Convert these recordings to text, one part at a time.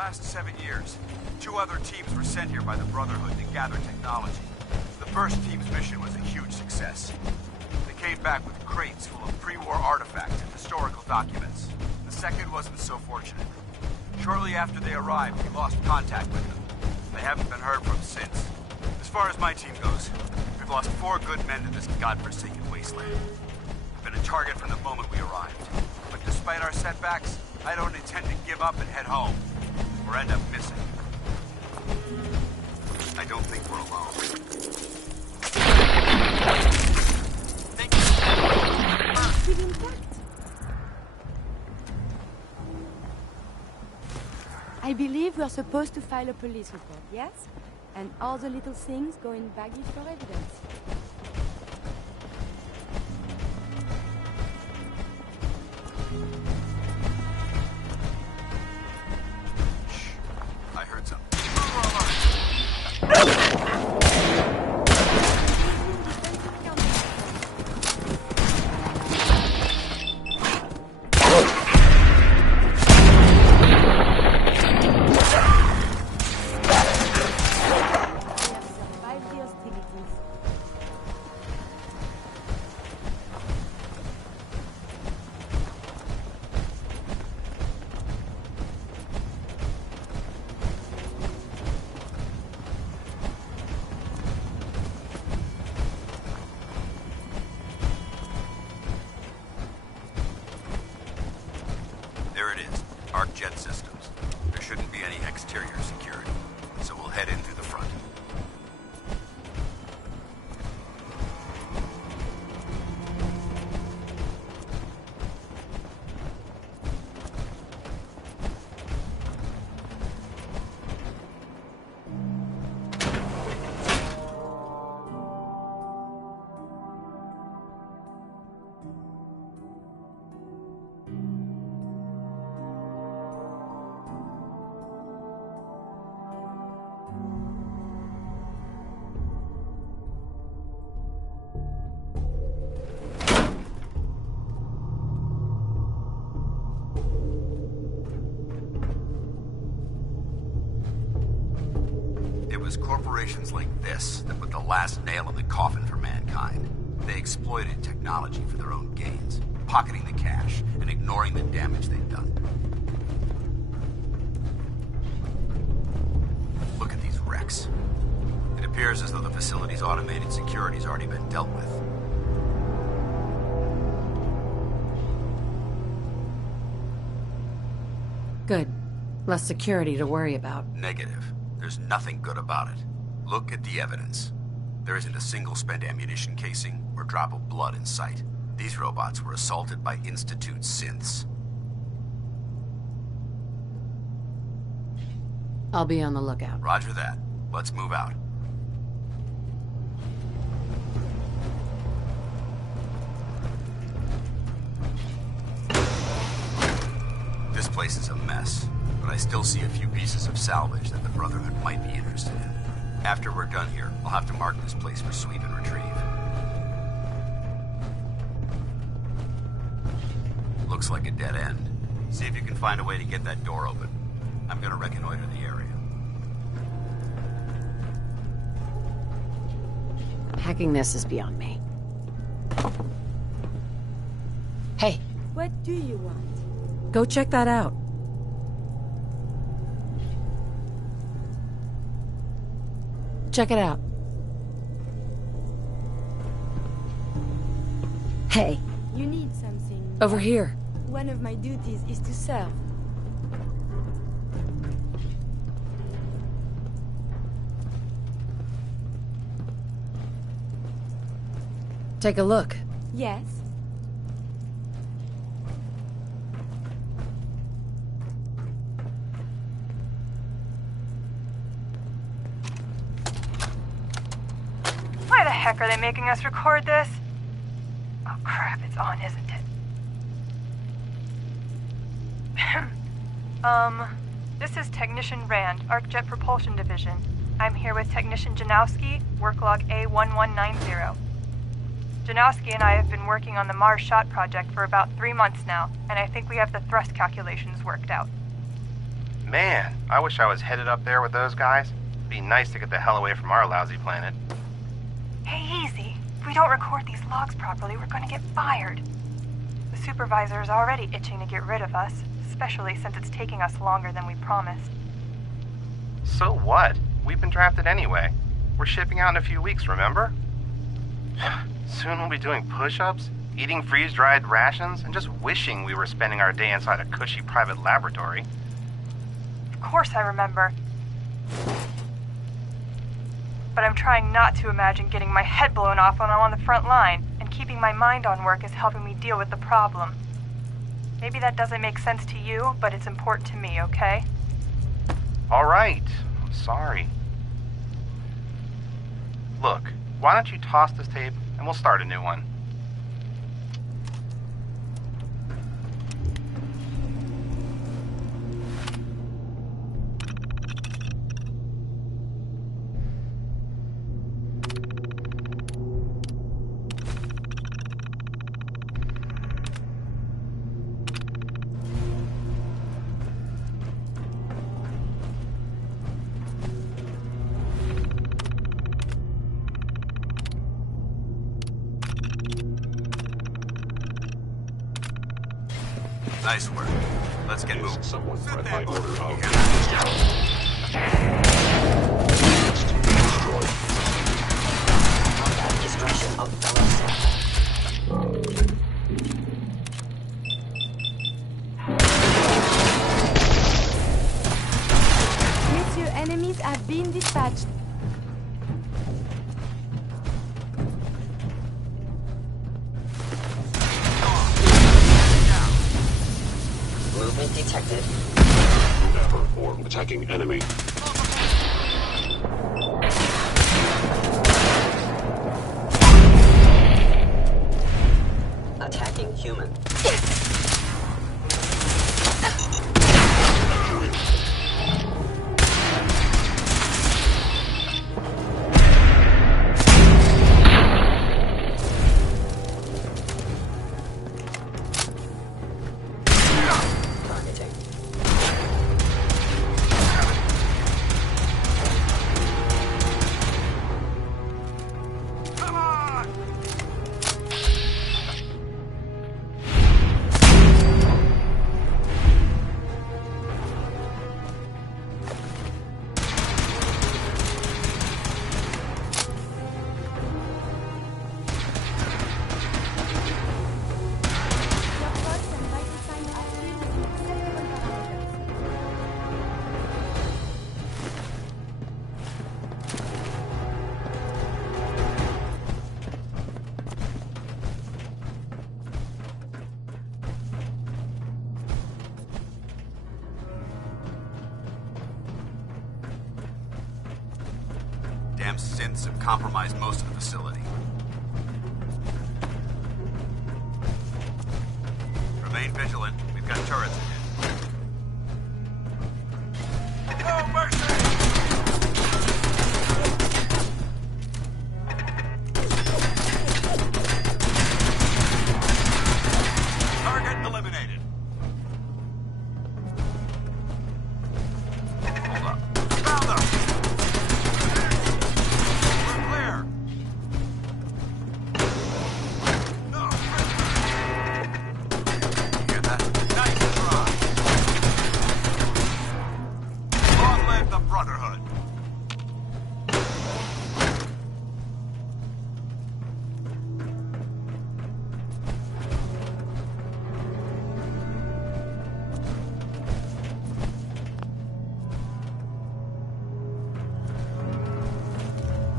last 7 years, 2 other teams were sent here by the Brotherhood to gather technology. The first team's mission was a huge success. They came back with crates full of pre-war artifacts and historical documents. The second wasn't so fortunate. Shortly after they arrived, we lost contact with them. They haven't been heard from since. As far as my team goes, we've lost 4 good men to this godforsaken wasteland. We've been a target from the moment we arrived. But despite our setbacks, I don't intend to give up and head home, or end up missing. I don't think we're alone. Thank you. I believe we're supposed to file a police report, yes? And all the little things go in baggage for evidence. I heard something. There it is. Arc jet systems. There shouldn't be any exterior security, so we'll head in through the front. Corporations like this that put the last nail in the coffin for mankind. They exploited technology for their own gains, pocketing the cash and ignoring the damage they'd done. Look at these wrecks. It appears as though the facility's automated security's already been dealt with. Good. Less security to worry about. Negative. There's nothing good about it. Look at the evidence. There isn't a single spent ammunition casing or drop of blood in sight. These robots were assaulted by Institute synths. I'll be on the lookout. Roger that. Let's move out. This place is a mess, but I still see a few pieces of salvage that the Brotherhood might be interested in. After we're done here, I'll have to mark this place for sweep and retrieve. Looks like a dead end. See if you can find a way to get that door open. I'm gonna reconnoiter the area. Hacking this is beyond me. Hey, What do you want? go check that out. Check it out. Hey, You need something. over here. One of my duties is to serve. Take a look. Yes? Why the heck are they making us record this? Oh crap, it's on, isn't it? This is Technician Rand, ArcJet Propulsion Division. I'm here with Technician Janowski, work log A1190. Janowski and I have been working on the Mars Shot project for about 3 months now, and I think we have the thrust calculations worked out. Man, I wish I was headed up there with those guys. It'd be nice to get the hell away from our lousy planet. Hey, easy. If we don't record these logs properly, we're gonna get fired. The supervisor is already itching to get rid of us, especially since it's taking us longer than we promised. So what? We've been drafted anyway. We're shipping out in a few weeks, remember? Soon we'll be doing push-ups, eating freeze-dried rations, and just wishing we were spending our day inside a cushy private laboratory. Of course I remember. But I'm trying not to imagine getting my head blown off when I'm on the front line, and keeping my mind on work is helping me deal with the problem. Maybe that doesn't make sense to you, but it's important to me, okay? All right. I'm sorry. Look, why don't you toss this tape and we'll start a new one. Nice work. Let's get moving. Someone read my order of destruction of fellow Monsieur, enemies have been dispatched. movement detected. never or attacking enemy. Attacking human. Targeting. Come on! Your force and vital signs are still within acceptable parameters. Damn synths have compromised most of the facility. Remain vigilant. We've got turrets ahead. No mercy! Target eliminated. Hold up. Found them! We're clear. No! You hear that? Nice try. Long live the Brotherhood.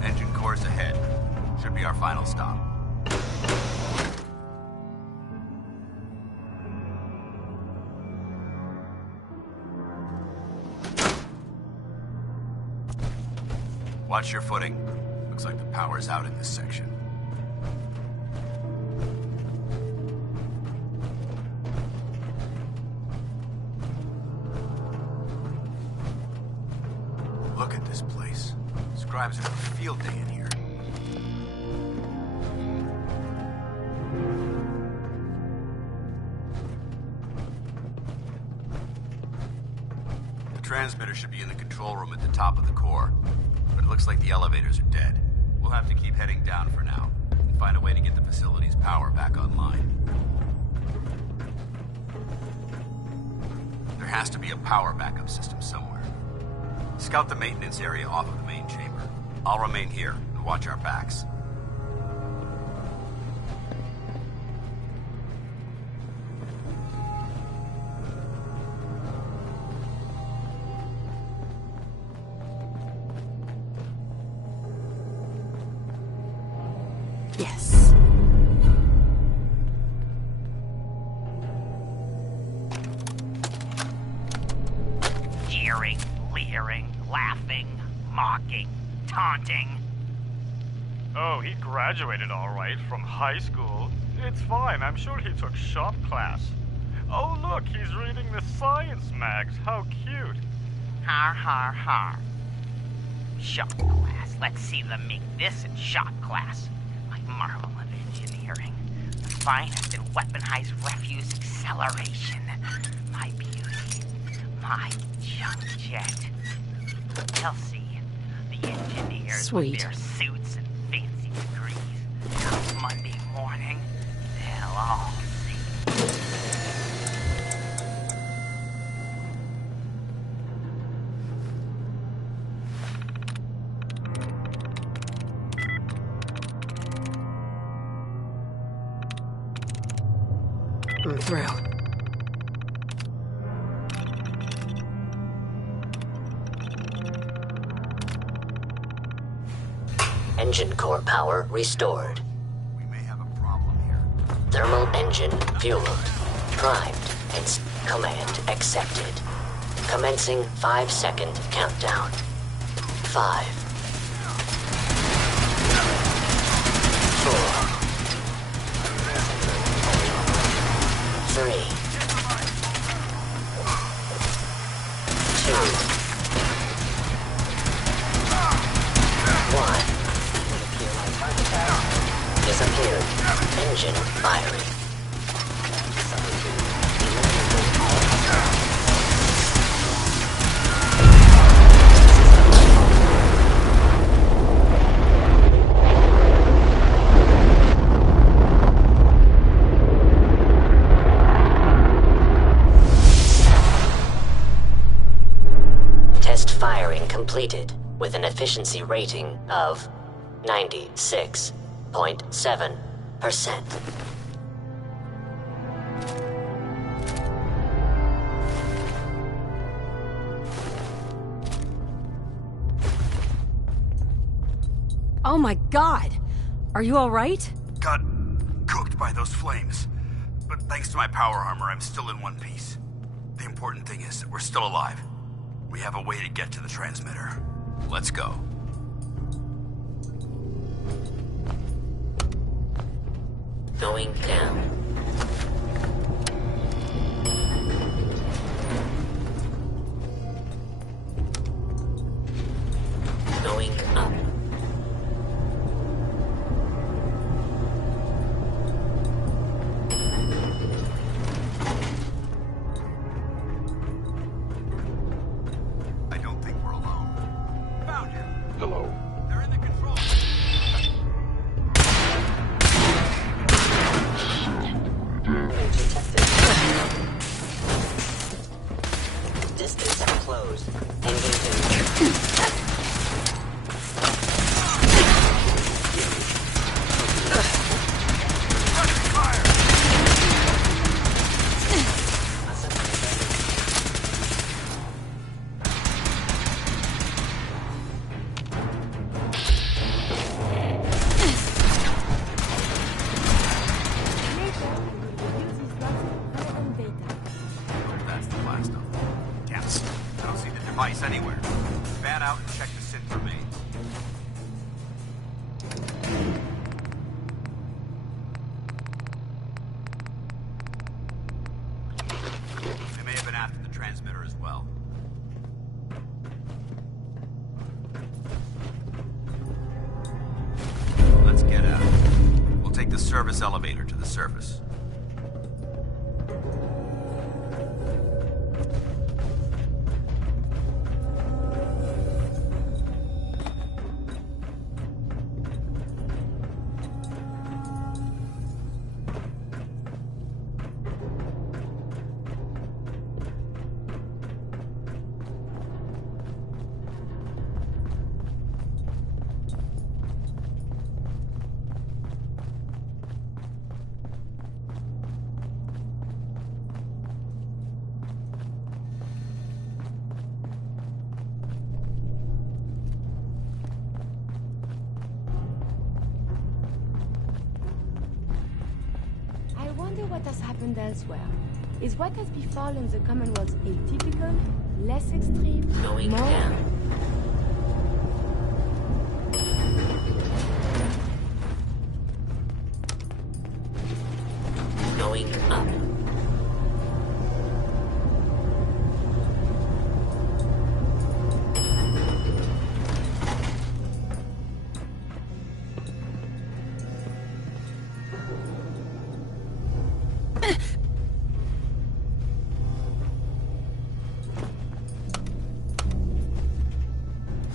Engine course ahead. Should be our final stop. Watch your footing. Looks like the power's out in this section. Look at this place. Scribes have a field day in here. The transmitter should be in the control room at the top of the core, but it looks like the elevators are dead. We'll have to keep heading down for now, and find a way to get the facility's power back online. There has to be a power backup system somewhere. Scout the maintenance area off of the main chamber. I'll remain here and watch our backs. Yes. Jeering, leering, laughing, mocking, taunting. Oh, he graduated all right from high school. It's fine, I'm sure he took shop class. Oh look, he's reading the science mags. How cute. Har har har. Shop class. Let's see them make this in shop class. My marvel of engineering. The finest in weaponized refuse acceleration. My beauty. My junk jet. They'll see. The engineers Sweet. with their suits and fancy degrees. Come Monday morning, they'll all see. I'm through. Engine core power restored. We may have a problem here. Thermal engine fueled. Primed. Command accepted. Commencing 5-second countdown. 5. 4. 3. 2. 1. Disappeared. Engine firing. Test firing completed with an efficiency rating of 96.7%. Oh my god! Are you alright? Got cooked by those flames. But thanks to my power armor, I'm still in one piece. The important thing is that we're still alive. We have a way to get to the transmitter. Let's go. Going down. Going up. I don't think we're alone. Found him. Hello. They're in the control. Detected. Distance closed. Engaging. That's the blast off. Yes. I don't see the device anywhere. Fan out and check the synth remains. They may have been after the transmitter as well. Let's get out. We'll take the service elevator to the surface. what has happened elsewhere. Is what has befallen the Commonwealth atypical, less extreme, Going more... down. Going up.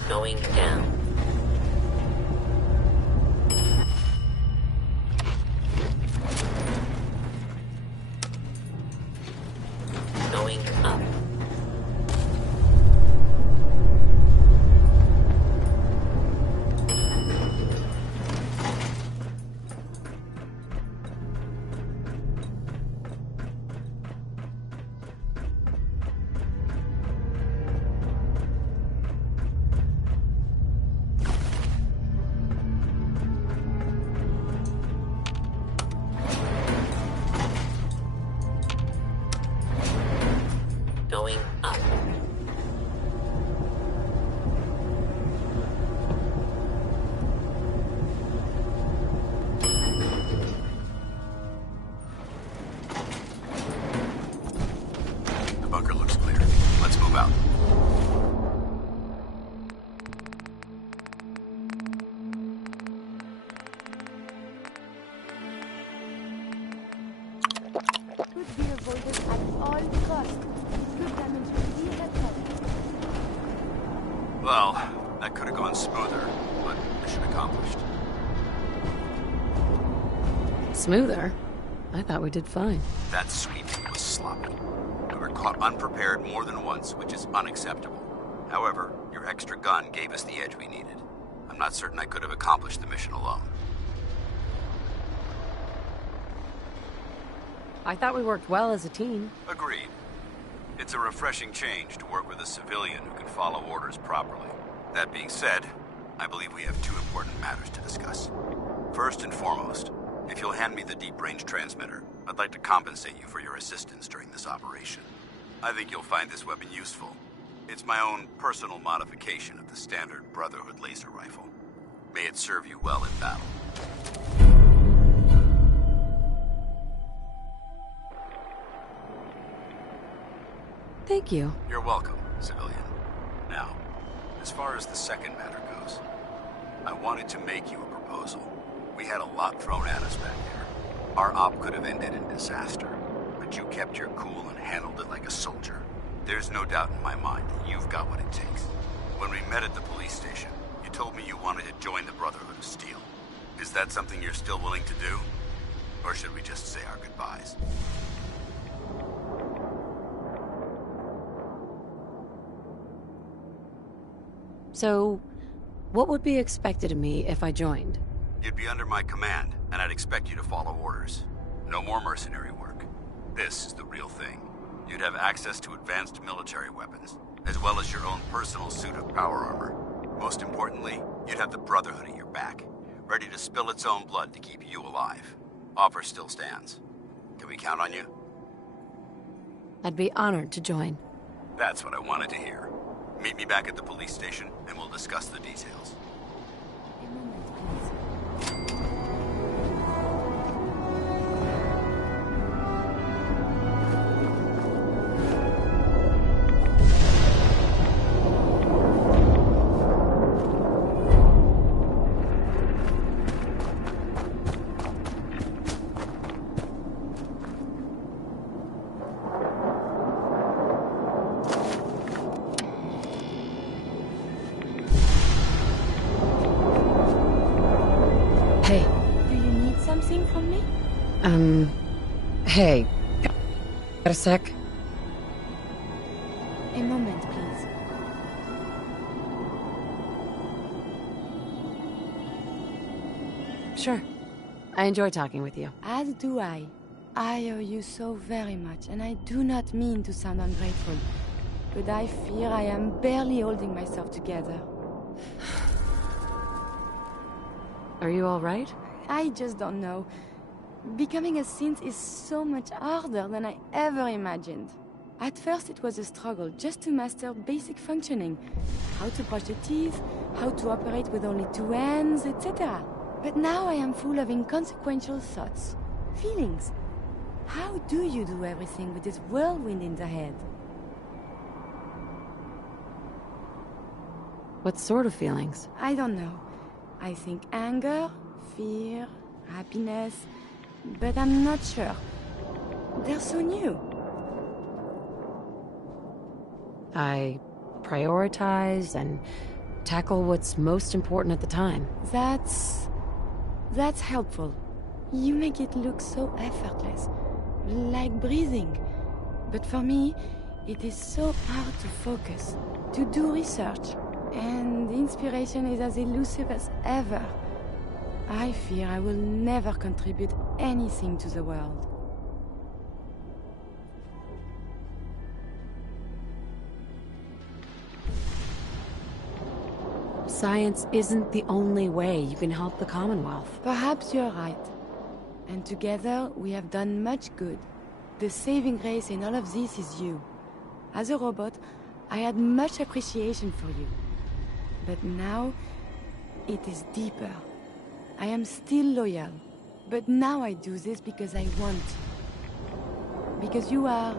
Going down. Going up. Going up. The bunker looks clear. Let's move out. Could be avoided at all costs. Good damage will be helpful. Well, that could have gone smoother, but mission accomplished. Smoother? I thought we did fine. That sweep was sloppy. We were caught unprepared more than once, which is unacceptable. However, your extra gun gave us the edge we needed. I'm not certain I could have accomplished the mission alone. I thought we worked well as a team. Agreed. It's a refreshing change to work with a civilian who can follow orders properly. That being said, I believe we have two important matters to discuss. First and foremost, if you'll hand me the deep-range transmitter, I'd like to compensate you for your assistance during this operation. I think you'll find this weapon useful. It's my own personal modification of the standard Brotherhood laser rifle. May it serve you well in battle. Thank you. You're welcome, civilian. Now, as far as the second matter goes, I wanted to make you a proposal. We had a lot thrown at us back there. Our op could have ended in disaster, but you kept your cool and handled it like a soldier. There's no doubt in my mind that you've got what it takes. When we met at the police station, you told me you wanted to join the Brotherhood of Steel. Is that something you're still willing to do? Or should we just say our goodbyes? So, what would be expected of me if I joined? You'd be under my command, and I'd expect you to follow orders. No more mercenary work. This is the real thing. You'd have access to advanced military weapons, as well as your own personal suit of power armor. Most importantly, you'd have the Brotherhood at your back, ready to spill its own blood to keep you alive. Offer still stands. Can we count on you? I'd be honored to join. That's what I wanted to hear. Meet me back at the police station, and we'll discuss the details. A moment, please. Hey. Do you need something from me? Hey. Got a sec? A moment, please. Sure. I enjoy talking with you. As do I. I owe you so very much, and I do not mean to sound ungrateful, but I fear I am barely holding myself together. Are you all right? I just don't know. Becoming a synth is so much harder than I ever imagined. At first it was a struggle just to master basic functioning. How to brush the teeth, how to operate with only 2 hands, etc. But now I am full of inconsequential thoughts, feelings. How do you do everything with this whirlwind in the head? What sort of feelings? I don't know. I think anger, fear, happiness, but I'm not sure. They're so new. I prioritize and tackle what's most important at the time. That's helpful. You make it look so effortless, like breathing. But for me, it is so hard to focus, to do research, and the inspiration is as elusive as ever. I fear I will never contribute anything to the world. Science isn't the only way you can help the Commonwealth. Perhaps you're right. And together, we have done much good. The saving grace in all of this is you. As a robot, I had much appreciation for you. But now, it is deeper. I am still loyal. But now I do this because I want. Because you are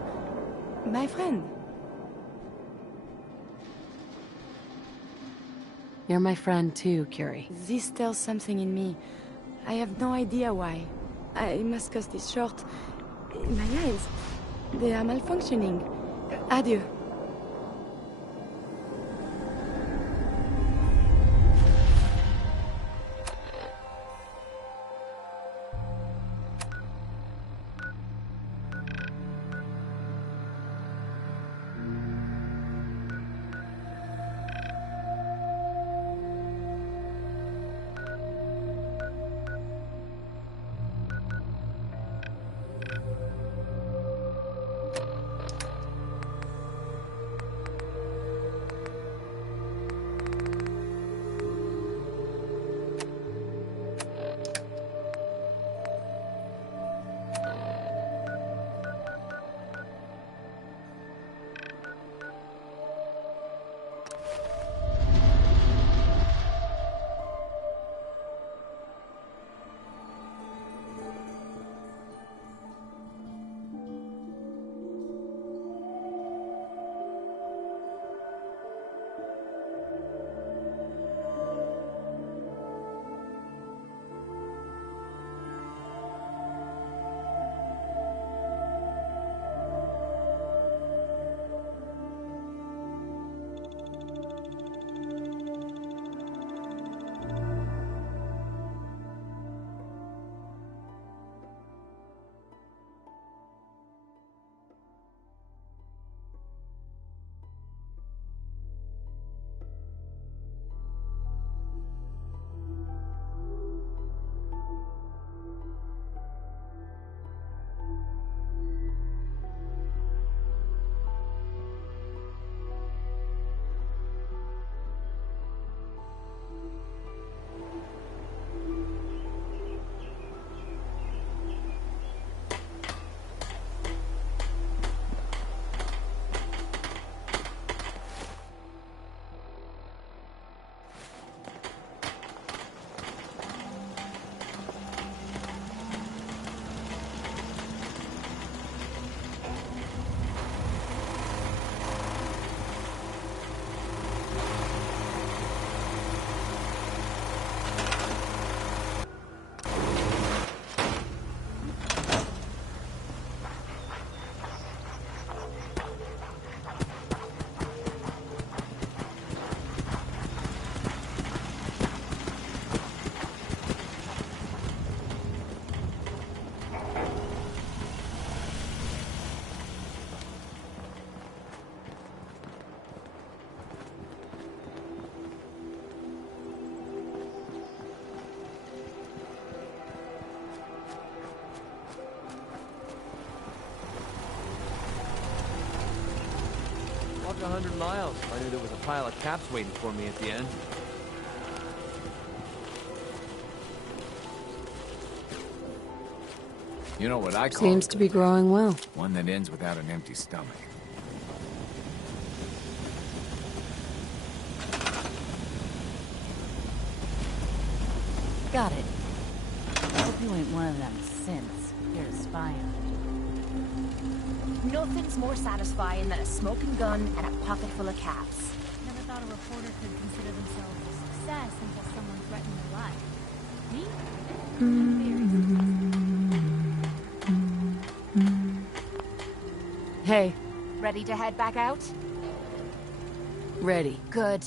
my friend. You're my friend too, Curie. This stirs something in me. I have no idea why. I must cut this short. My eyes, they are malfunctioning. Adieu. Walked 100 miles. I knew there was a pile of caps waiting for me at the end. You know what I call Seems it? to be growing well. One that ends without an empty stomach. Got it. Hope you ain't one of them synths. You're a spy on Nothing's more satisfying than a smoking gun and a pocket full of caps. Never thought a reporter could consider themselves a success until someone threatened their life. Me? Hey. Ready to head back out? Ready. Good.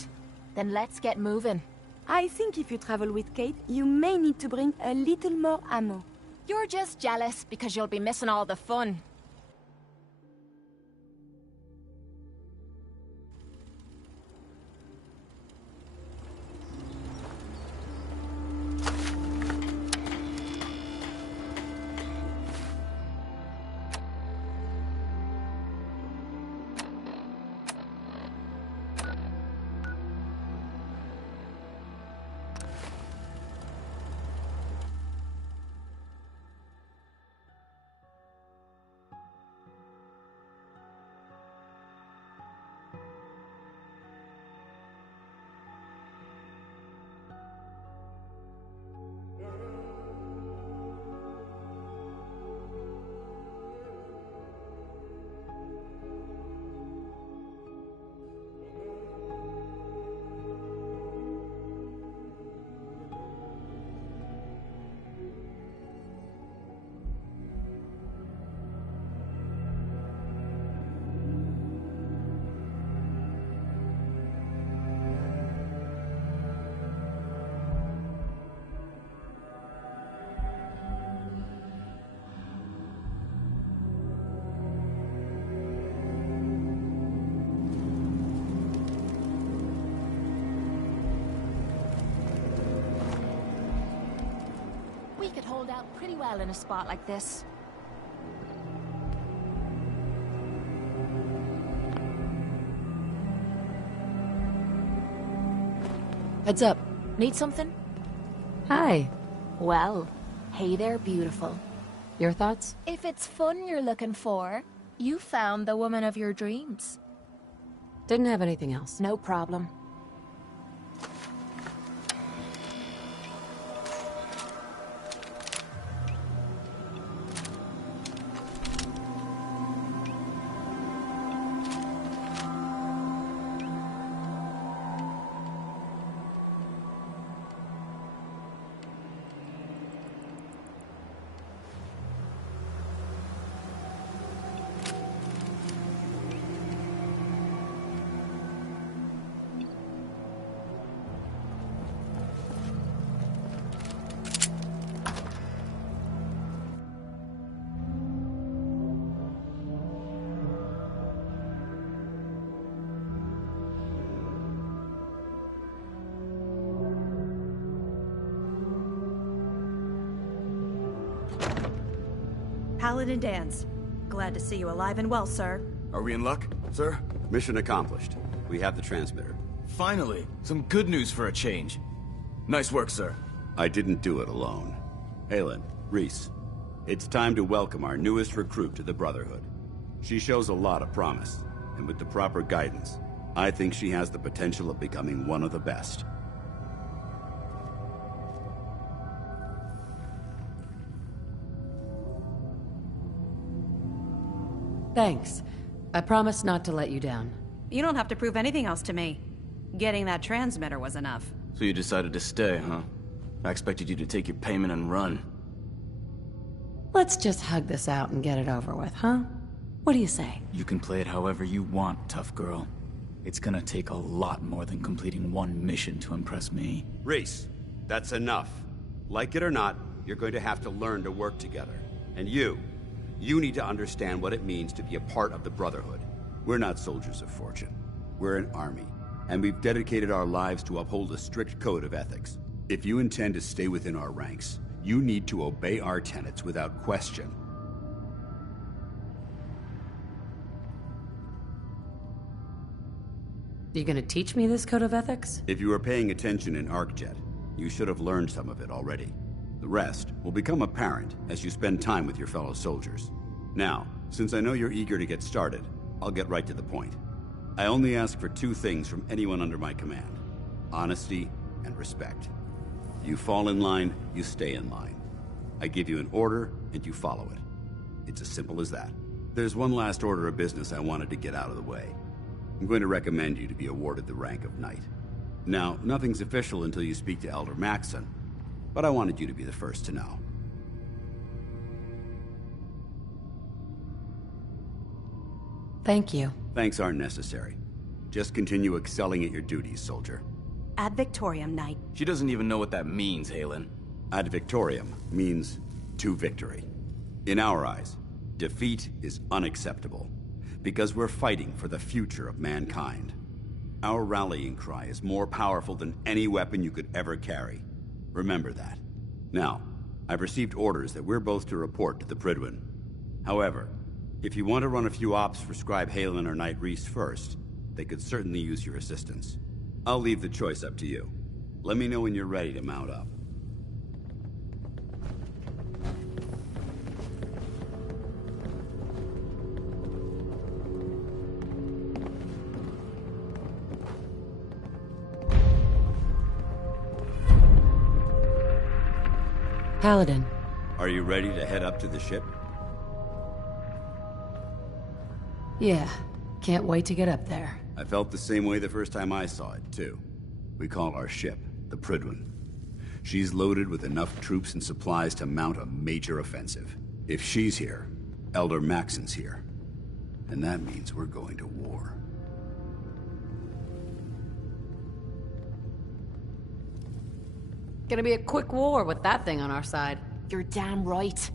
Then let's get moving. I think if you travel with Kate, you may need to bring a little more ammo. You're just jealous because you'll be missing all the fun. We could hold out pretty well in a spot like this. Heads up. Need something? Hi. Well, hey there, beautiful. Your thoughts? If it's fun you're looking for, you found the woman of your dreams. Didn't have anything else. No problem. Paladin Dan's. Glad to see you alive and well, sir. Are we in luck, sir? Mission accomplished. We have the transmitter. Finally, some good news for a change. Nice work, sir. I didn't do it alone. Aelin, Reese, it's time to welcome our newest recruit to the Brotherhood. She shows a lot of promise, and with the proper guidance, I think she has the potential of becoming one of the best. Thanks. I promise not to let you down. You don't have to prove anything else to me. Getting that transmitter was enough. So you decided to stay, huh? I expected you to take your payment and run. Let's just hug this out and get it over with, huh? What do you say? You can play it however you want, tough girl. It's gonna take a lot more than completing one mission to impress me. Reese, that's enough. Like it or not, you're going to have to learn to work together. And you need to understand what it means to be a part of the Brotherhood. We're not soldiers of fortune. We're an army, and we've dedicated our lives to uphold a strict code of ethics. If you intend to stay within our ranks, you need to obey our tenets without question. You gonna teach me this code of ethics? If you were paying attention in ArcJet, you should have learned some of it already. The rest will become apparent as you spend time with your fellow soldiers. Now, since I know you're eager to get started, I'll get right to the point. I only ask for two things from anyone under my command: honesty and respect. You fall in line, you stay in line. I give you an order, and you follow it. It's as simple as that. There's one last order of business I wanted to get out of the way. I'm going to recommend you to be awarded the rank of Knight. Now, nothing's official until you speak to Elder Maxson, but I wanted you to be the first to know. Thank you. Thanks aren't necessary. Just continue excelling at your duties, soldier. Ad Victoriam, Knight. She doesn't even know what that means, Halen. Ad Victoriam means to victory. In our eyes, defeat is unacceptable, because we're fighting for the future of mankind. Our rallying cry is more powerful than any weapon you could ever carry. Remember that. Now, I've received orders that we're both to report to the Prydwen. However, if you want to run a few ops for Scribe Halen or Knight Reese first, they could certainly use your assistance. I'll leave the choice up to you. Let me know when you're ready to mount up. Paladin. Are you ready to head up to the ship? Yeah. Can't wait to get up there. I felt the same way the first time I saw it, too. We call our ship the Prydwen. She's loaded with enough troops and supplies to mount a major offensive. If she's here, Elder Maxson's here. And that means we're going to war. Gonna be a quick war with that thing on our side. You're damn right.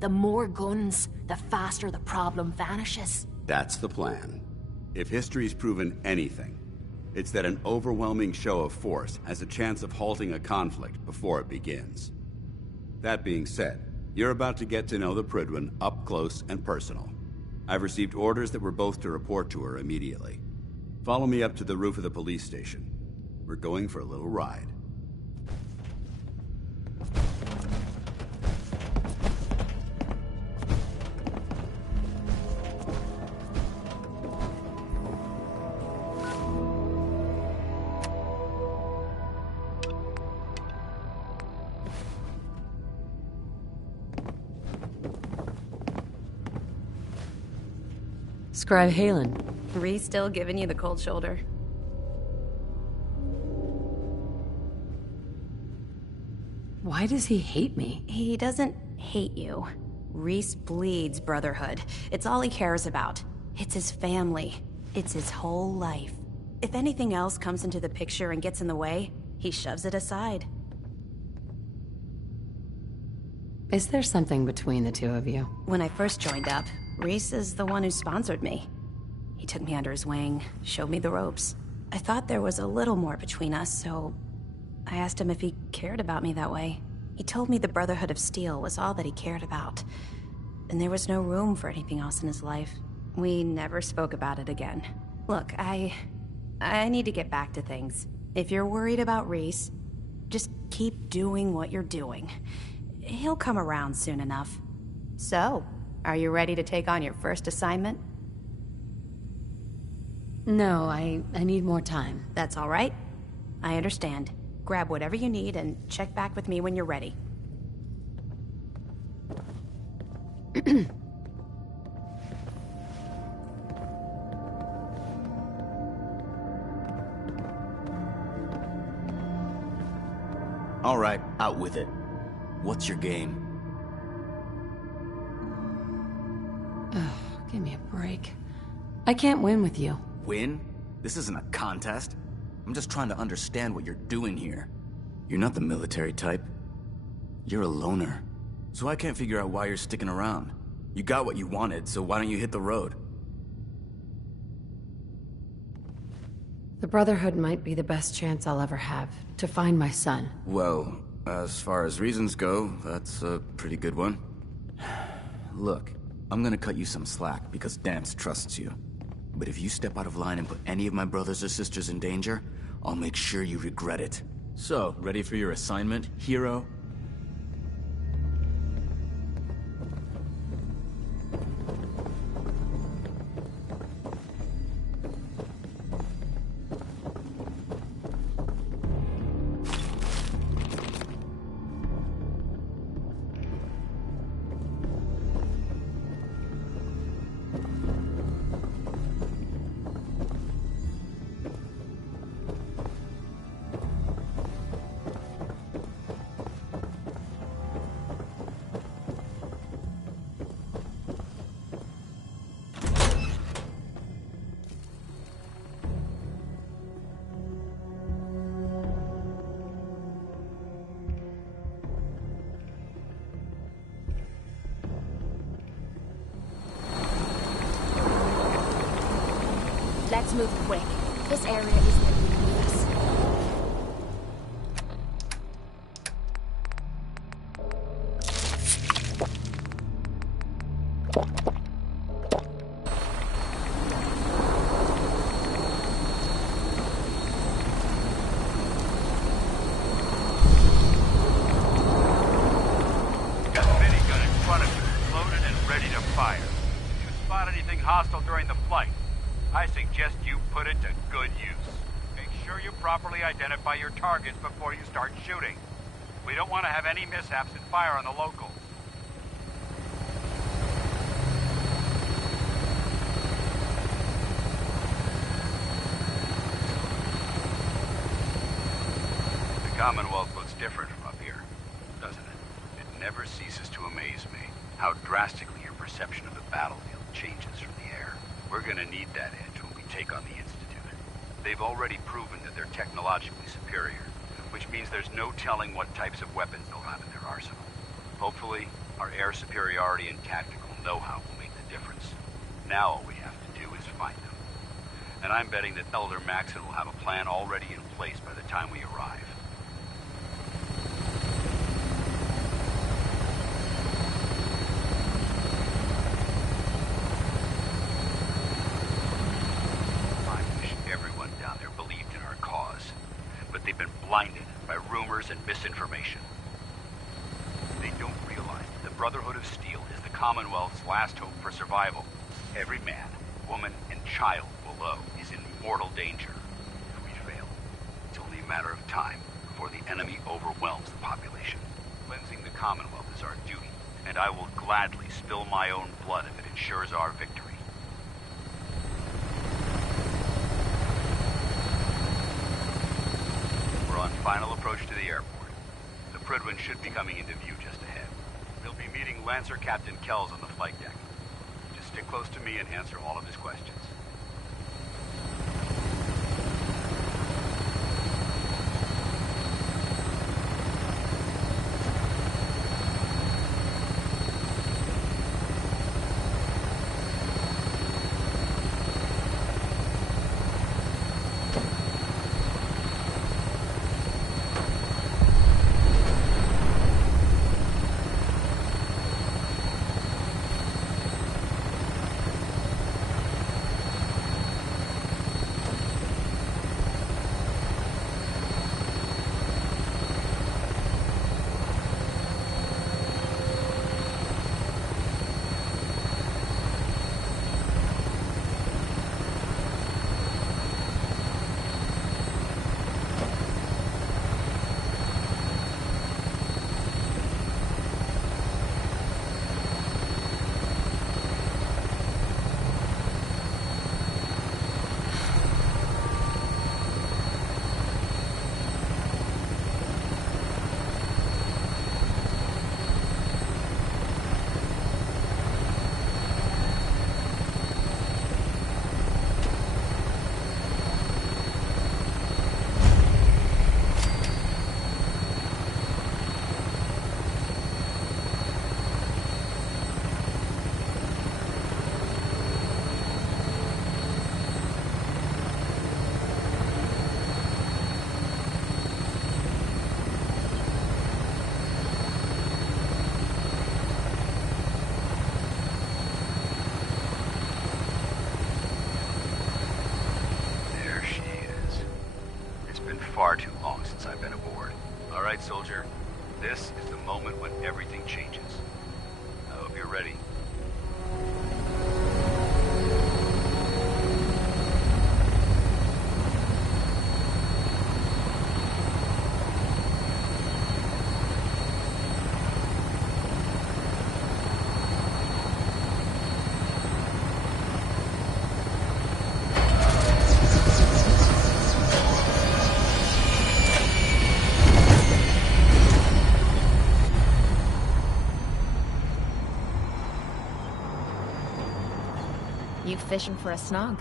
The more guns, the faster the problem vanishes. That's the plan. If history's proven anything, it's that an overwhelming show of force has a chance of halting a conflict before it begins. That being said, you're about to get to know the Prydwen up close and personal. I've received orders that we're both to report to her immediately. Follow me up to the roof of the police station. We're going for a little ride. Scribe Halen. Reese still giving you the cold shoulder? Why does he hate me? He doesn't hate you. Reese bleeds Brotherhood. It's all he cares about. It's his family. It's his whole life. If anything else comes into the picture and gets in the way, he shoves it aside. Is there something between the two of you? When I first joined up, Reese is the one who sponsored me. He took me under his wing, showed me the ropes. I thought there was a little more between us, so I asked him if he cared about me that way. He told me the Brotherhood of Steel was all that he cared about, and there was no room for anything else in his life. We never spoke about it again. Look, I need to get back to things. If you're worried about Reese, just keep doing what you're doing. He'll come around soon enough. So, are you ready to take on your first assignment? No, I need more time. That's all right. I understand. Grab whatever you need and check back with me when you're ready. All right, out with it. What's your game? Give me a break. I can't win with you. Win? This isn't a contest. I'm just trying to understand what you're doing here. You're not the military type. You're a loner. So I can't figure out why you're sticking around. You got what you wanted, so why don't you hit the road? The Brotherhood might be the best chance I'll ever have to find my son. Well, as far as reasons go, that's a pretty good one. Look, I'm gonna cut you some slack because Dance trusts you. But if you step out of line and put any of my brothers or sisters in danger, I'll make sure you regret it. So, ready for your assignment, hero? Let's move quick. This area isn't beneath us. Hostile during the flight. I suggest you put it to good use. Make sure you properly identify your targets before you start shooting. We don't want to have any mishaps and fire on the locals. The Commonwealth looks different from up here, doesn't it? It never ceases to amaze me how drastically your perception of the battlefield changes from the air. We're gonna need that edge when we take on the Institute. They've already proven that they're technologically superior, which means there's no telling what types of weapons they'll have in their arsenal. Hopefully, our air superiority and tactical know-how will make the difference. Now all we have to do is find them. And I'm betting that Elder Maxon will have a plan already in place by the time we arrive. They've been blinded by rumors and misinformation. They don't realize that the Brotherhood of Steel is the Commonwealth's last hope for survival. Every man, woman, and child below is in mortal danger. If we fail, it's only a matter of time before the enemy overwhelms the population. Cleansing the Commonwealth is our duty, and I will gladly spill my own blood if it ensures our victory. On final approach to the airport. The Prydwen should be coming into view just ahead. We'll be meeting Lancer Captain Kells on the flight deck. Just stick close to me and answer all of his questions. Far too long since I've been aboard. All right, soldier. This is the moment when everything changes. I hope you're ready. You fishing for a snog?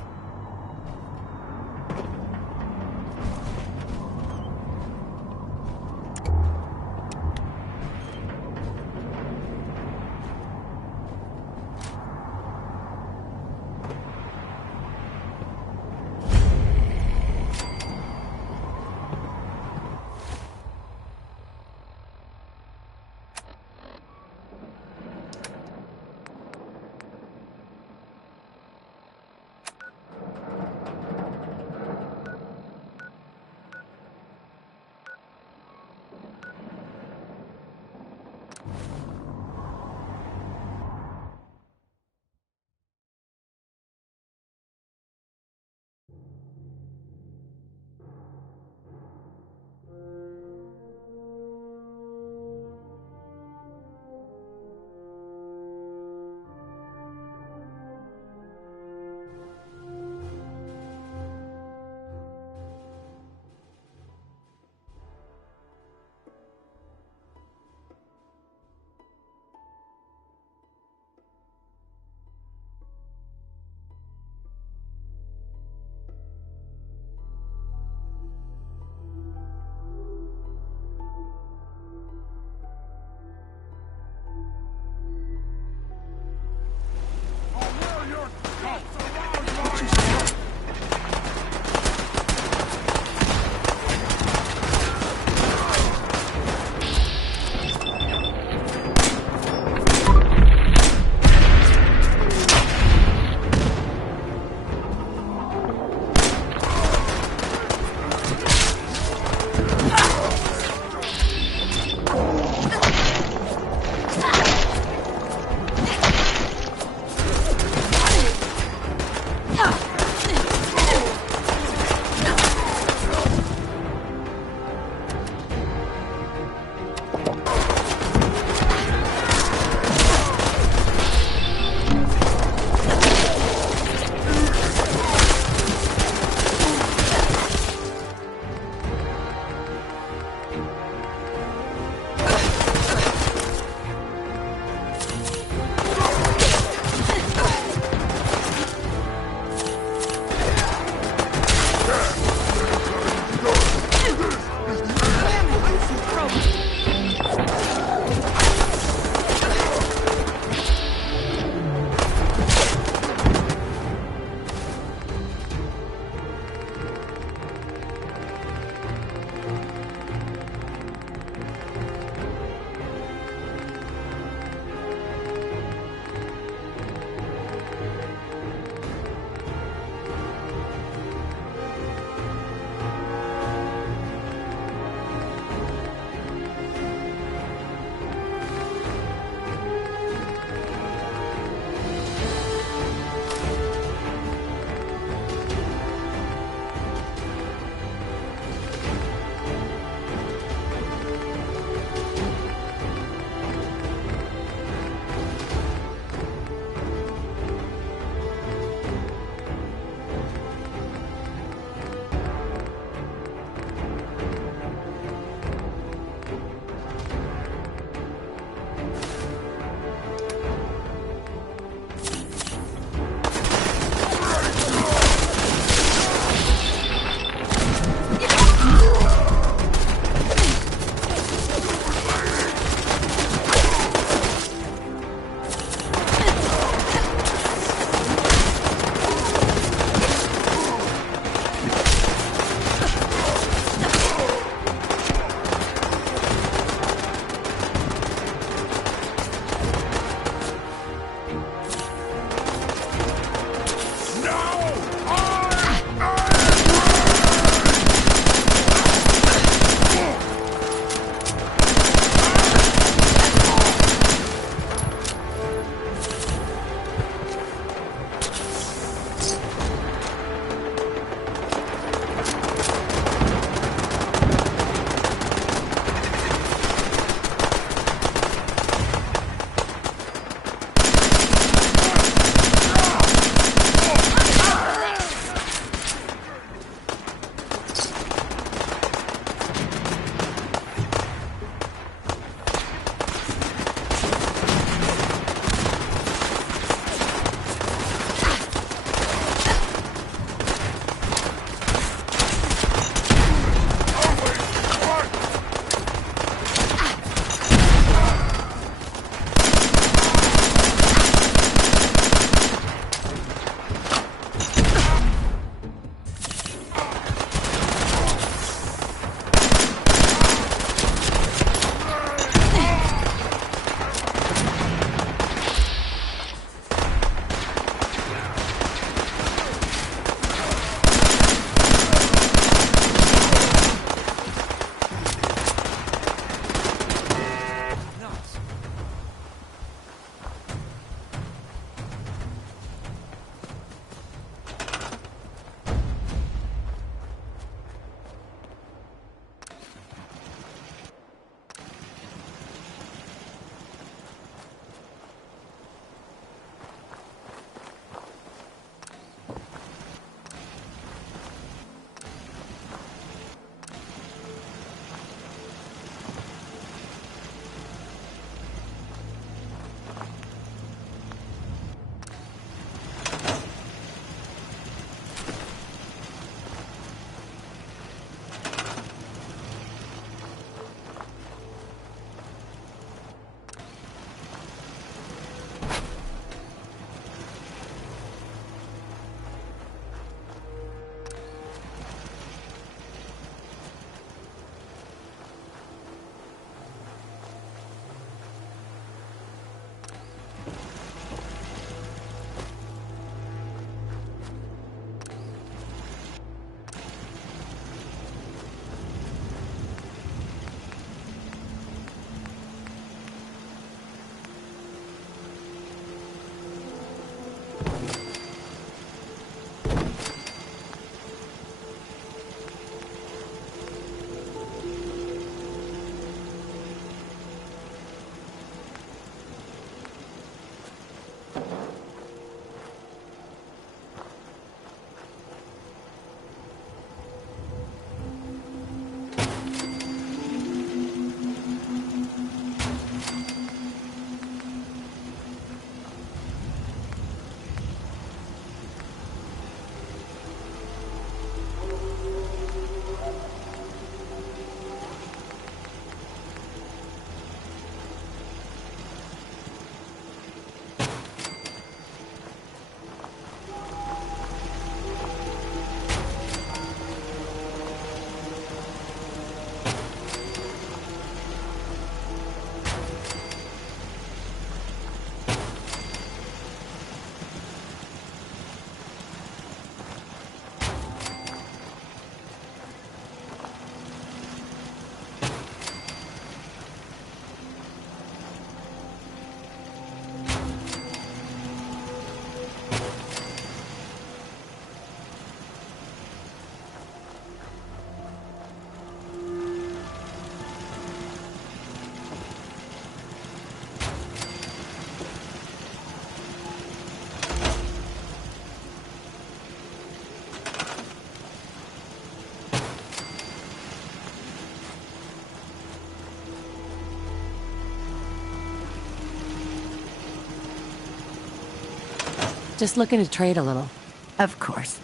Just looking to trade a little. Of course.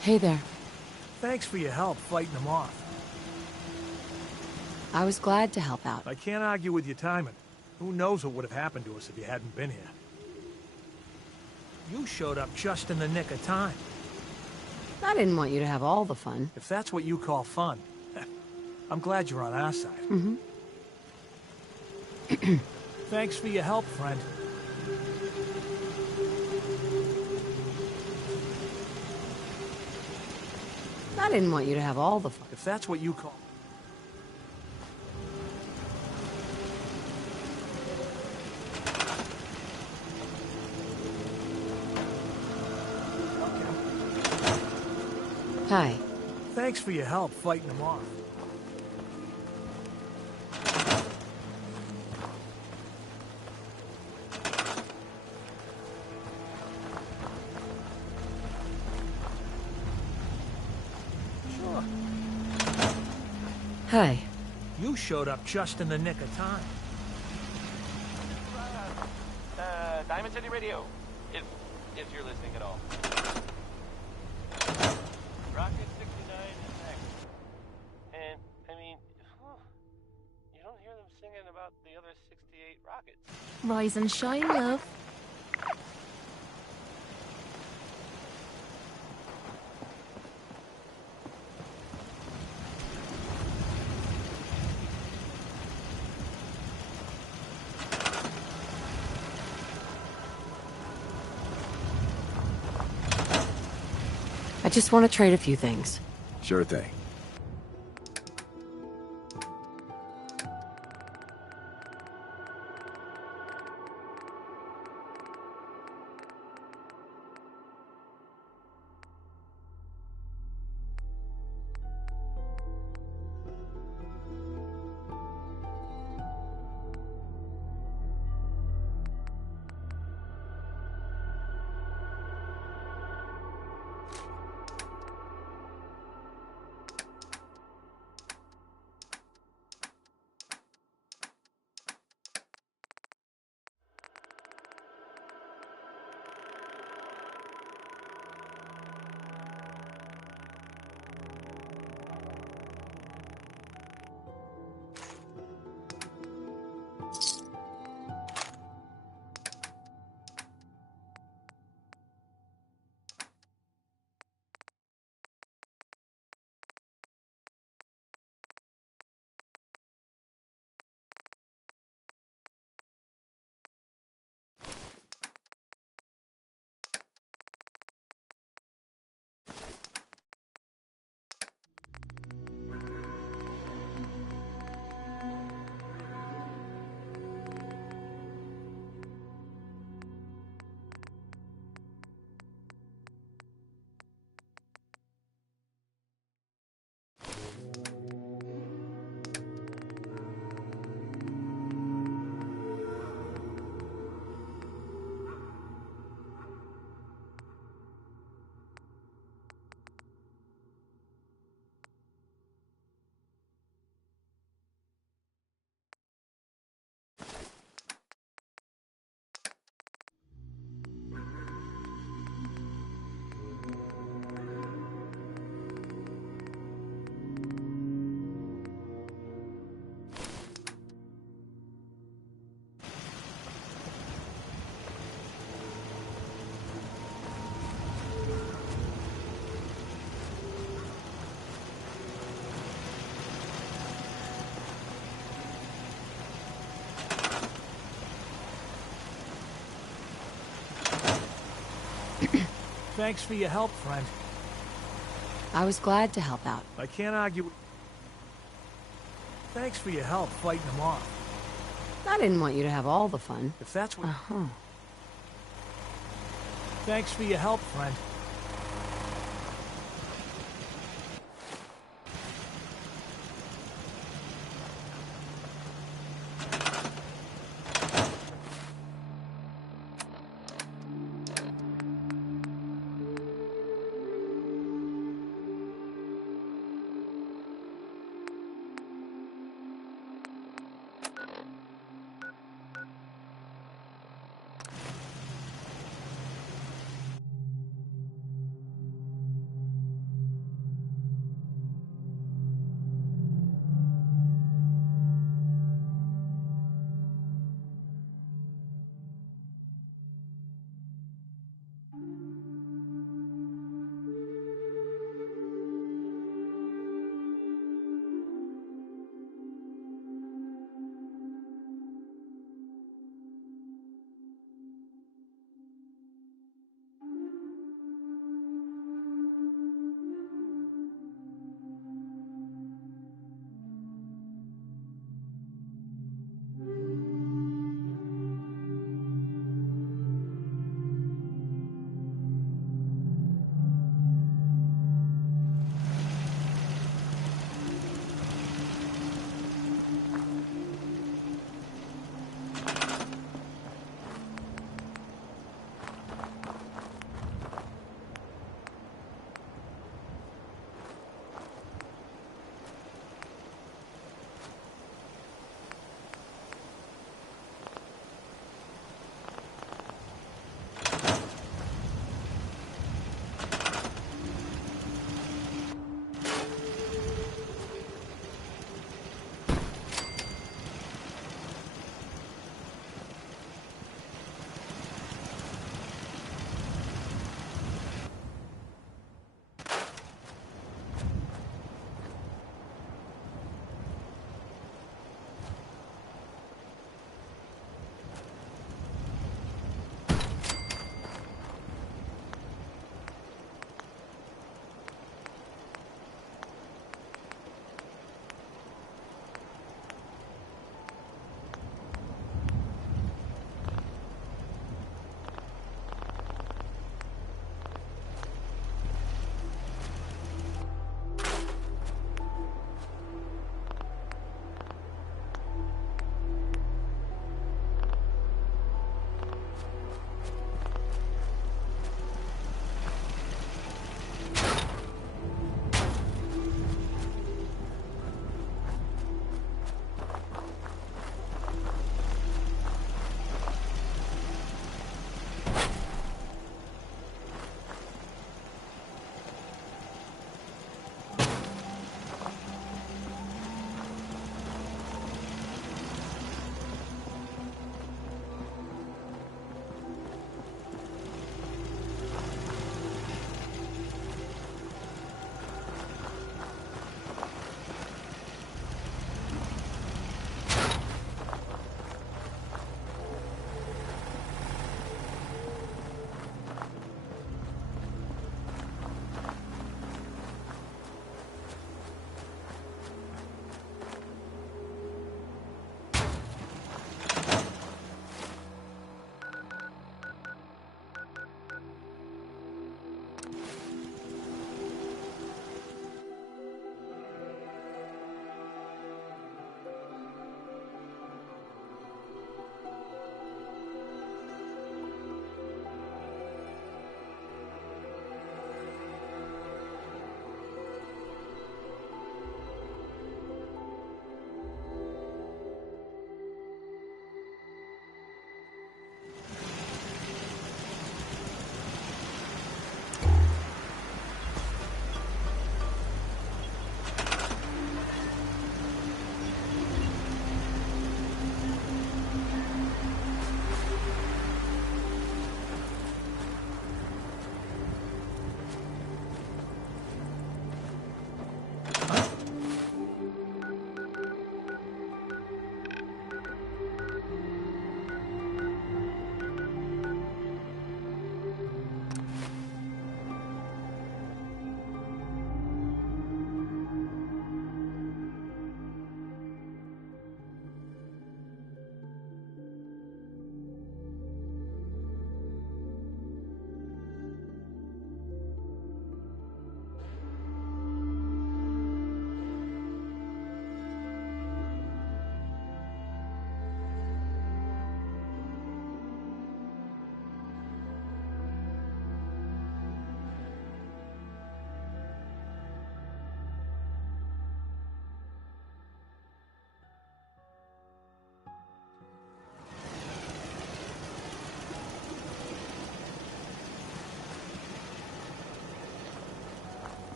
Hey there. Thanks for your help fighting them off. I was glad to help out. I can't argue with your timing. Who knows what would have happened to us if you hadn't been here. You showed up just in the nick of time. I didn't want you to have all the fun. If that's what you call fun, I'm glad you're on our side. Mm-hmm. Thanks for your help, friend. I didn't want you to have all the fun. If that's what you call... Hi. Thanks for your help fighting them off. Sure. Hi. You showed up just in the nick of time. Diamond City Radio, if you're listening at all. Rocket 69 is next. And, I mean, you don't hear them singing about the other 68 rockets. Rise and shine, love. I just want to trade a few things. Sure thing. Thanks for your help, friend. I was glad to help out. I can't argue. Thanks for your help fighting them off. I didn't want you to have all the fun. If that's what... Uh-huh. Thanks for your help, friend.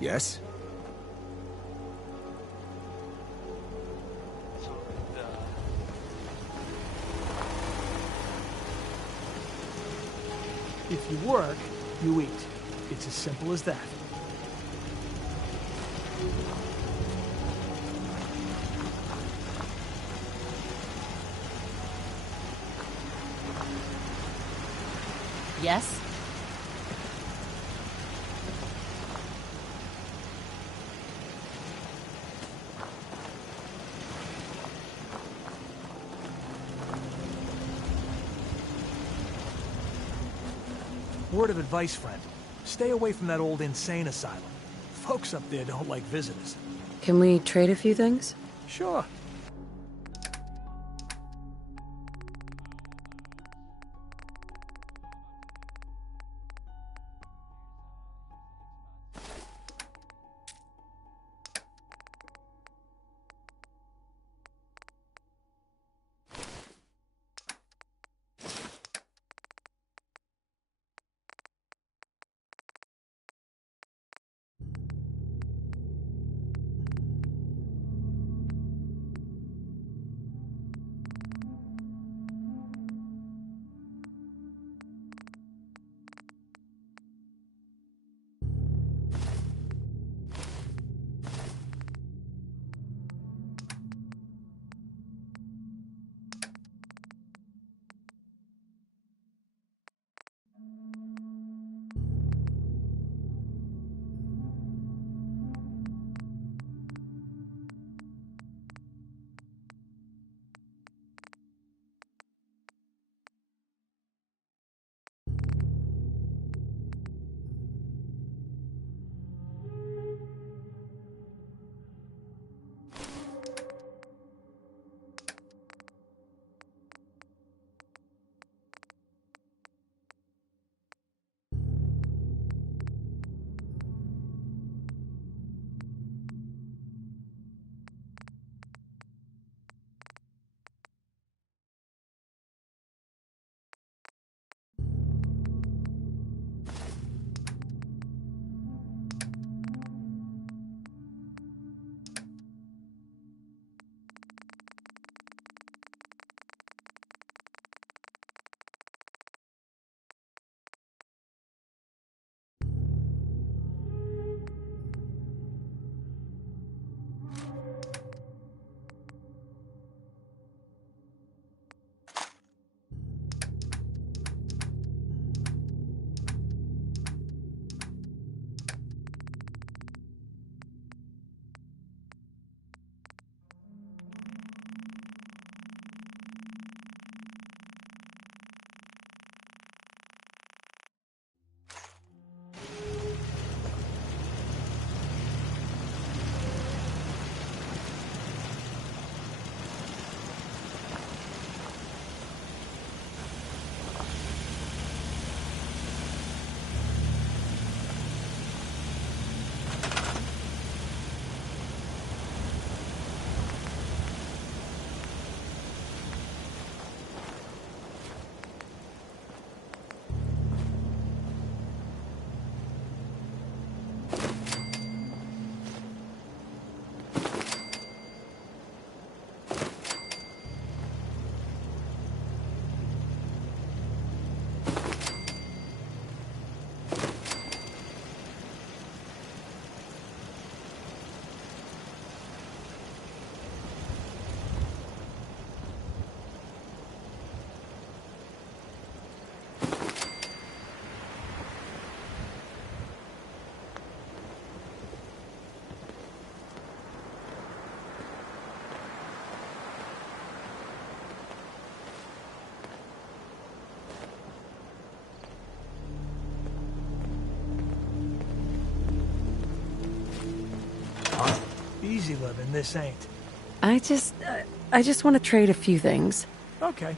Yes? So, If you work, you eat. It's as simple as that. Yes? Word of advice, friend. Stay away from that old insane asylum. Folks up there don't like visitors. Can we trade a few things? Sure. Easy living, this ain't. I just want to trade a few things. Okay.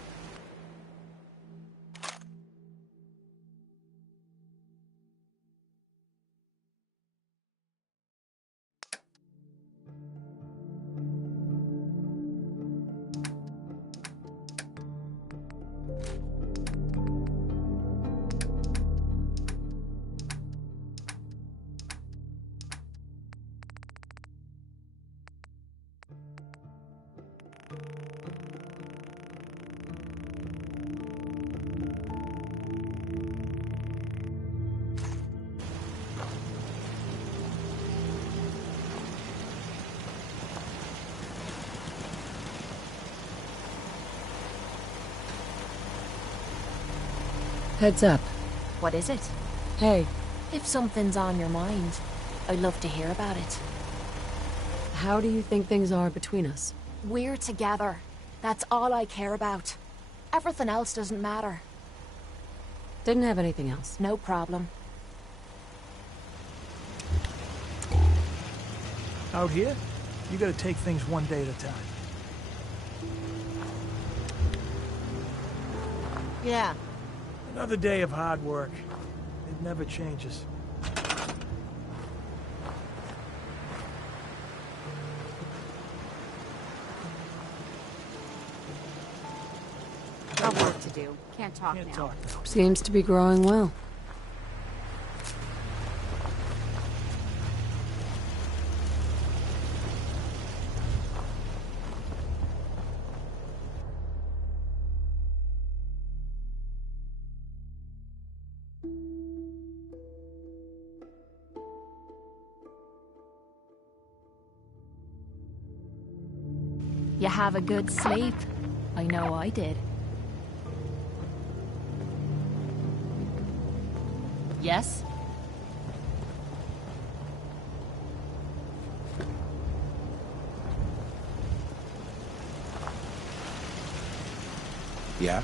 Heads up. What is it? Hey, If something's on your mind, I'd love to hear about it. how do you think things are between us? We're together. That's all I care about. Everything else doesn't matter. Didn't have anything else. No problem. Out here, you gotta take things one day at a time. Yeah. Another day of hard work. It never changes. Got work to do. Can't talk now. Seems to be growing well. You have a good sleep. I know I did. Yes? Yeah?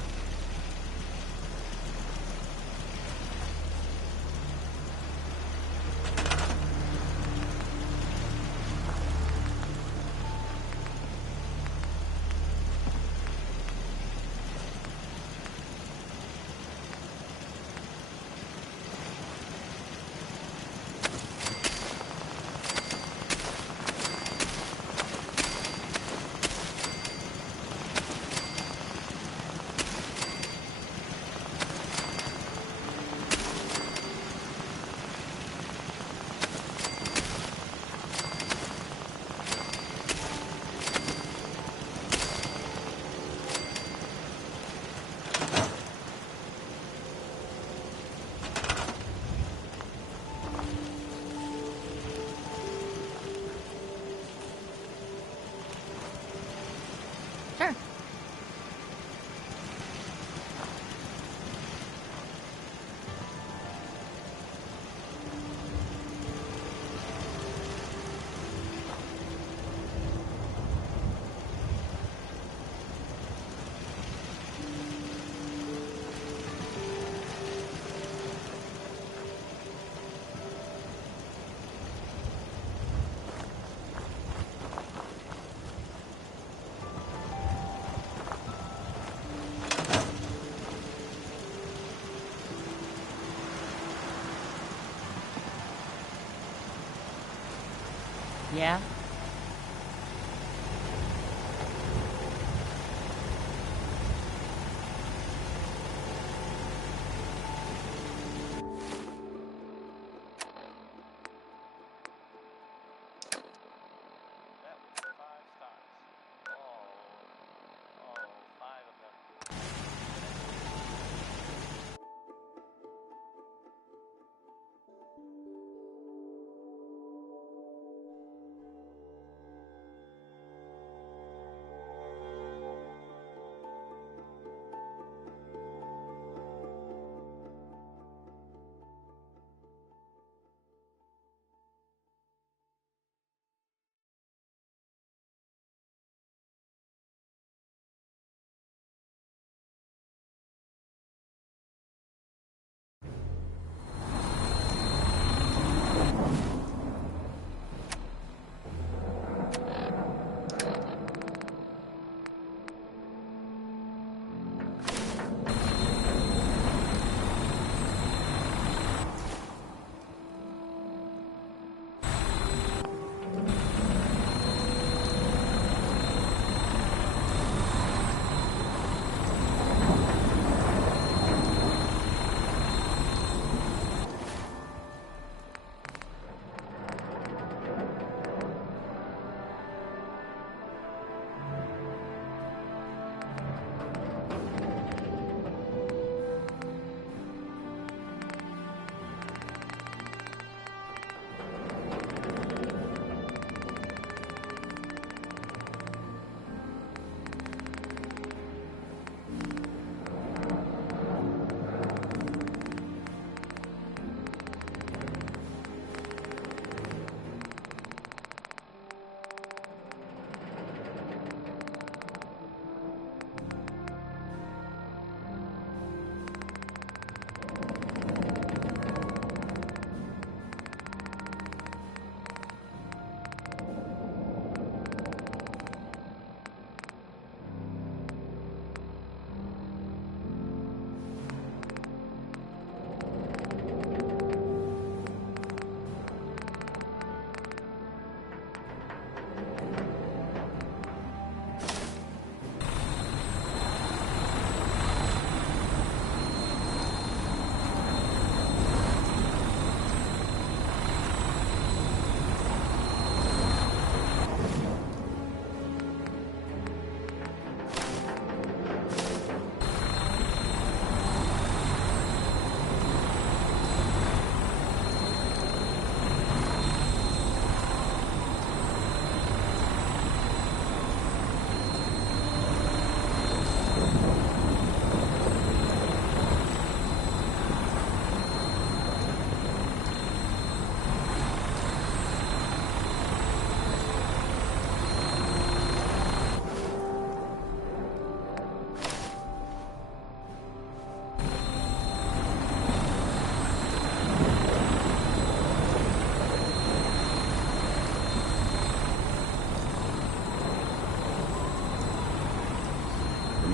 Sure. Yeah?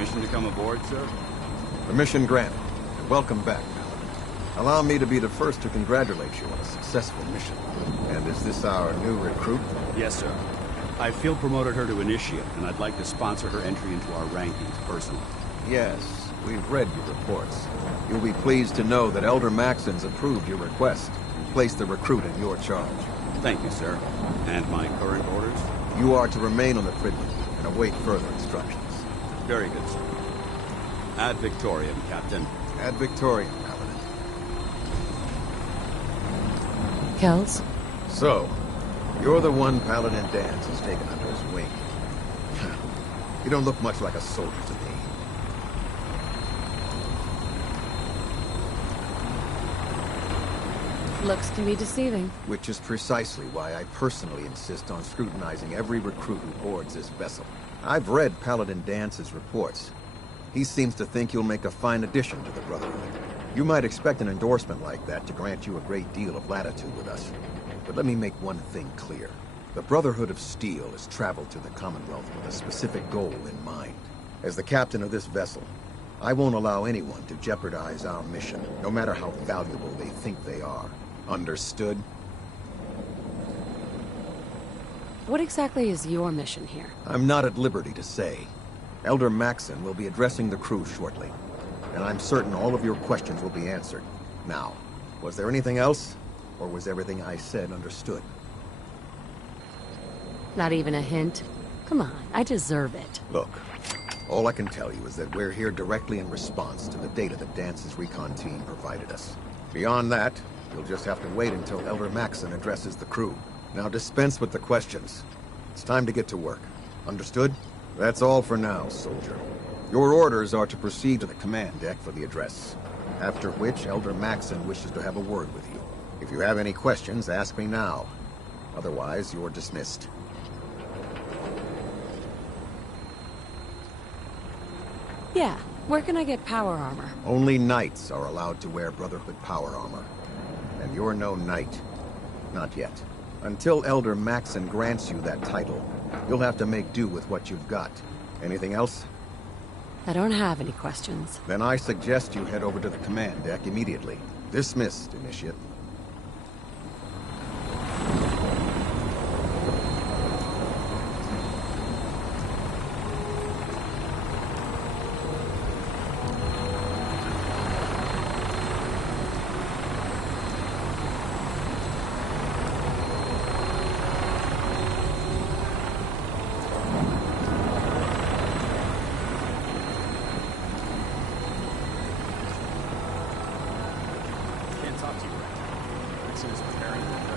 Permission to come aboard, sir? Permission granted. And welcome back, Paladin. Allow me to be the first to congratulate you on a successful mission. And is this our new recruit? Yes, sir. I field promoted her to Initiate, and I'd like to sponsor her entry into our rankings personally. Yes, we've read your reports. You'll be pleased to know that Elder Maxon's approved your request and placed the recruit in your charge. Thank you, sir. And my current orders? You are to remain on the Fridman and await further instructions. Very good, sir. Ad Victoriam, Captain. Ad Victoriam, Paladin. Kells? So, you're the one Paladin Danse has taken under his wing. You don't look much like a soldier to me. Looks can be deceiving. Which is precisely why I personally insist on scrutinizing every recruit who boards this vessel. I've read Paladin Dance's reports. He seems to think you'll make a fine addition to the Brotherhood. You might expect an endorsement like that to grant you a great deal of latitude with us. But let me make one thing clear. The Brotherhood of Steel has traveled to the Commonwealth with a specific goal in mind. As the captain of this vessel, I won't allow anyone to jeopardize our mission, no matter how valuable they think they are. Understood? What exactly is your mission here? I'm not at liberty to say. Elder Maxon will be addressing the crew shortly, and I'm certain all of your questions will be answered. Now, was there anything else, or was everything I said understood? Not even a hint? Come on, I deserve it. Look, all I can tell you is that we're here directly in response to the data that Dance's recon team provided us. Beyond that, you'll just have to wait until Elder Maxon addresses the crew. Now dispense with the questions. It's time to get to work. Understood? That's all for now, soldier. Your orders are to proceed to the command deck for the address. After which, Elder Maxon wishes to have a word with you. If you have any questions, ask me now. Otherwise, you're dismissed. Yeah, where can I get power armor? Only knights are allowed to wear Brotherhood power armor. And you're no knight. Not yet. Until Elder Maxon grants you that title, you'll have to make do with what you've got. Anything else? I don't have any questions. Then I suggest you head over to the command deck immediately. Dismissed, Initiate.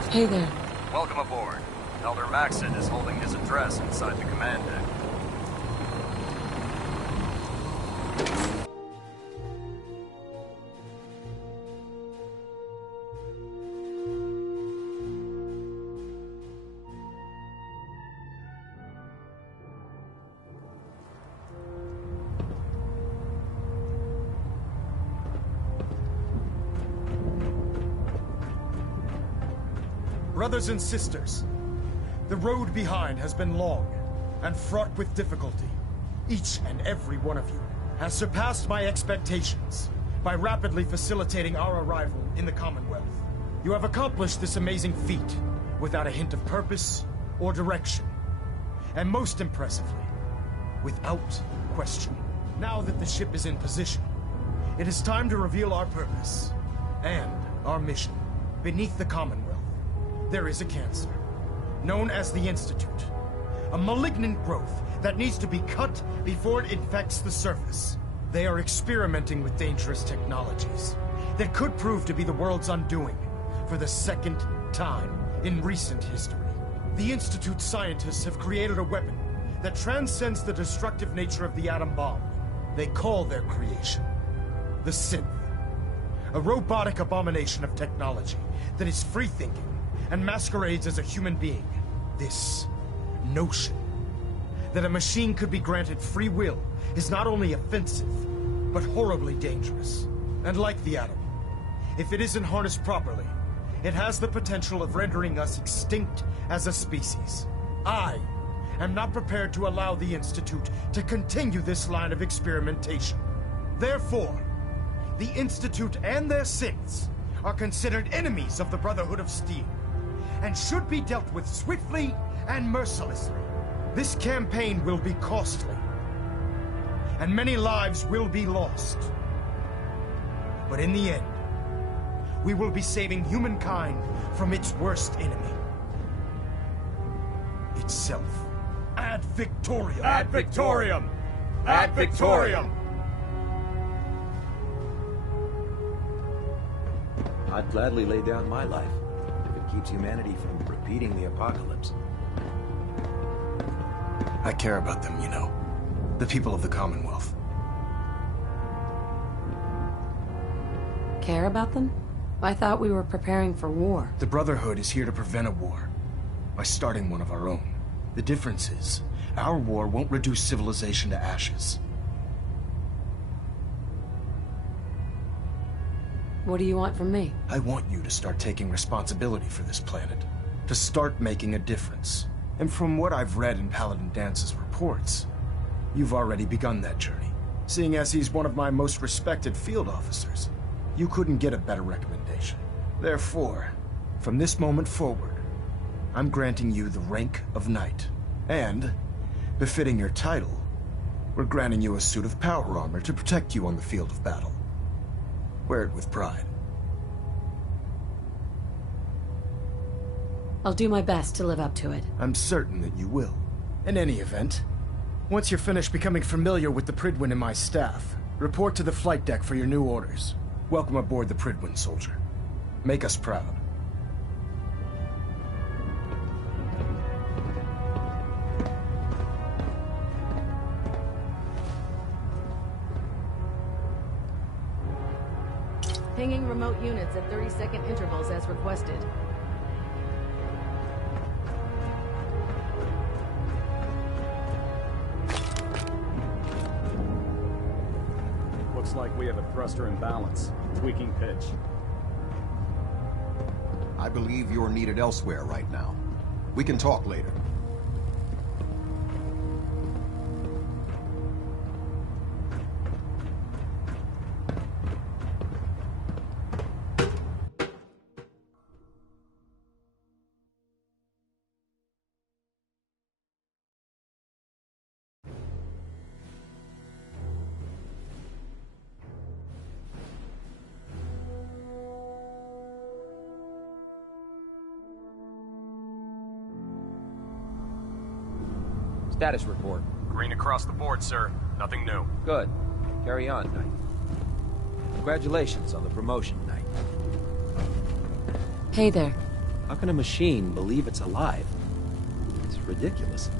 Hey there. Welcome aboard. Elder Maxon is holding his address inside the command deck. Brothers and sisters, the road behind has been long and fraught with difficulty. Each and every one of you has surpassed my expectations by rapidly facilitating our arrival in the Commonwealth. You have accomplished this amazing feat without a hint of purpose or direction, and most impressively, without question. Now that the ship is in position, it is time to reveal our purpose and our mission. Beneath the Commonwealth, there is a cancer, known as the Institute. A malignant growth that needs to be cut before it infects the surface. They are experimenting with dangerous technologies that could prove to be the world's undoing for the second time in recent history. The Institute scientists have created a weapon that transcends the destructive nature of the atom bomb. They call their creation the Synth. A robotic abomination of technology that is free-thinking and masquerades as a human being. This notion that a machine could be granted free will is not only offensive, but horribly dangerous. And like the atom, if it isn't harnessed properly, it has the potential of rendering us extinct as a species. I am not prepared to allow the Institute to continue this line of experimentation. Therefore, the Institute and their synths are considered enemies of the Brotherhood of Steel, and should be dealt with swiftly and mercilessly. This campaign will be costly, and many lives will be lost. But in the end, we will be saving humankind from its worst enemy. Itself. Ad Victoriam! Ad Victoriam! Ad Victoriam! I'd gladly lay down my life if it keeps humanity from repeating the apocalypse. I care about them, you know. The people of the Commonwealth. Care about them? I thought we were preparing for war. The Brotherhood is here to prevent a war by starting one of our own. The difference is, our war won't reduce civilization to ashes. What do you want from me? I want you to start taking responsibility for this planet. To start making a difference. And from what I've read in Paladin Dance's reports, you've already begun that journey. Seeing as he's one of my most respected field officers, you couldn't get a better recommendation. Therefore, from this moment forward, I'm granting you the rank of Knight. And, befitting your title, we're granting you a suit of power armor to protect you on the field of battle. Wear it with pride. I'll do my best to live up to it. I'm certain that you will. In any event, once you're finished becoming familiar with the Pridwin and my staff, report to the flight deck for your new orders. Welcome aboard the Pridwin, soldier. Make us proud. Pinging remote units at 30-second intervals as requested. Looks like we have a thruster imbalance. Tweaking pitch. I believe you're needed elsewhere right now. We can talk later. Status report. Green across the board, sir. Nothing new. Good. Carry on, Knight. Congratulations on the promotion, Knight. Hey there. How can a machine believe it's alive? It's ridiculous.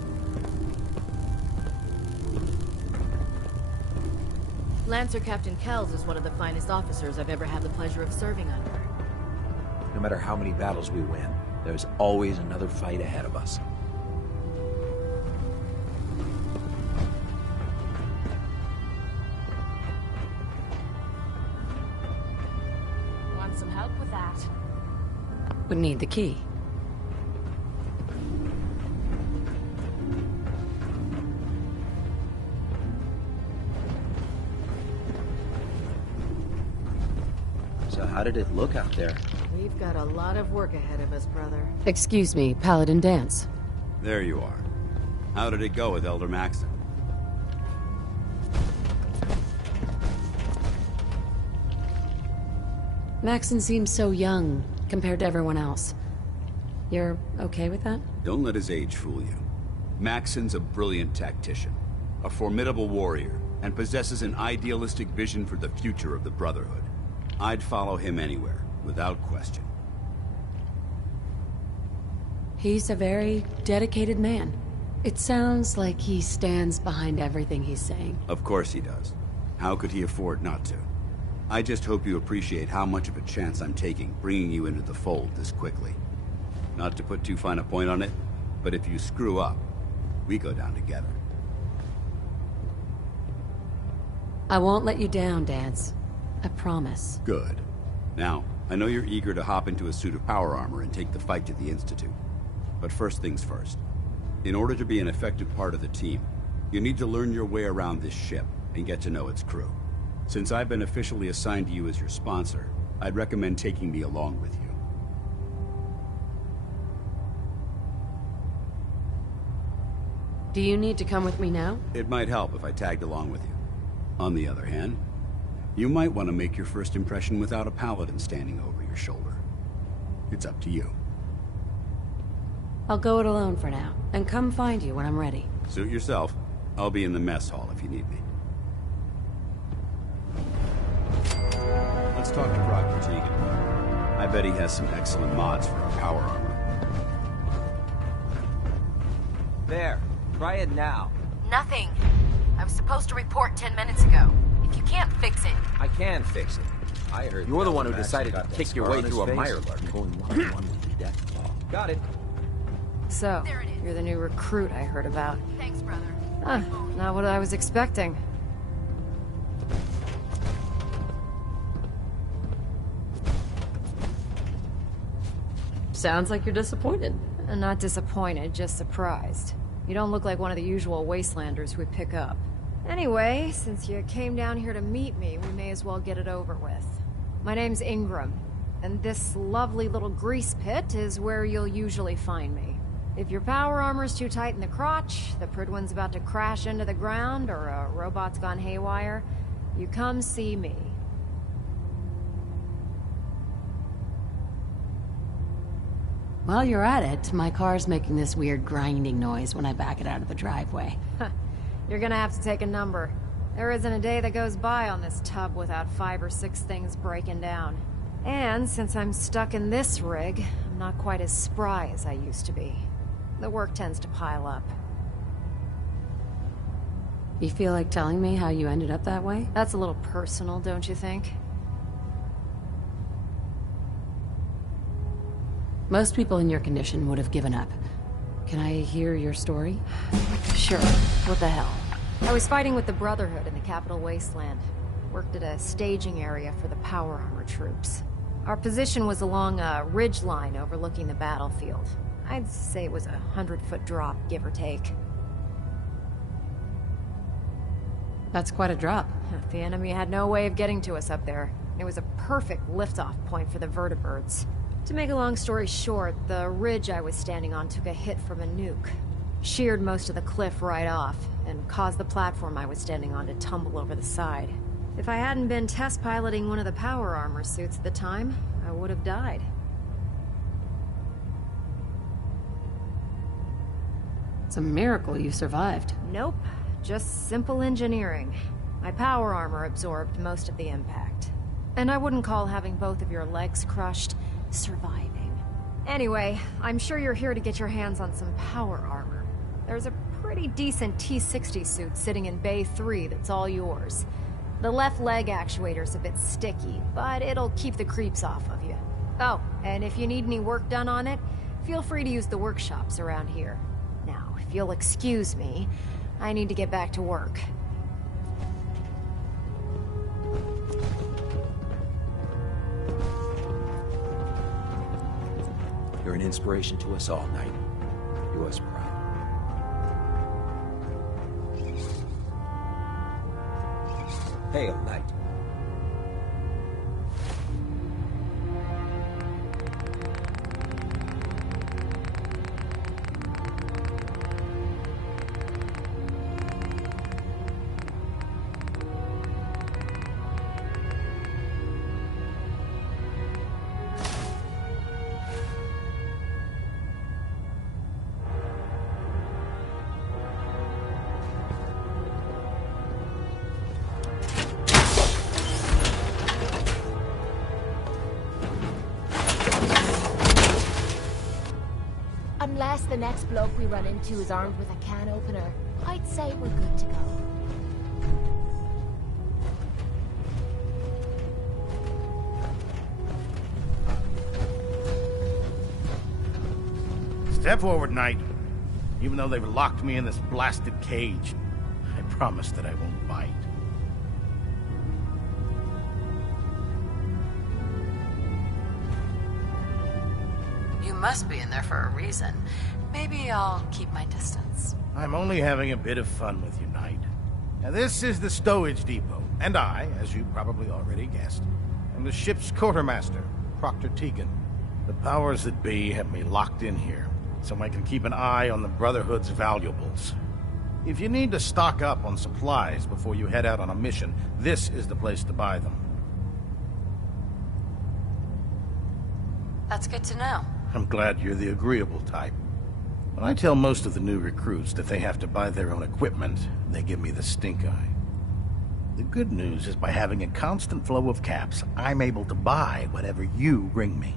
Lancer Captain Kells is one of the finest officers I've ever had the pleasure of serving under. No matter how many battles we win, there's always another fight ahead of us. Want some help with that? Would need the key. So how did it look out there? We've got a lot of work ahead of us, brother. Excuse me, Paladin Dance. There you are. How did it go with Elder Maxon? Maxon seems so young compared to everyone else. You're okay with that? Don't let his age fool you. Maxon's a brilliant tactician, a formidable warrior, and possesses an idealistic vision for the future of the Brotherhood. I'd follow him anywhere, without question. He's a very dedicated man. It sounds like he stands behind everything he's saying. Of course he does. How could he afford not to? I just hope you appreciate how much of a chance I'm taking bringing you into the fold this quickly. Not to put too fine a point on it, but if you screw up, we go down together. I won't let you down, Dance. I promise. Good. Now, I know you're eager to hop into a suit of power armor and take the fight to the Institute. But first things first. In order to be an effective part of the team, you need to learn your way around this ship and get to know its crew. Since I've been officially assigned to you as your sponsor, I'd recommend taking me along with you. Do you need to come with me now? It might help if I tagged along with you. On the other hand, you might want to make your first impression without a paladin standing over your shoulder. It's up to you. I'll go it alone for now, and come find you when I'm ready. Suit yourself. I'll be in the mess hall if you need me. Let's talk to Proctor Tegan. I bet he has some excellent mods for our power armor. There. Try it now. Nothing. I was supposed to report 10 minutes ago. If you can't fix it... I can fix it. I heard you're the one who decided to kick your way through a Mirelurk. Got it. So, you're the new recruit I heard about. Thanks, brother. Huh, not what I was expecting. Sounds like you're disappointed. Not disappointed, just surprised. You don't look like one of the usual wastelanders we pick up. Anyway, since you came down here to meet me, we may as well get it over with. My name's Ingram, and this lovely little grease pit is where you'll usually find me. If your power armor's too tight in the crotch, the Pridwin's about to crash into the ground, or a robot's gone haywire, you come see me. While you're at it, my car's making this weird grinding noise when I back it out of the driveway. You're gonna have to take a number. There isn't a day that goes by on this tub without 5 or 6 things breaking down. And since I'm stuck in this rig, I'm not quite as spry as I used to be. The work tends to pile up. You feel like telling me how you ended up that way? That's a little personal, don't you think? Most people in your condition would have given up. Can I hear your story? Sure. What the hell? I was fighting with the Brotherhood in the capital wasteland. Worked at a staging area for the power armor troops. Our position was along a ridge line overlooking the battlefield. I'd say it was a 100-foot drop, give or take. That's quite a drop. The enemy had no way of getting to us up there. It was a perfect liftoff point for the vertibirds. To make a long story short, the ridge I was standing on took a hit from a nuke. Sheared most of the cliff right off, and caused the platform I was standing on to tumble over the side. If I hadn't been test piloting one of the power armor suits at the time, I would have died. It's a miracle you survived. Nope. Just simple engineering. My power armor absorbed most of the impact. And I wouldn't call having both of your legs crushed surviving. Anyway, I'm sure you're here to get your hands on some power armor. There's a pretty decent T-60 suit sitting in Bay 3 that's all yours. The left leg actuator's a bit sticky, but it'll keep the creeps off of you. Oh, and if you need any work done on it, feel free to use the workshops around here. Now, if you'll excuse me, I need to get back to work. You're an inspiration to us all, Knight. Do us proud. Hail, Knight. Unless the next bloke we run into is armed with a can opener, I'd say we're good to go. Step forward, Knight. Even though they've locked me in this blasted cage, I promise that I won't bite. You must be in there for a reason. Maybe I'll keep my distance. I'm only having a bit of fun with you, Knight. Now, this is the stowage depot, and I, as you probably already guessed, am the ship's quartermaster, Proctor Tegan. The powers that be have me locked in here, so I can keep an eye on the Brotherhood's valuables. If you need to stock up on supplies before you head out on a mission, this is the place to buy them. That's good to know. I'm glad you're the agreeable type. When I tell most of the new recruits that they have to buy their own equipment, they give me the stink eye. The good news is by having a constant flow of caps, I'm able to buy whatever you bring me.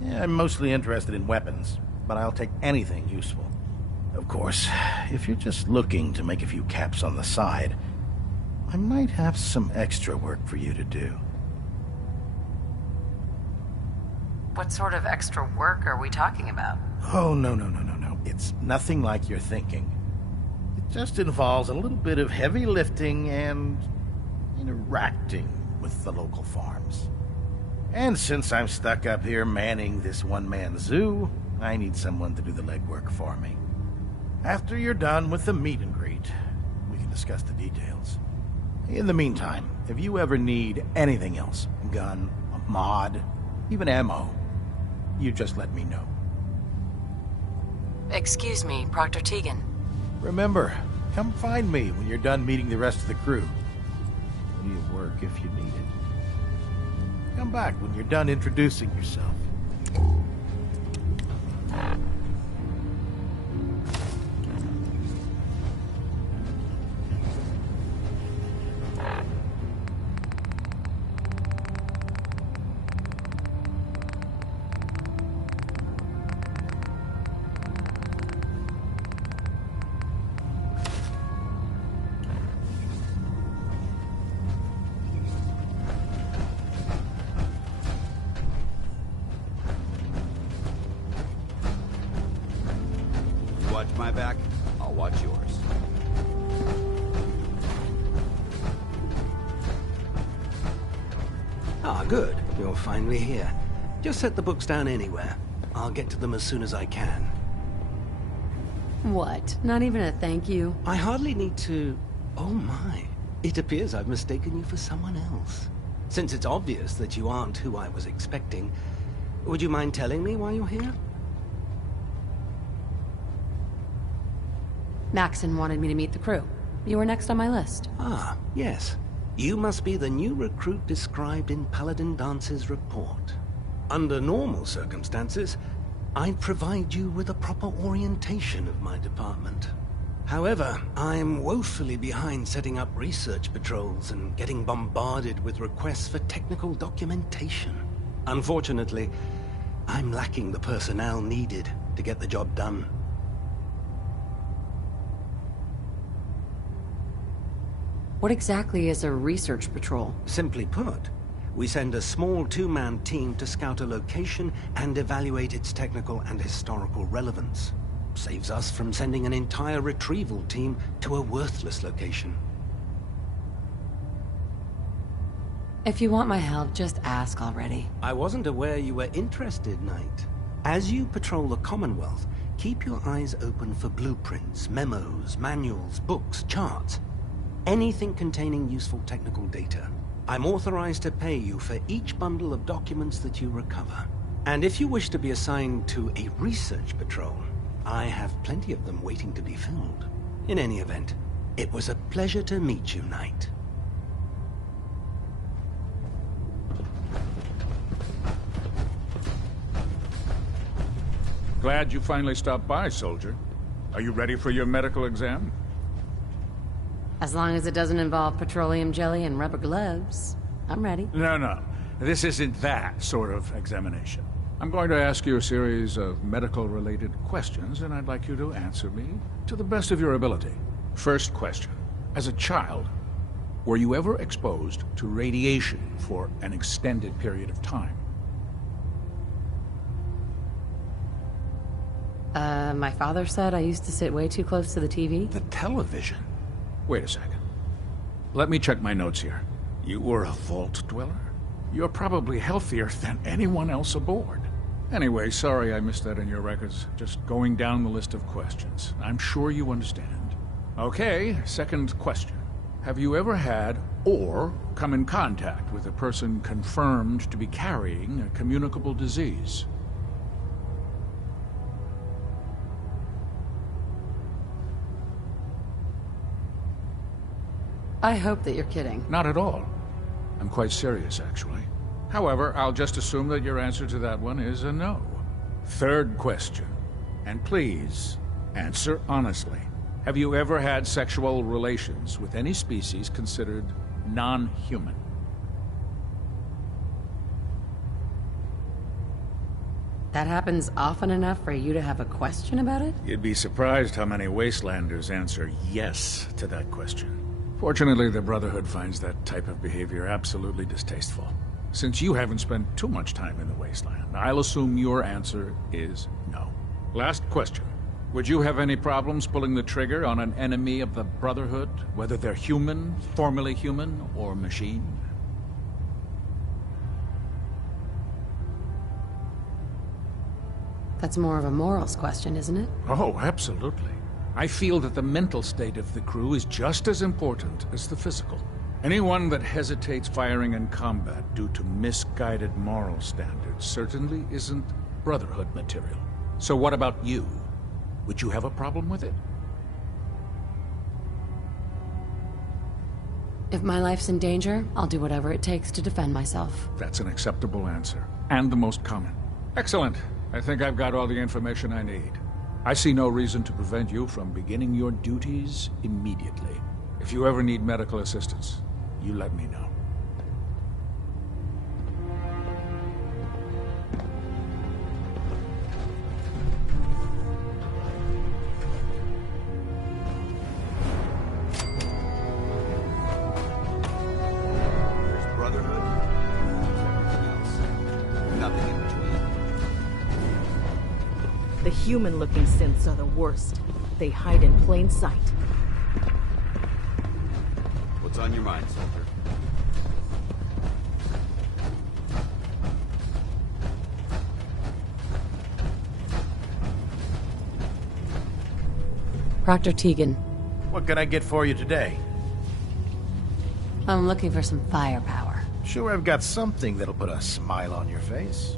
Yeah, I'm mostly interested in weapons, but I'll take anything useful. Of course, if you're just looking to make a few caps on the side, I might have some extra work for you to do. What sort of extra work are we talking about? Oh, no. It's nothing like you're thinking. It just involves a little bit of heavy lifting and interacting with the local farms. And since I'm stuck up here manning this one-man zoo, I need someone to do the legwork for me. After you're done with the meet and greet, we can discuss the details. In the meantime, if you ever need anything else, gun, a mod, even ammo, you just let me know. Excuse me, Proctor Tegan. Remember, come find me when you're done meeting the rest of the crew. Plenty of work if you need it. Come back when you're done introducing yourself. Watch my back, I'll watch yours. Ah, good. You're finally here. Just set the books down anywhere. I'll get to them as soon as I can. What? Not even a thank you? I hardly need to... Oh my. It appears I've mistaken you for someone else. Since it's obvious that you aren't who I was expecting, would you mind telling me why you're here? Maxon wanted me to meet the crew. You were next on my list. Ah, yes. You must be the new recruit described in Paladin Dance's report. Under normal circumstances, I'd provide you with a proper orientation of my department. However, I'm woefully behind setting up research patrols and getting bombarded with requests for technical documentation. Unfortunately, I'm lacking the personnel needed to get the job done. What exactly is a research patrol? Simply put, we send a small two-man team to scout a location and evaluate its technical and historical relevance. Saves us from sending an entire retrieval team to a worthless location. If you want my help, just ask already. I wasn't aware you were interested, Knight. As you patrol the Commonwealth, keep your eyes open for blueprints, memos, manuals, books, charts. Anything containing useful technical data. I'm authorized to pay you for each bundle of documents that you recover. And if you wish to be assigned to a research patrol, I have plenty of them waiting to be filled. In any event, it was a pleasure to meet you, Knight. Glad you finally stopped by, soldier. Are you ready for your medical exam? As long as it doesn't involve petroleum jelly and rubber gloves, I'm ready. No. This isn't that sort of examination. I'm going to ask you a series of medical-related questions, and I'd like you to answer me to the best of your ability. First question. As a child, were you ever exposed to radiation for an extended period of time? My father said I used to sit way too close to the TV. The television? Wait a second. Let me check my notes here. You were a vault dweller? You're probably healthier than anyone else aboard. Anyway, sorry I missed that in your records. Just going down the list of questions. I'm sure you understand. Okay, second question. Have you ever had or come in contact with a person confirmed to be carrying a communicable disease? I hope that you're kidding. Not at all. I'm quite serious, actually. However, I'll just assume that your answer to that one is a no. Third question. And please, answer honestly. Have you ever had sexual relations with any species considered non-human? That happens often enough for you to have a question about it? You'd be surprised how many Wastelanders answer yes to that question. Fortunately, the Brotherhood finds that type of behavior absolutely distasteful. Since you haven't spent too much time in the Wasteland, I'll assume your answer is no. Last question. Would you have any problems pulling the trigger on an enemy of the Brotherhood, whether they're human, formerly human, or machine? That's more of a morals question, isn't it? Oh, absolutely. I feel that the mental state of the crew is just as important as the physical. Anyone that hesitates firing in combat due to misguided moral standards certainly isn't Brotherhood material. So what about you? Would you have a problem with it? If my life's in danger, I'll do whatever it takes to defend myself. That's an acceptable answer, and the most common. Excellent. I think I've got all the information I need. I see no reason to prevent you from beginning your duties immediately. If you ever need medical assistance, you let me know. There's Brotherhood, there's everything else. Nothing in between. The human-looking synths are the worst. They hide in plain sight. What's on your mind, soldier? Proctor Tegan. What can I get for you today? I'm looking for some firepower. Sure, I've got something that'll put a smile on your face.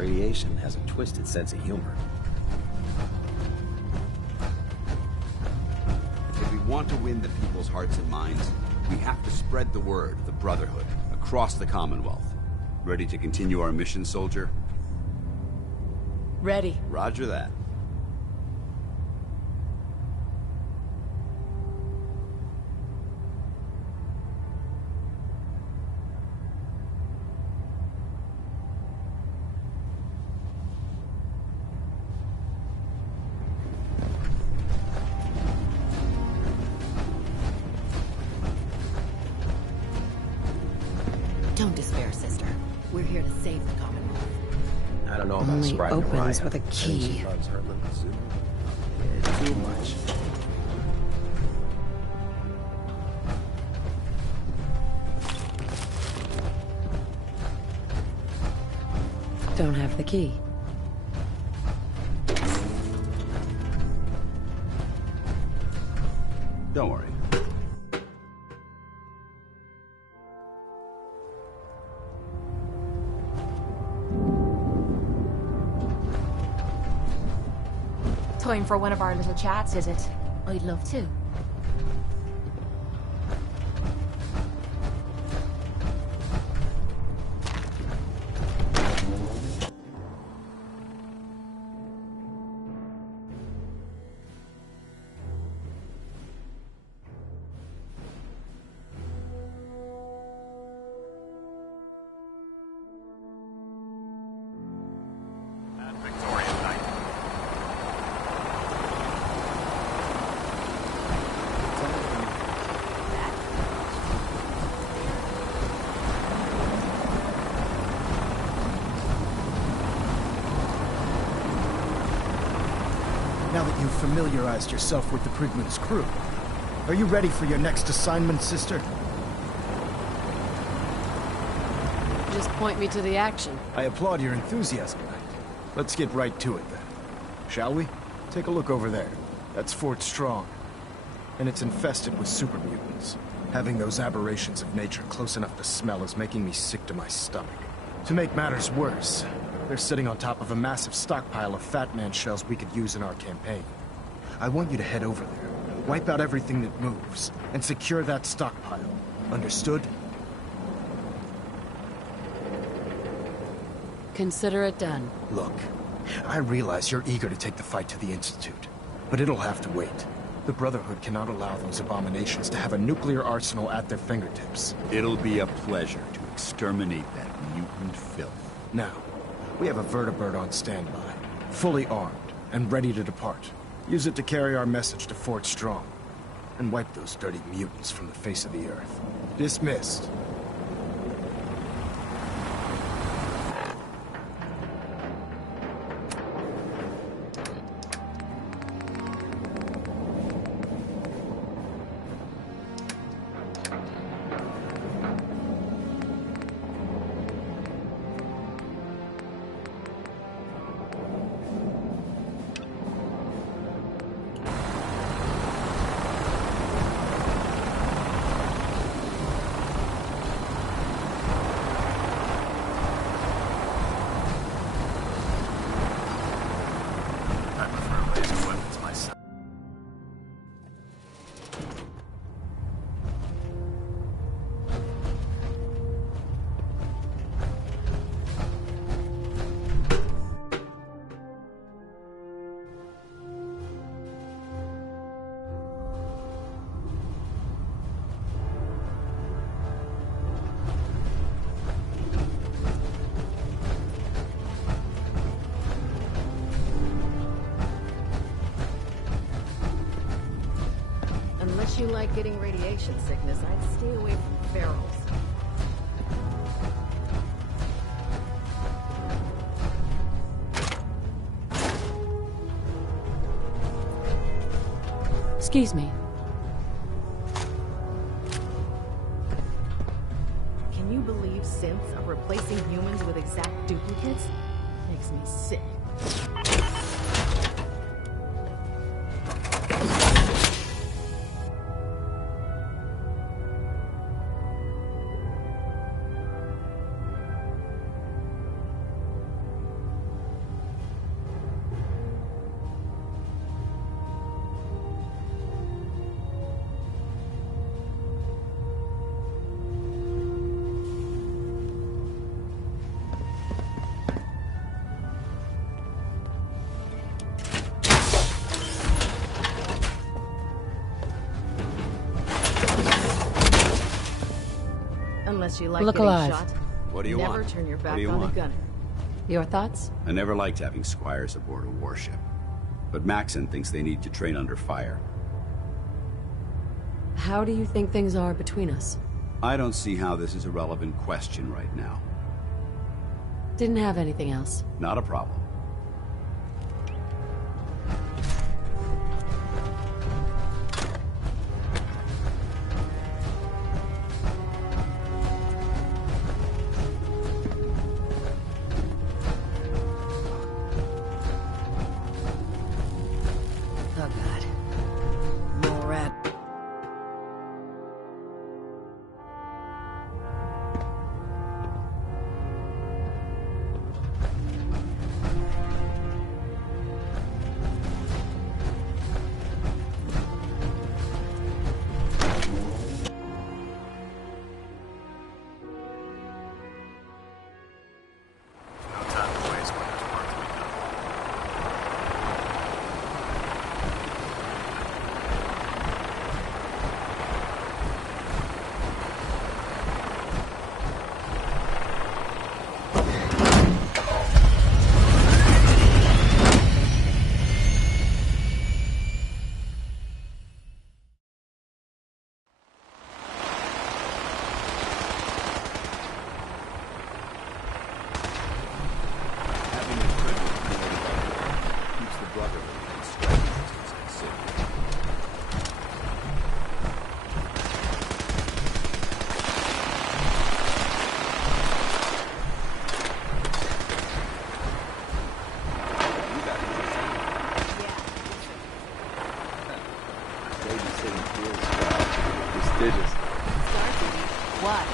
Radiation has a twisted sense of humor. If we want to win the people's hearts and minds, we have to spread the word of the Brotherhood across the Commonwealth. Ready to continue our mission, soldier? Ready. Roger that. Don't despair, sister. We're here to save the Commonwealth. I don't know about Only Sprite opens Mariah. with a I think key. She loves her little zoo. Yeah, too much. Don't have the key. Don't worry. Time for one of our little chats, is it? I'd love to. Now that you've familiarized yourself with the Prigman's crew, are you ready for your next assignment, sister? Just point me to the action. I applaud your enthusiasm, Knight. Let's get right to it, then. Shall we? Take a look over there. That's Fort Strong. And it's infested with super mutants. Having those aberrations of nature close enough to smell is making me sick to my stomach. To make matters worse, they're sitting on top of a massive stockpile of Fat Man shells we could use in our campaign. I want you to head over there, wipe out everything that moves, and secure that stockpile. Understood? Consider it done. Look, I realize you're eager to take the fight to the Institute, but it'll have to wait. The Brotherhood cannot allow those abominations to have a nuclear arsenal at their fingertips. It'll be a pleasure to exterminate that mutant filth. Now, we have a vertibird on standby, fully armed and ready to depart. Use it to carry our message to Fort Strong, and wipe those dirty mutants from the face of the earth. Dismissed. Unless you like getting radiation sickness, I'd stay away from ferals. Excuse me. Can you believe synths are replacing humans with exact duplicates? Makes me sick. Unless you like Look getting alive. shot. What do you Never want? turn your What back do you on want? a gunner. Your thoughts? I never liked having squires aboard a warship. But Maxon thinks they need to train under fire. How do you think things are between us? I don't see how this is a relevant question right now. Didn't have anything else. Not a problem. Oh god. More rat. No time to waste when there's work to be done. Having equipment keeps the Brotherhood within striking distance of the city. You got babysitting feels prestigious. What?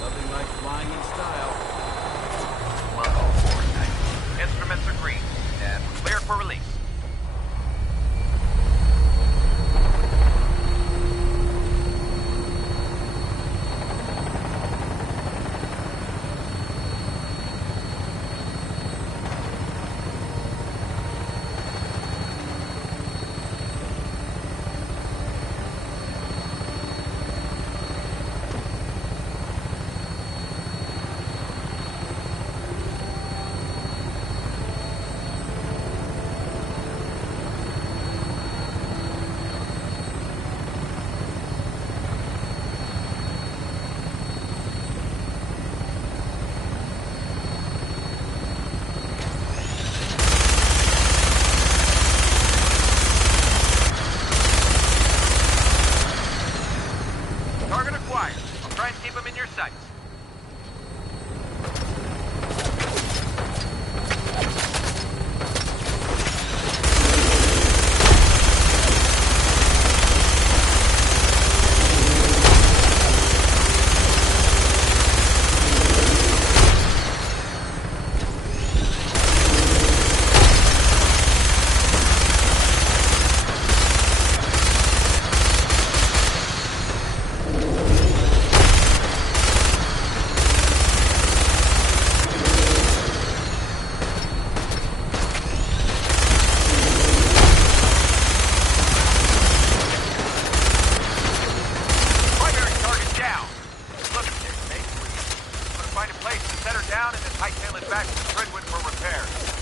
Nothing like flying in style. We're all for it, Knight. Instruments are green, and we're cleared for release. Target acquired. I'll try and keep him in your sights. Hightail it back to Threadwood for repairs.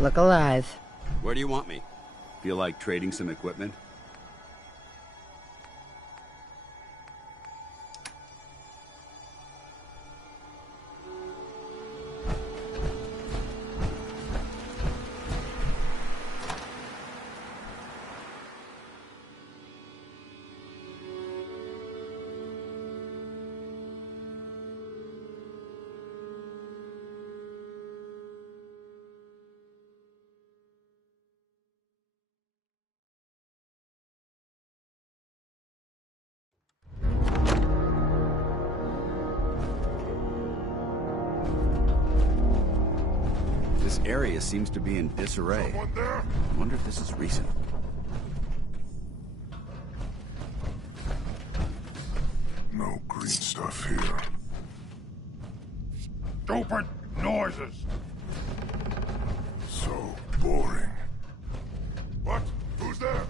Look alive. Where do you want me? Feel like trading some equipment? This area seems to be in disarray. I wonder if this is recent. No green stuff here. Stupid noises! So boring. What? Who's there?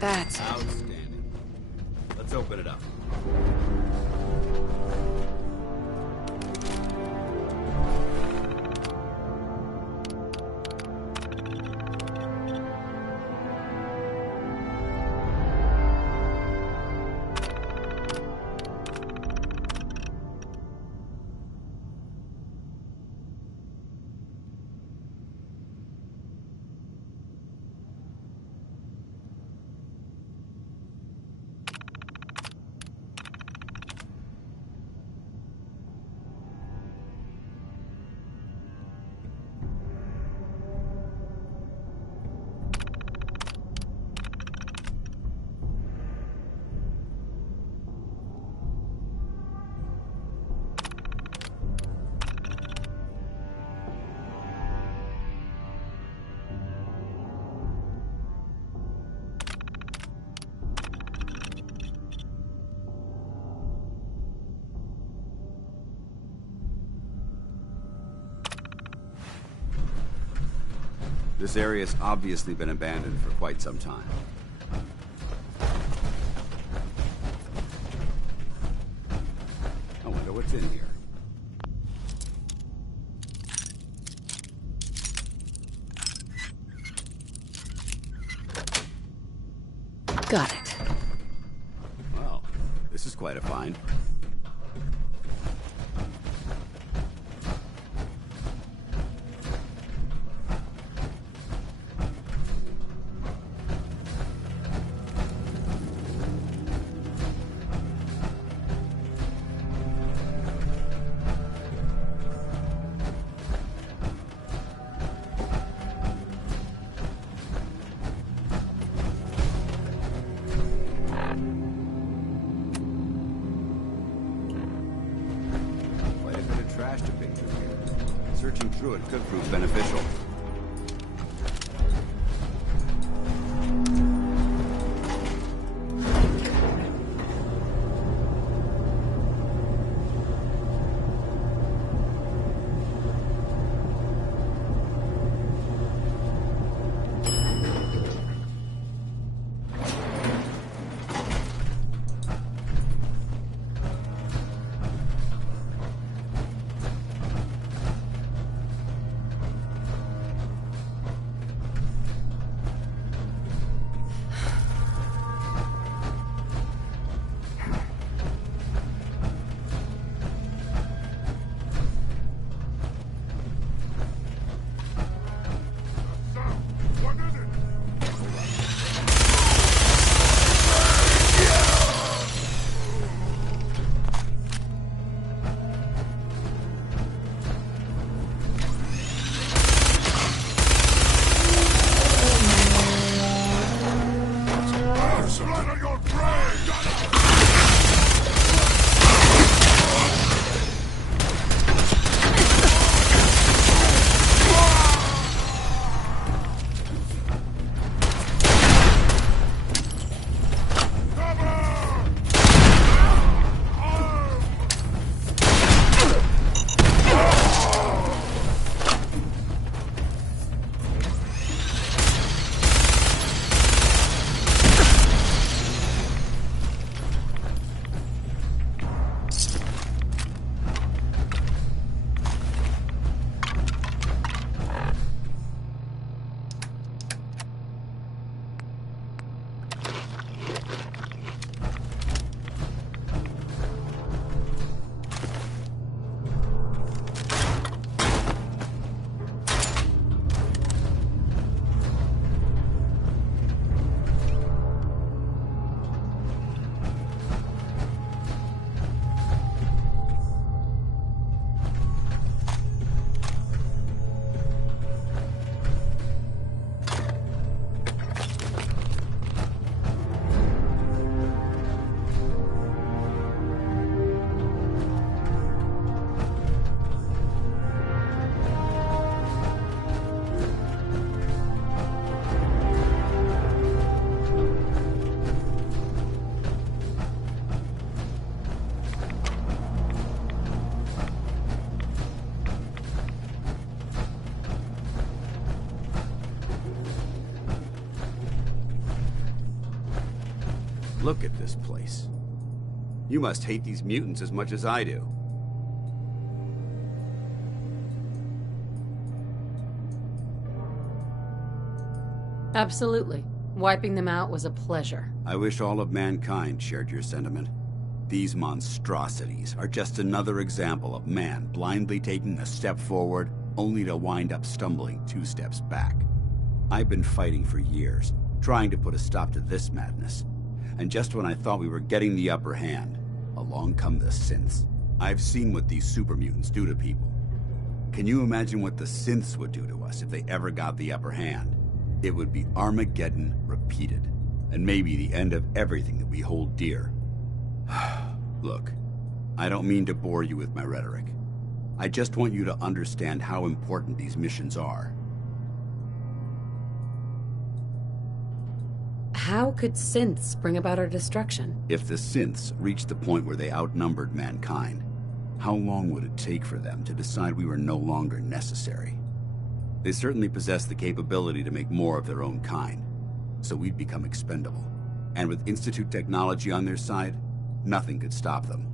That's... Outstanding. Let's open it up. This area's obviously been abandoned for quite some time. I wonder what's in here. Got it. Well, this is quite a find. Searching through it could prove beneficial. Look at this place. You must hate these mutants as much as I do. Absolutely. Wiping them out was a pleasure. I wish all of mankind shared your sentiment. These monstrosities are just another example of man blindly taking a step forward, only to wind up stumbling 2 steps back. I've been fighting for years, trying to put a stop to this madness. And just when I thought we were getting the upper hand, along come the synths. I've seen what these super mutants do to people. Can you imagine what the synths would do to us if they ever got the upper hand? It would be Armageddon repeated, and maybe the end of everything that we hold dear. Look, I don't mean to bore you with my rhetoric. I just want you to understand how important these missions are. How could synths bring about our destruction? If the synths reached the point where they outnumbered mankind, how long would it take for them to decide we were no longer necessary? They certainly possess the capability to make more of their own kind, so we'd become expendable. And with Institute technology on their side, nothing could stop them.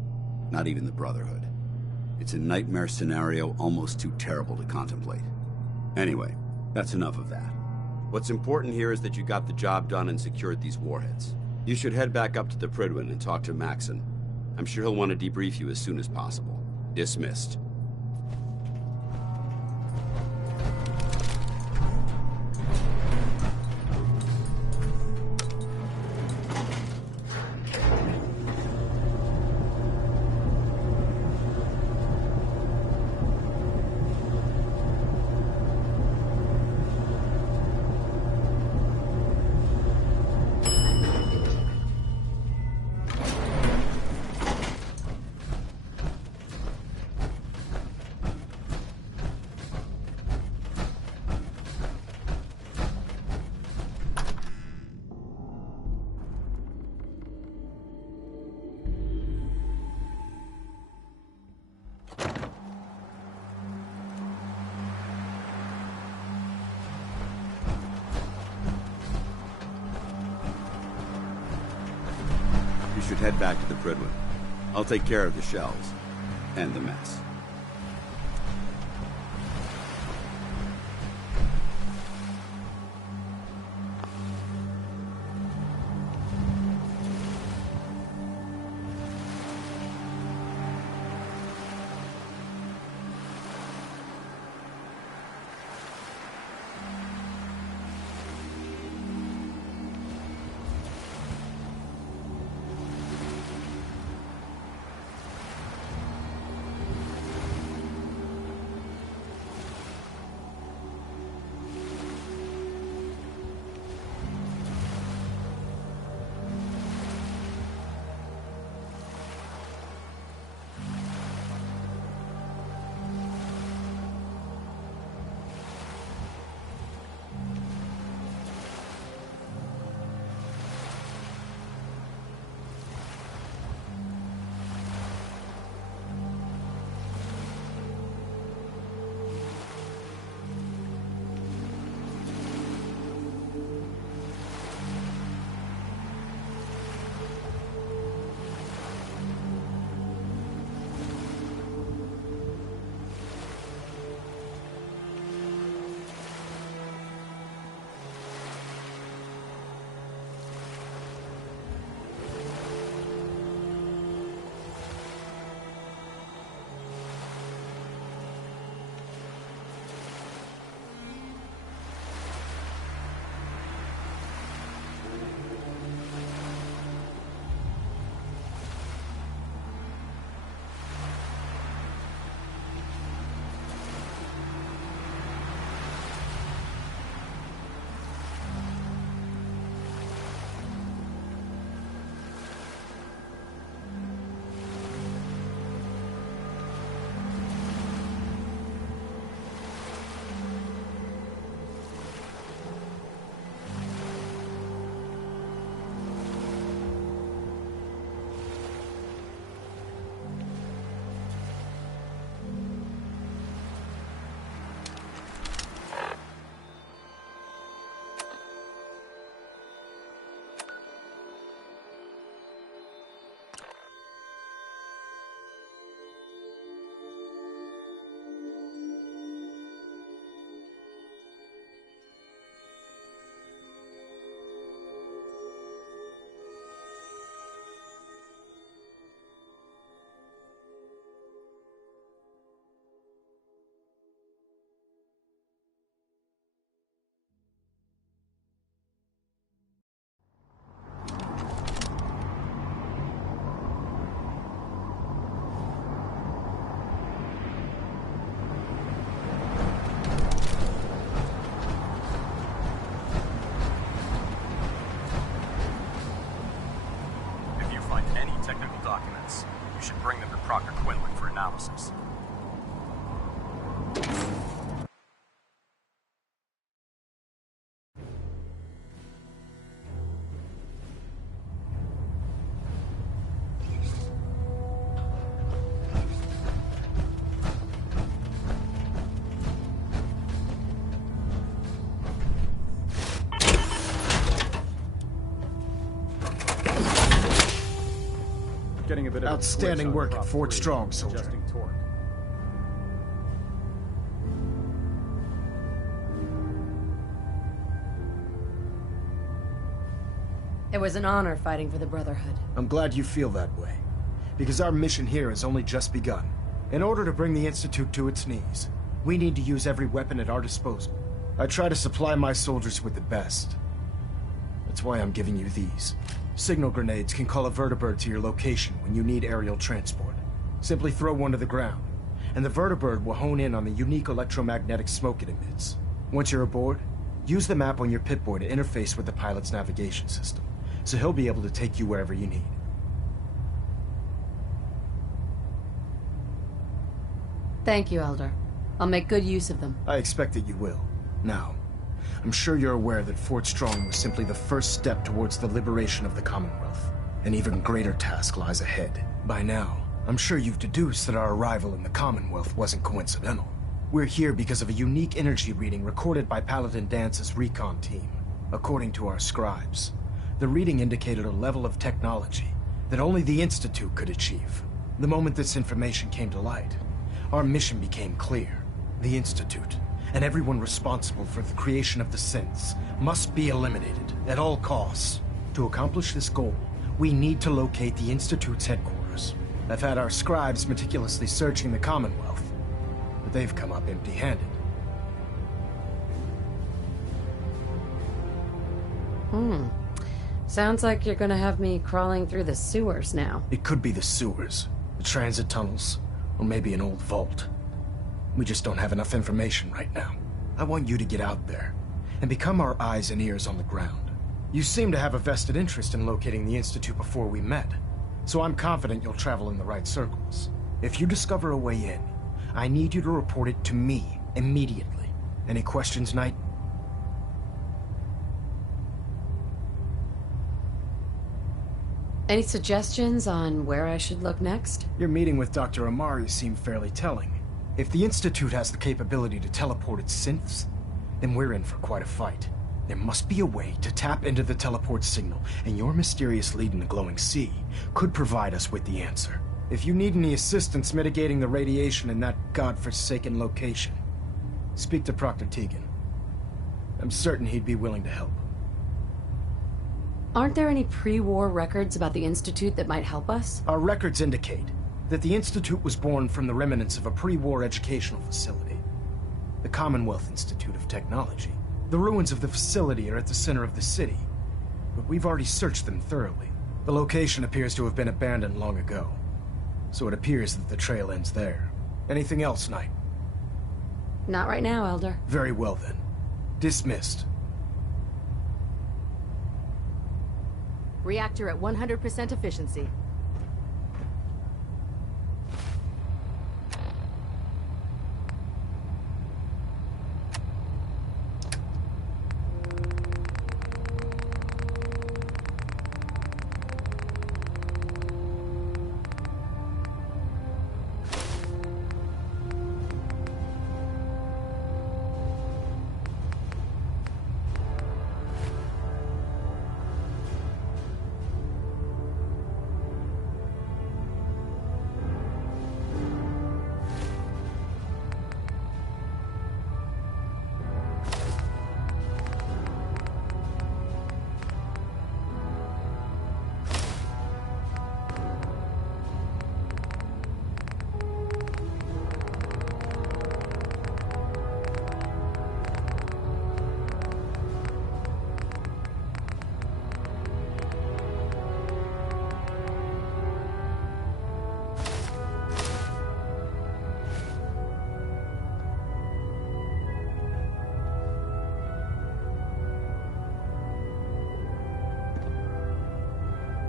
Not even the Brotherhood. It's a nightmare scenario almost too terrible to contemplate. Anyway, that's enough of that. What's important here is that you got the job done and secured these warheads. You should head back up to the Prydwen and talk to Maxon. I'm sure he'll want to debrief you as soon as possible. Dismissed. You should head back to the Prydwen. I'll take care of the shells and the mess. bit of Outstanding glitch on work prop at Fort 3, Strong, soldier. adjusting torque. It was an honor fighting for the Brotherhood. I'm glad you feel that way, because our mission here has only just begun. In order to bring the Institute to its knees, we need to use every weapon at our disposal. I try to supply my soldiers with the best. That's why I'm giving you these. Signal grenades can call a vertibird to your location when you need aerial transport. Simply throw one to the ground, and the vertibird will hone in on the unique electromagnetic smoke it emits. Once you're aboard, use the map on your Pip-Boy to interface with the pilot's navigation system, so he'll be able to take you wherever you need. Thank you, Elder. I'll make good use of them. I expect that you will. Now, I'm sure you're aware that Fort Strong was simply the first step towards the liberation of the Commonwealth. An even greater task lies ahead. By now, I'm sure you've deduced that our arrival in the Commonwealth wasn't coincidental. We're here because of a unique energy reading recorded by Paladin Dance's recon team. According to our scribes, the reading indicated a level of technology that only the Institute could achieve. The moment this information came to light, our mission became clear. The Institute, and everyone responsible for the creation of the synths, must be eliminated at all costs. To accomplish this goal, we need to locate the Institute's headquarters. I've had our scribes meticulously searching the Commonwealth, but they've come up empty-handed. Sounds like you're gonna have me crawling through the sewers now. It could be the sewers, the transit tunnels, or maybe an old vault. We just don't have enough information right now. I want you to get out there and become our eyes and ears on the ground. You seem to have a vested interest in locating the Institute before we met, so I'm confident you'll travel in the right circles. If you discover a way in, I need you to report it to me immediately. Any questions, Knight? Any suggestions on where I should look next? Your meeting with Dr. Amari seemed fairly telling. If the Institute has the capability to teleport its synths, then we're in for quite a fight. There must be a way to tap into the teleport signal, and your mysterious lead in the glowing sea could provide us with the answer. If you need any assistance mitigating the radiation in that godforsaken location, speak to Proctor Tegan. I'm certain he'd be willing to help. Aren't there any pre-war records about the Institute that might help us? Our records indicate that the Institute was born from the remnants of a pre-war educational facility, the Commonwealth Institute of Technology. The ruins of the facility are at the center of the city, but we've already searched them thoroughly. The location appears to have been abandoned long ago, so it appears that the trail ends there. Anything else, Knight? Not right now, Elder. Very well then. Dismissed. Reactor at 100% efficiency.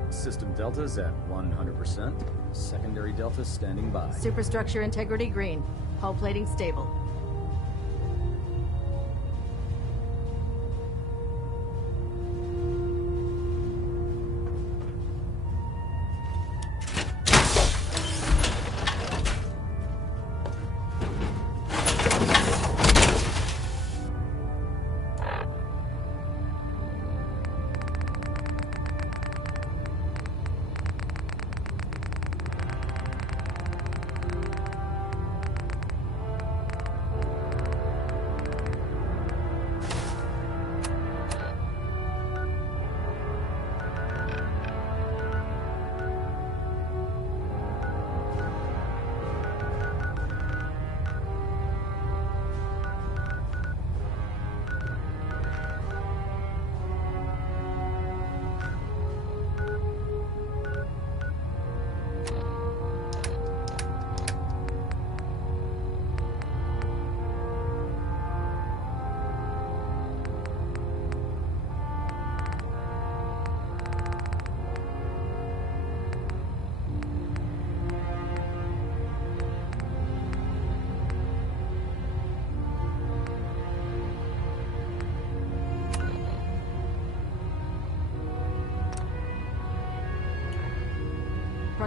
System deltas at 100%. Secondary deltas standing by. Superstructure integrity green. Hull plating stable.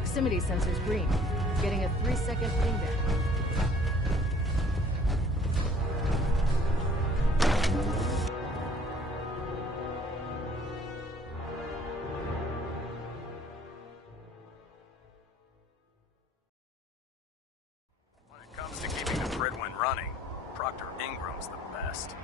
Proximity sensor's green. Getting a 3-second ping there. When it comes to keeping the Fridwin running, Proctor Ingram's the best.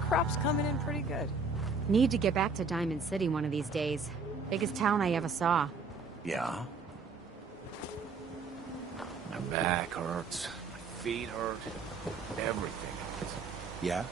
Crop's coming in pretty good. Need to get back to Diamond City one of these days. Biggest town I ever saw. Yeah? My back hurts, my feet hurt, everything hurts. Yeah?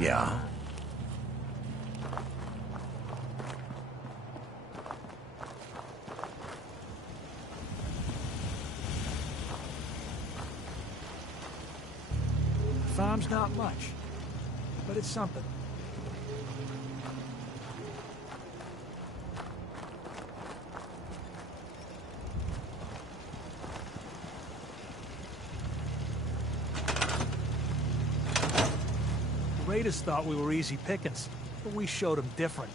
Yeah? Farm's not much, but it's something. The Raiders thought we were easy pickings, but we showed them different.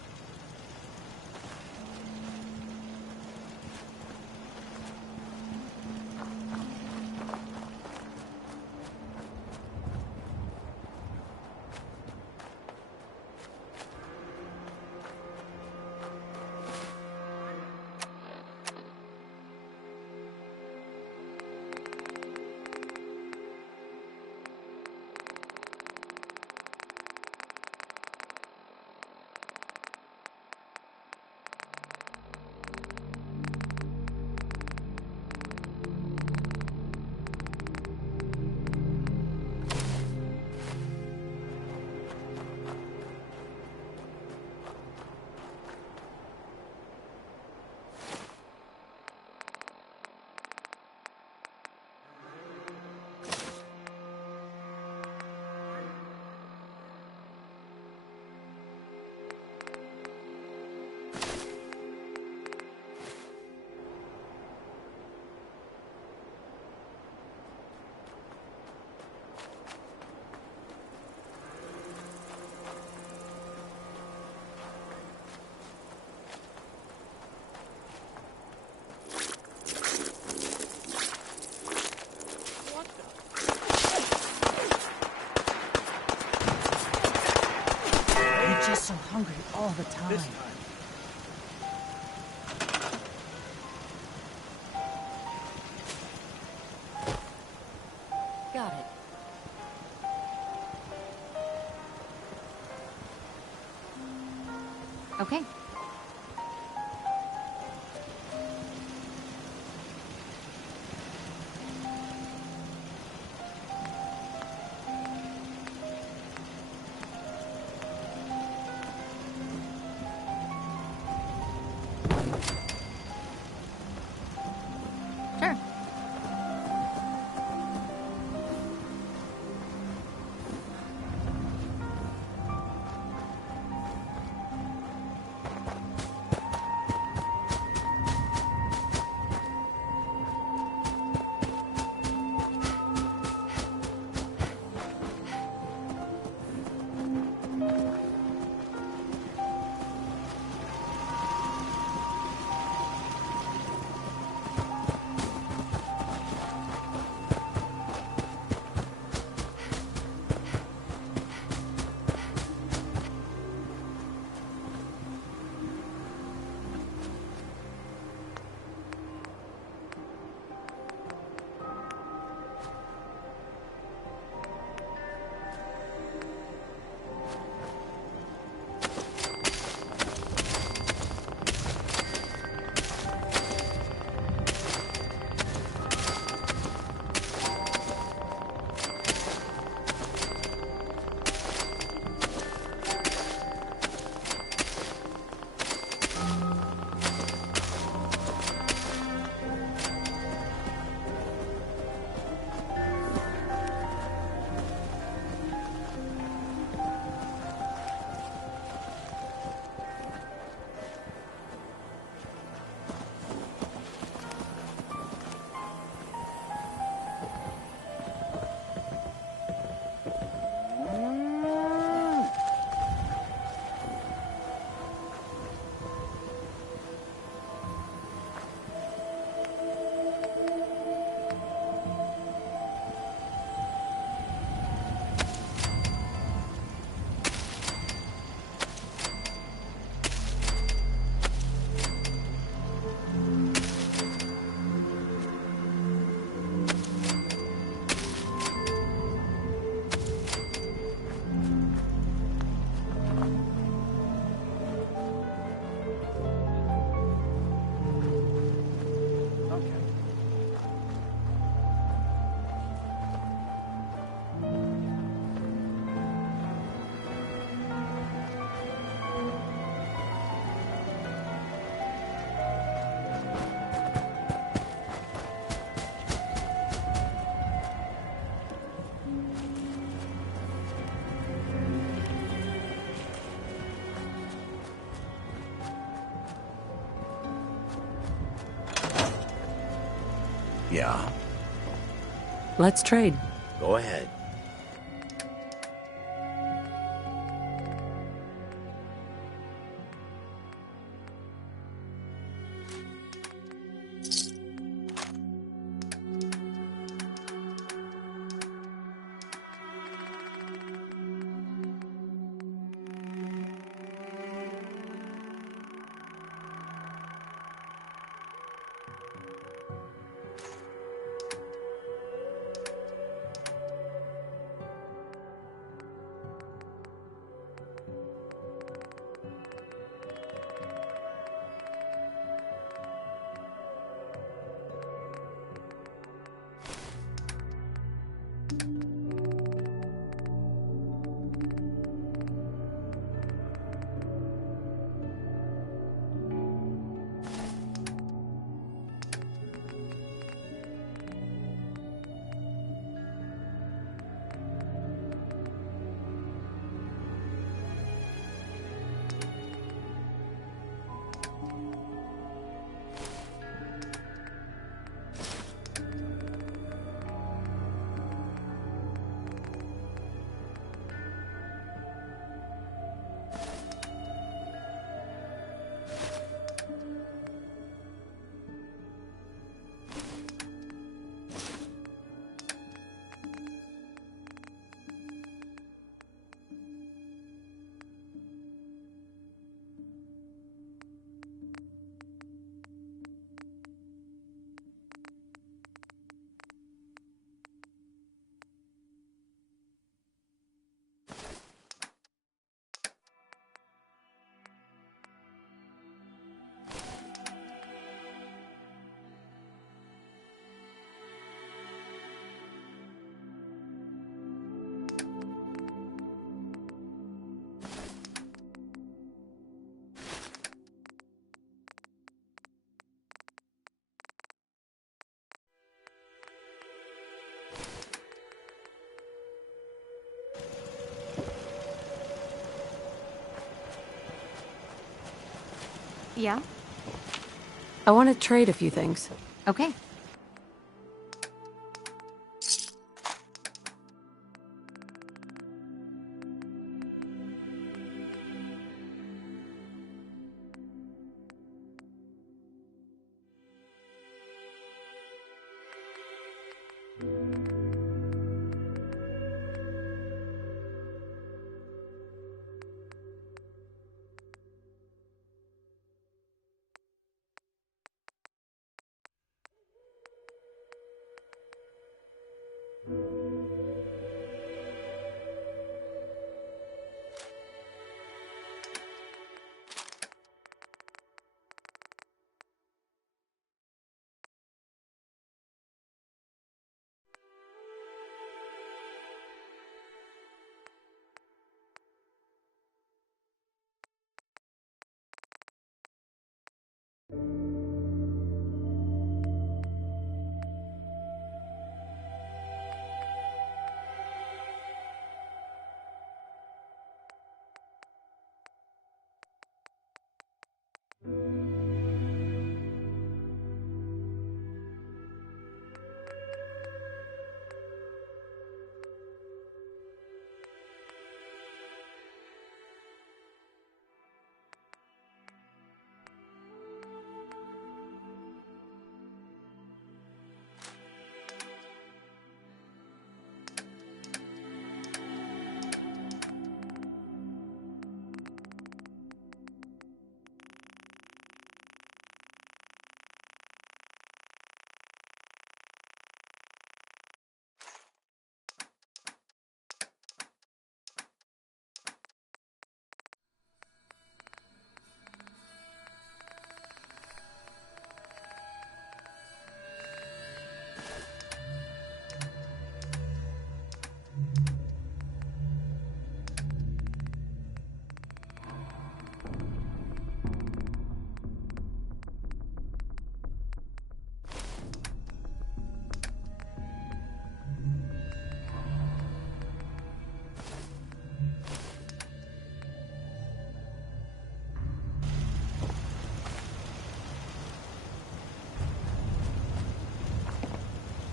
So hungry all the time. Got it. Okay. Sure. Yeah. Let's trade. Go ahead. Yeah? I want to trade a few things. Okay.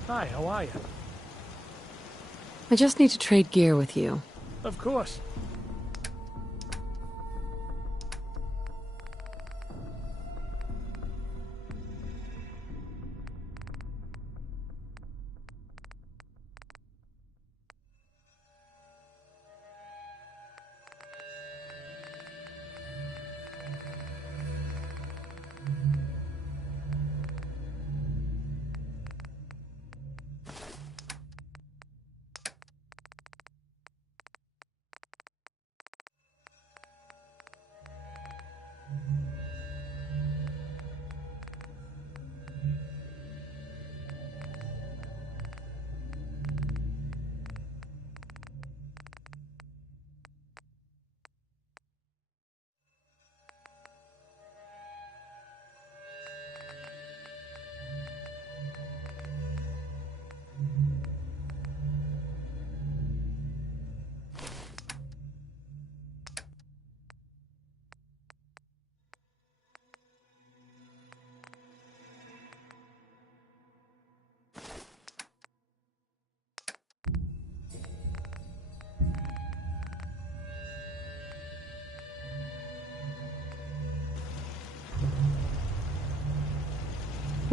Hi, how are you? I just need to trade gear with you. Of course.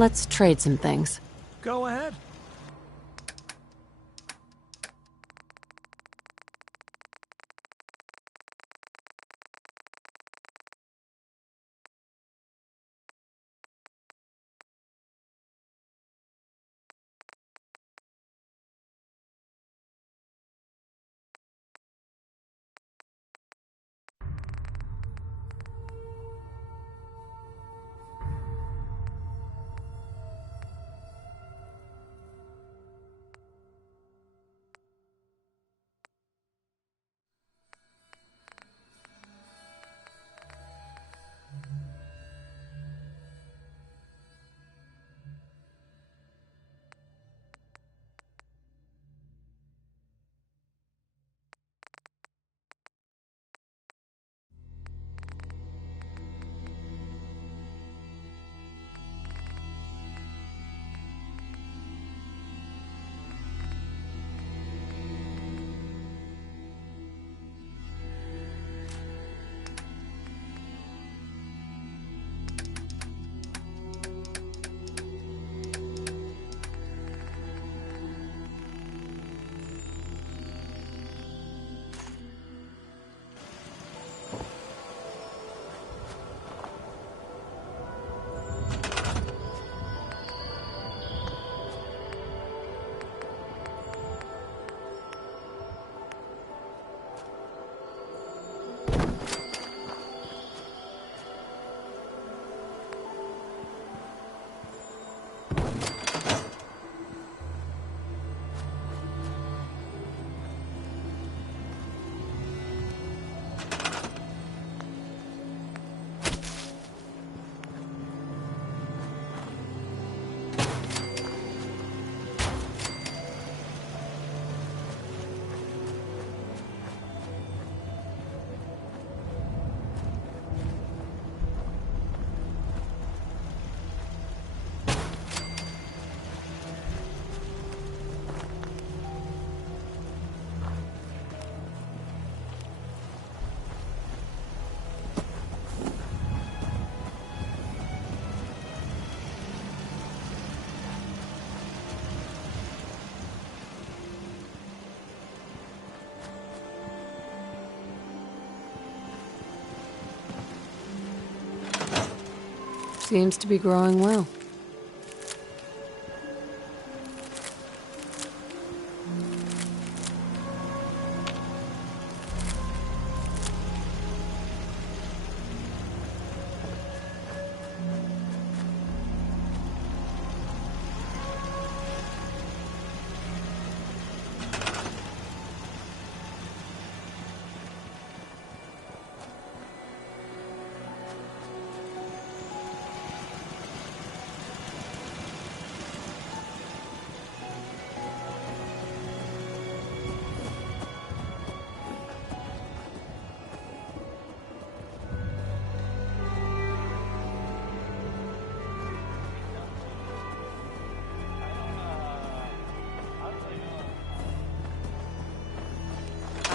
Let's trade some things. Go ahead. Seems to be growing well.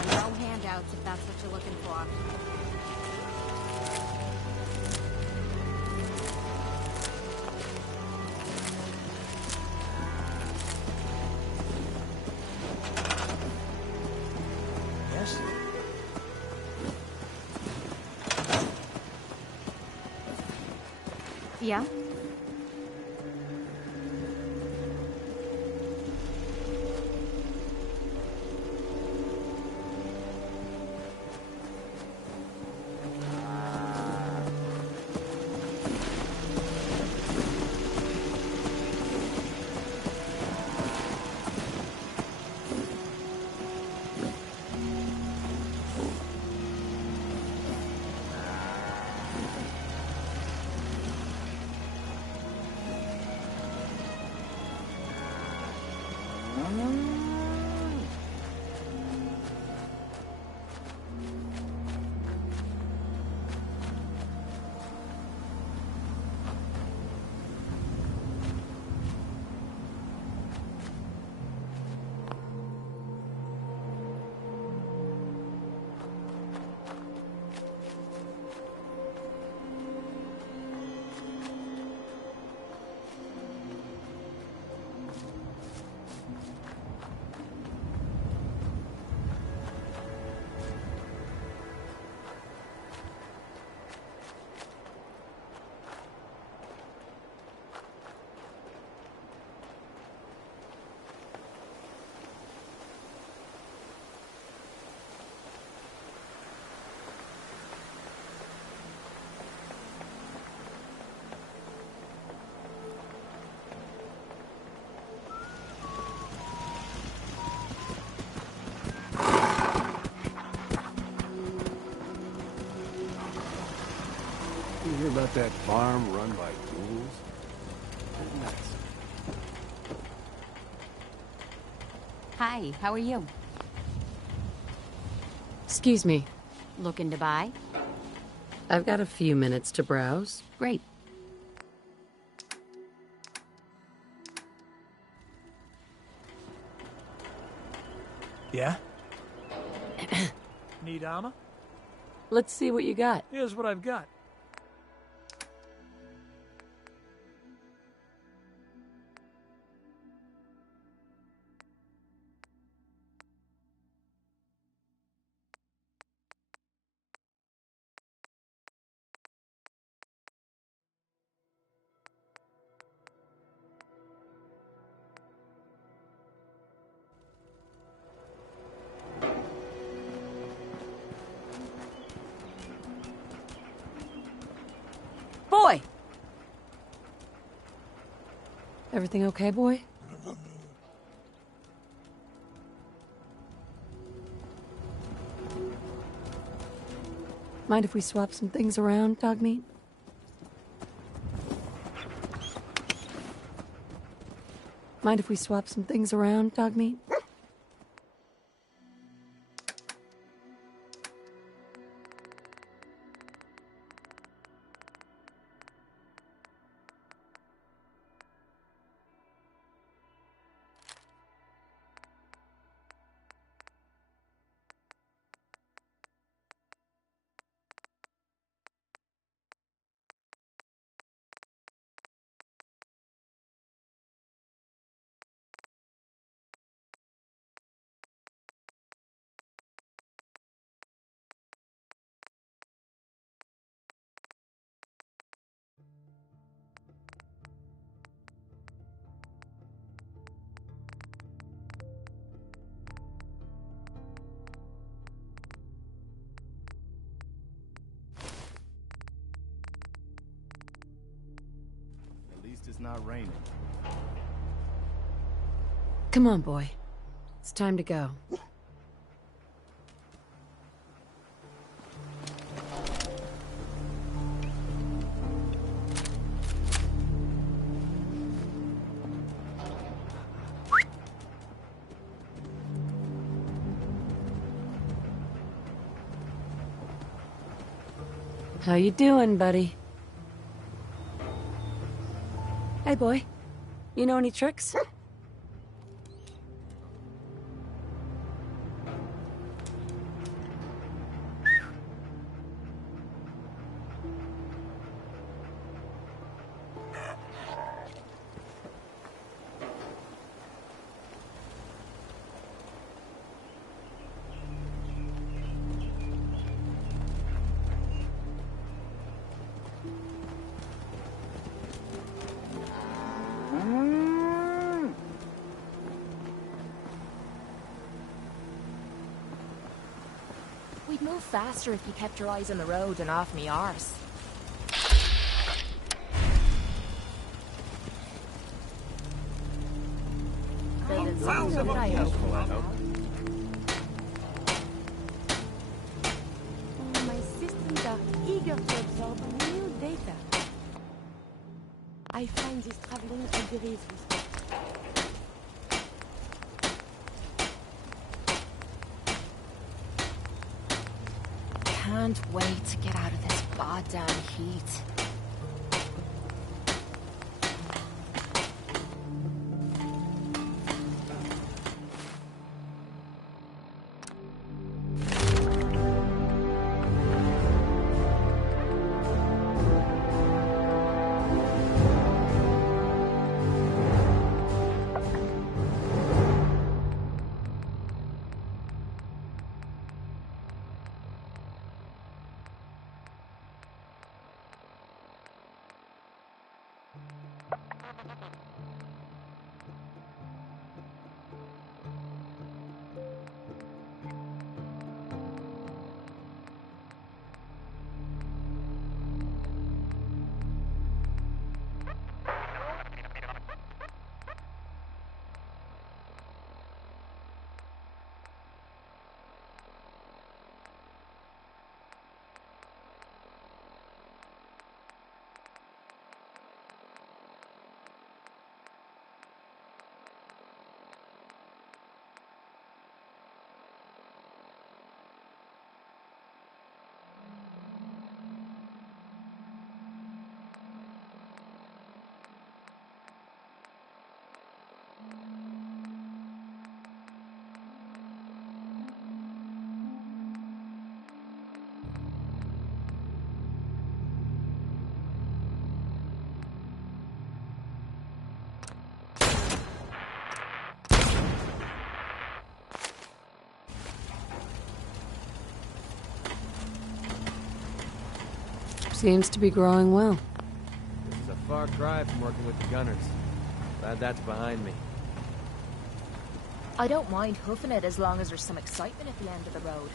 No handouts if that's what you're looking for. Yes? Yeah? You hear about that farm run by ghouls? They're nuts. Hi, how are you? Excuse me. Looking to buy? I've got a few minutes to browse. Great. Yeah? Need armor? Let's see what you got. Here's what I've got. Boy! Everything okay, boy? Mind if we swap some things around, dog meat? Mind if we swap some things around, dog meat? it's not raining. Come on, boy. It's time to go. How you doing, buddy? Hey, boy. You know any tricks? We'd move faster if you kept your eyes on the road and off me arse. Sounds of a useful, I hope. My systems are eager to absorb new data. I find this traveling agrees with me. Can't wait to get out of this goddamn heat. Seems to be growing well. This is a far cry from working with the gunners. Glad that's behind me. I don't mind hoofing it as long as there's some excitement at the end of the road.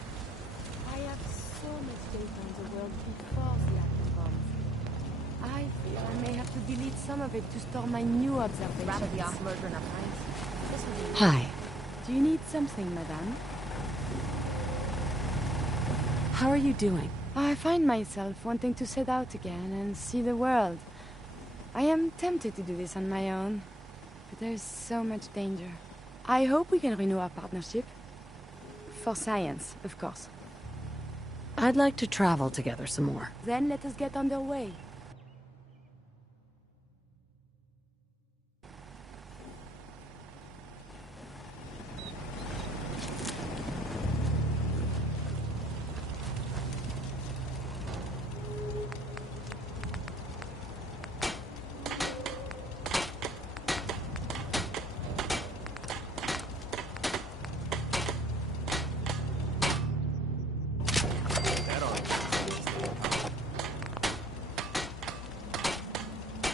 I have so much data in the world before the atom bombs. I feel I may have to delete some of it to store my new observations. Rather be off murdering our minds. Hi. Do you need something, madame? How are you doing? I find myself wanting to set out again and see the world. I am tempted to do this on my own, but there's so much danger. I hope we can renew our partnership. For science, of course. I'd like to travel together some more. Then let us get underway.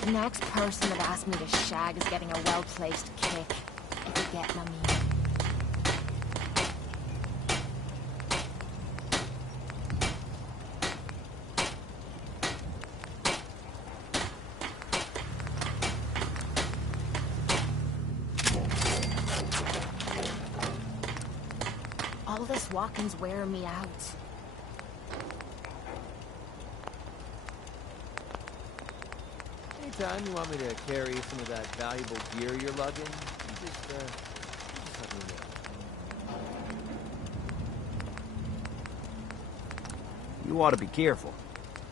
The next person that asks me to shag is getting a well-placed kick. If you get what I mean. All this walking's wearing me out. Anytime you want me to carry some of that valuable gear you're lugging, you just let me know. You ought to be careful.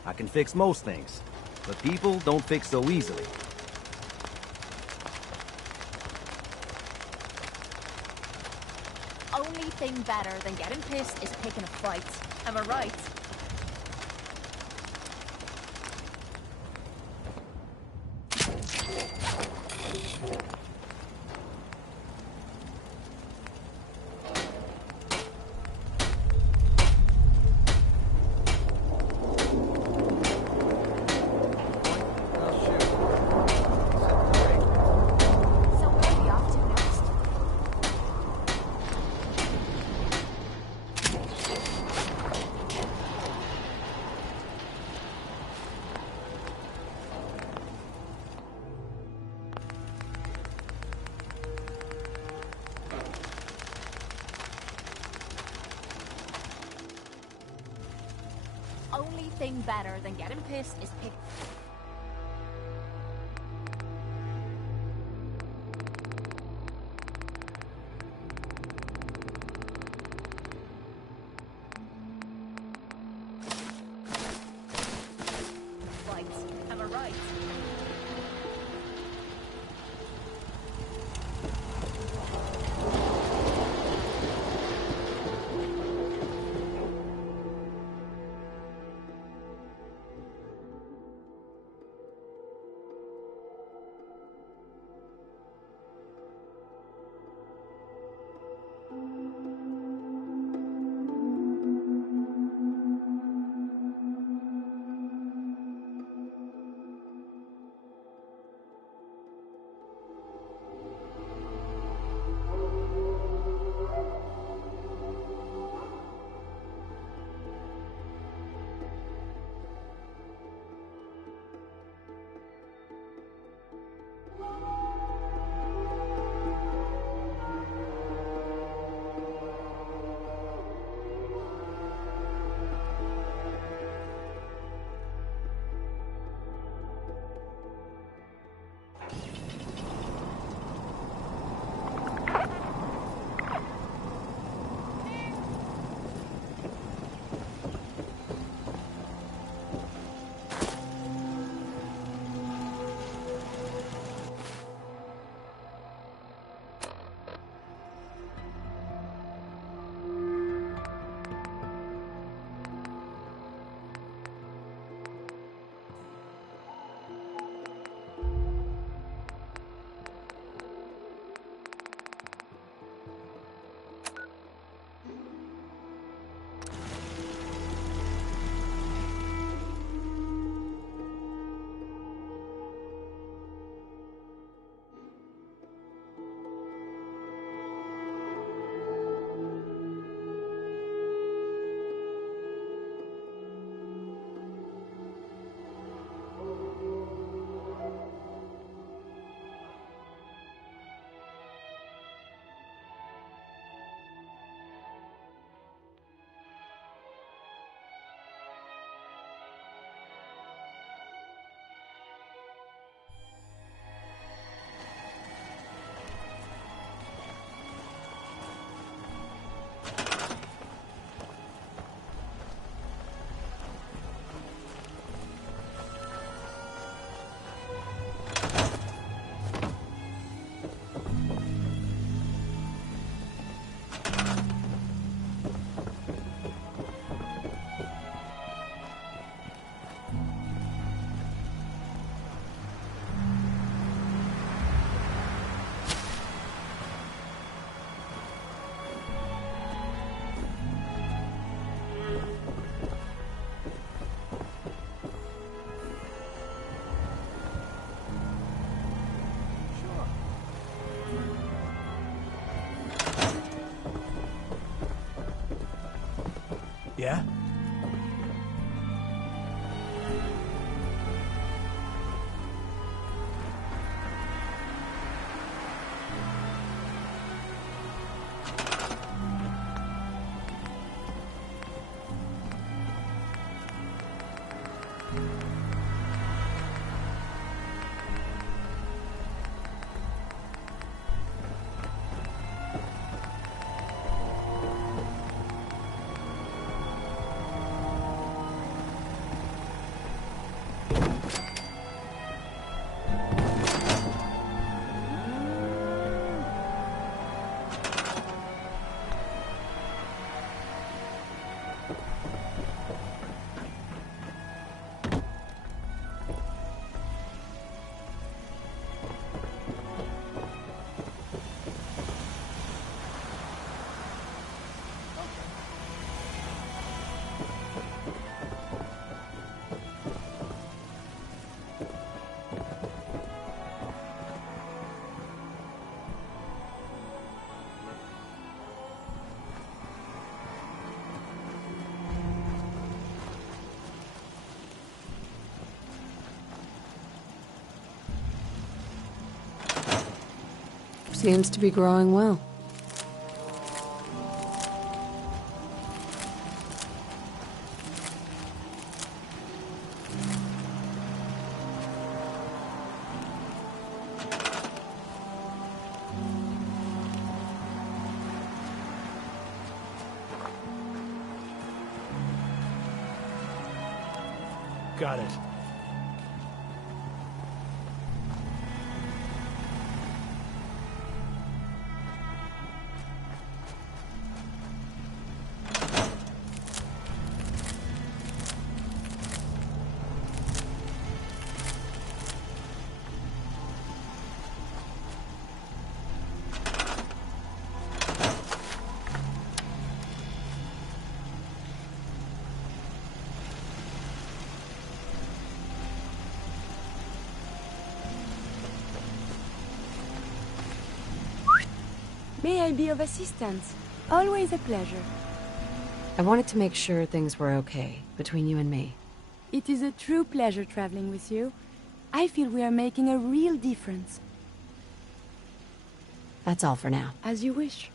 I can fix most things, but people don't fix so easily. Only thing better than getting pissed is picking a fight. Am I right? Only thing better than getting pissed is pick. Fight. Am I right? Yeah? seems to be growing well. Got it. May I be of assistance? Always a pleasure. I wanted to make sure things were okay between you and me. It is a true pleasure traveling with you. I feel we are making a real difference. That's all for now. As you wish.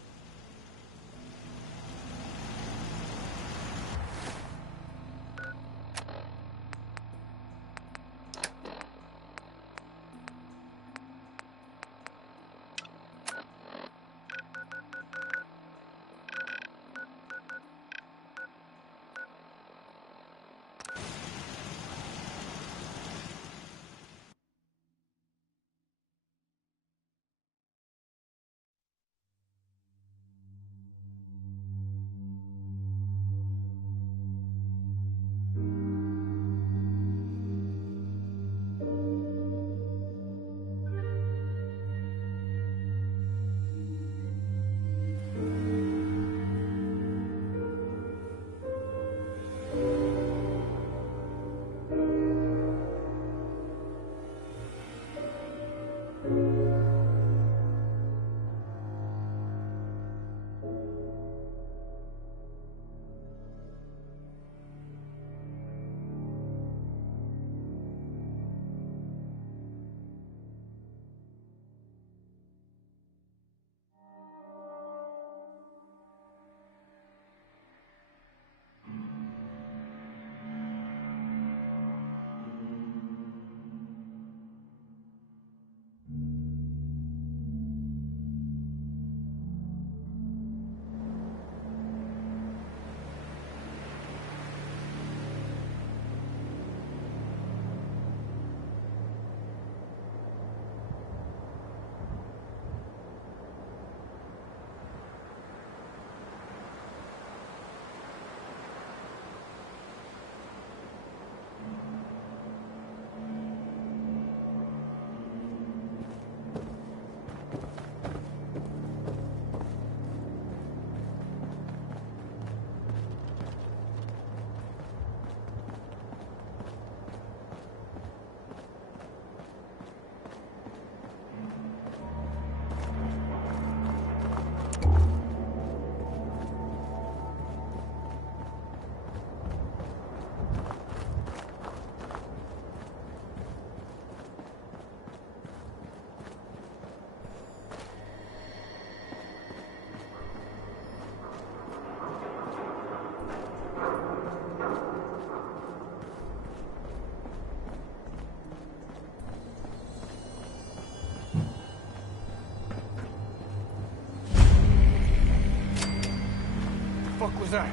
Fuck was that?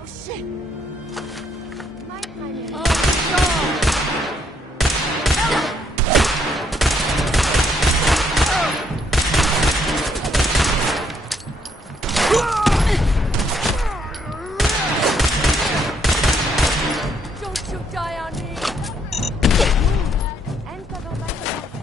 Oh shit! My timing. Don't you die on me! And cover by the weapon.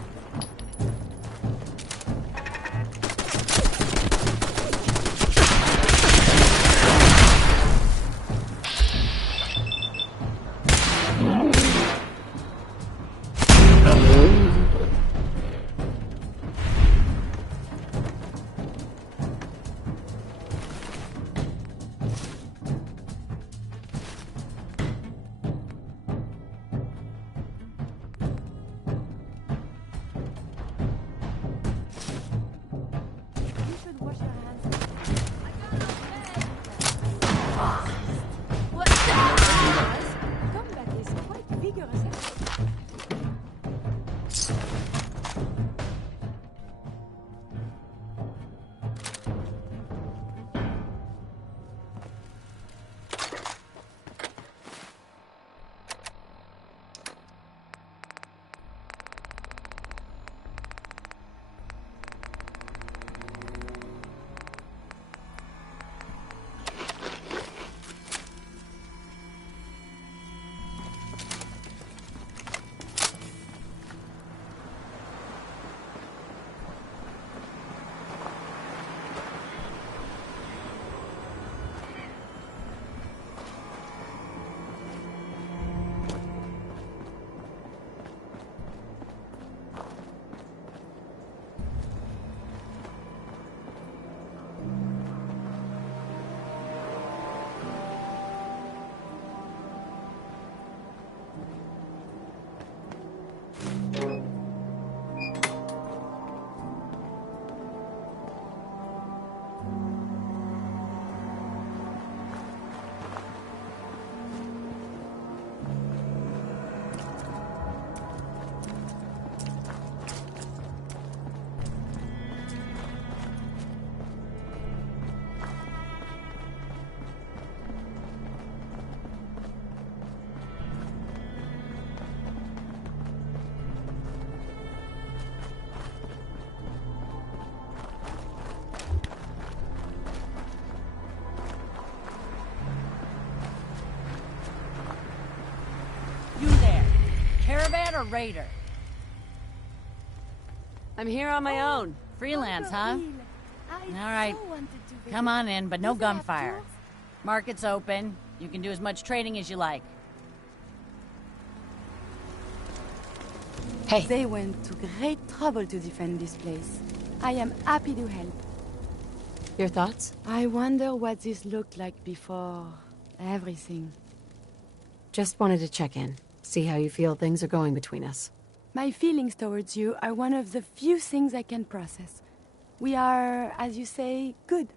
Red or Raider? I'm here on my own. Freelance, huh? All right. Come on in, but no gunfire. Market's open. You can do as much trading as you like. Hey. They went to great trouble to defend this place. I am happy to help. Your thoughts? I wonder what this looked like before everything. Just wanted to check in. See how you feel things are going between us. My feelings towards you are one of the few things I can process. We are, as you say, good.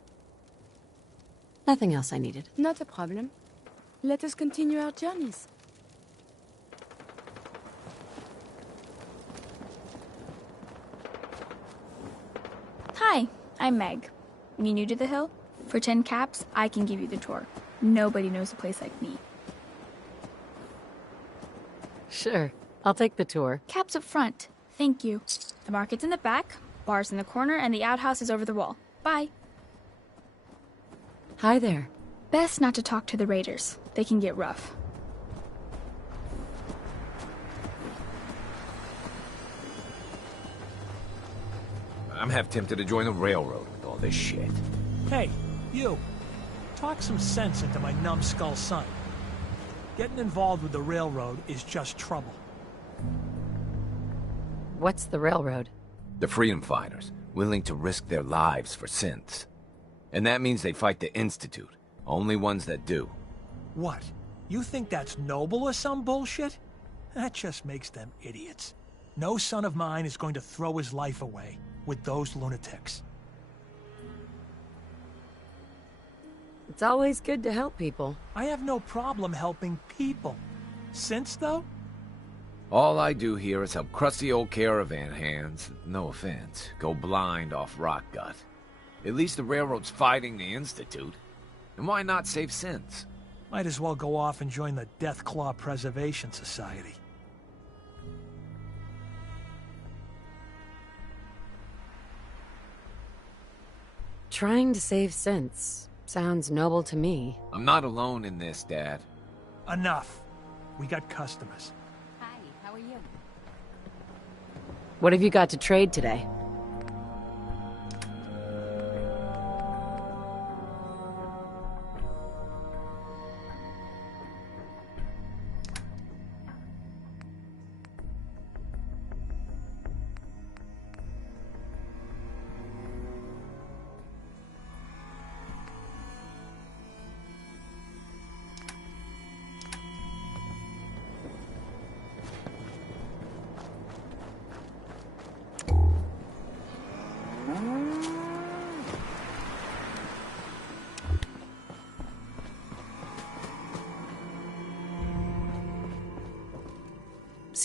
Nothing else I needed. Not a problem. Let us continue our journeys. Hi, I'm Meg. You new to the hill? For 10 caps, I can give you the tour. Nobody knows a place like me. Sure. I'll take the tour. Caps up front. Thank you. The market's in the back, bar's in the corner, and the outhouse is over the wall. Bye. Hi there. Best not to talk to the raiders. They can get rough. I'm half tempted to join the railroad with all this shit. Hey, you. Talk some sense into my numbskull son. Getting involved with the railroad is just trouble. What's the railroad? The freedom fighters, willing to risk their lives for synths. And that means they fight the Institute. Only ones that do. What? You think that's noble or some bullshit? That just makes them idiots. No son of mine is going to throw his life away with those lunatics. It's always good to help people. I have no problem helping people. Since, though? All I do here is help crusty old caravan hands, no offense, go blind off rock gut. At least the railroad's fighting the Institute. And why not save synths? Might as well go off and join the Deathclaw Preservation Society. Trying to save synths sounds noble to me. I'm not alone in this, Dad. Enough. We got customers. Hi, how are you? What have you got to trade today?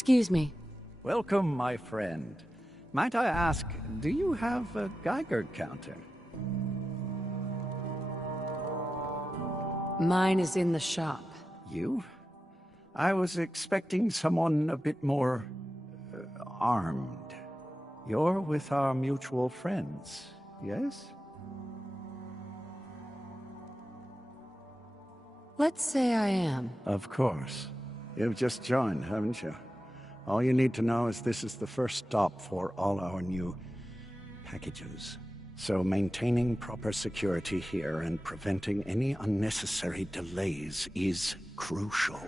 Excuse me. Welcome, my friend. Might I ask, do you have a Geiger counter? Mine is in the shop. You? I was expecting someone a bit more armed. You're with our mutual friends, yes? Let's say I am. Of course. You've just joined, haven't you? All you need to know is this is the first stop for all our new packages. So maintaining proper security here and preventing any unnecessary delays is crucial.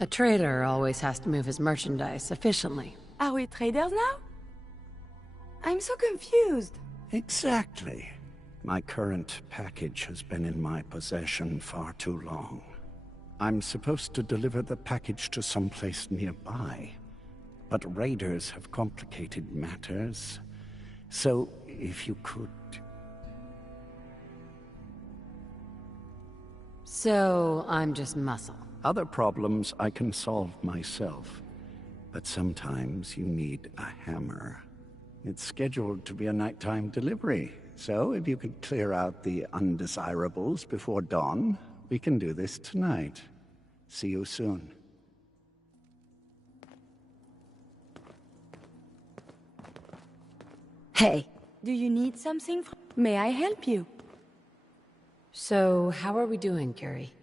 A trader always has to move his merchandise efficiently. Are we traders now? I'm so confused. Exactly. My current package has been in my possession far too long. I'm supposed to deliver the package to someplace nearby, but raiders have complicated matters. So, if you could... So, I'm just muscle. Other problems I can solve myself, but sometimes you need a hammer. It's scheduled to be a nighttime delivery. So, if you could clear out the undesirables before dawn, we can do this tonight. See you soon. Hey. Do you need something? May I help you? So, how are we doing, Curie?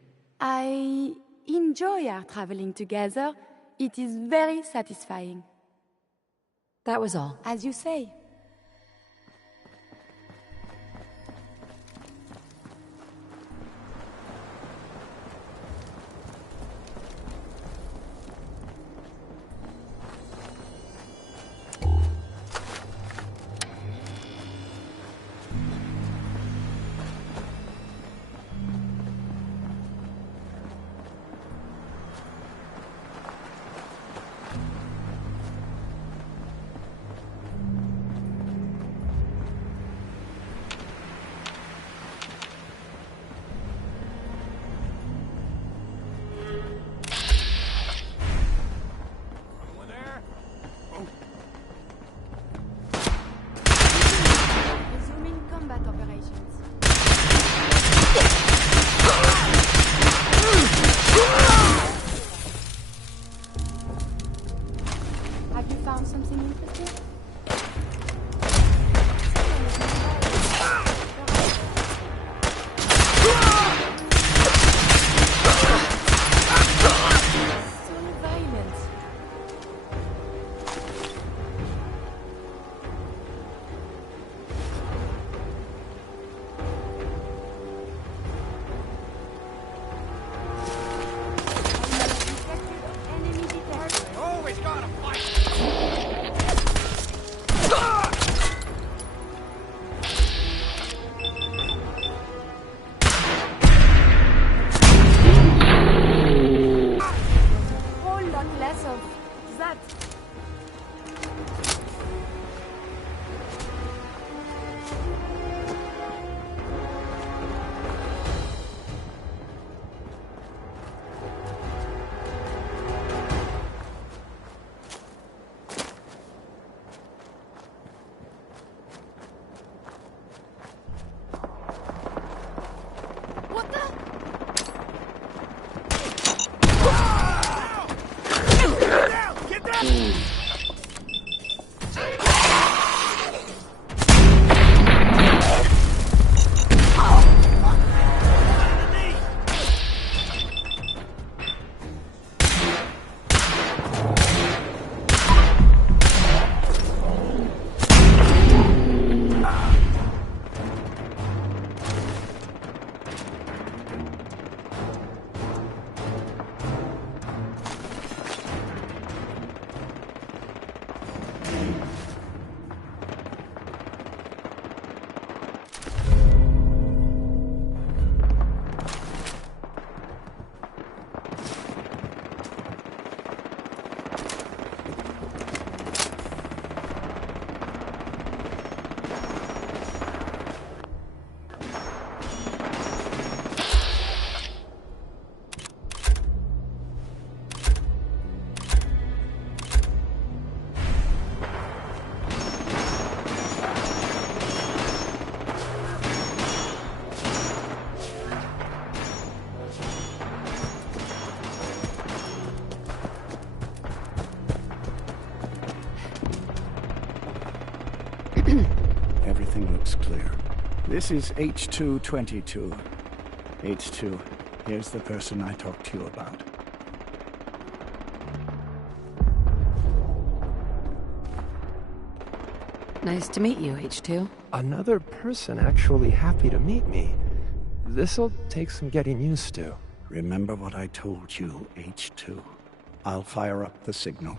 I enjoy our traveling together. It is very satisfying. That was all. As you say. Have you found something interesting? So violent. Always gotta fight! Whole lot less of that. What the? Get down! Everything looks clear. This is H222. H2, here's the person I talked to you about. Nice to meet you, H2. Another person actually happy to meet me. This'll take some getting used to. Remember what I told you, H2. I'll fire up the signal.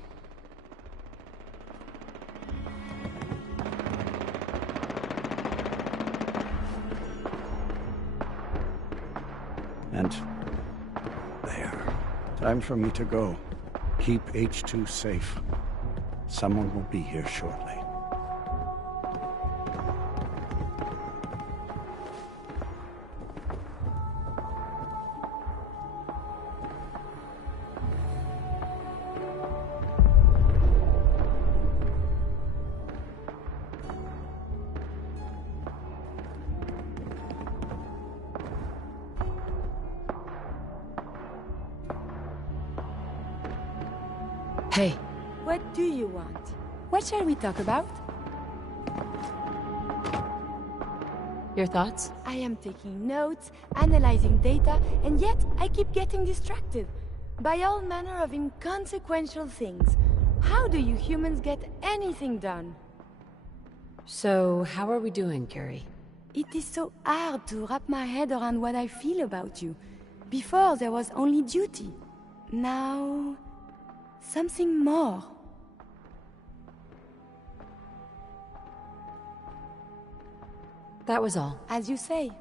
And there. Time for me to go. Keep H2 safe. Someone will be here shortly. Hey. What do you want? What shall we talk about? Your thoughts? I am taking notes, analyzing data, and yet I keep getting distracted by all manner of inconsequential things. How do you humans get anything done? So, how are we doing, Curie? It is so hard to wrap my head around what I feel about you. Before, there was only duty. Now, something more. That was all. As you say.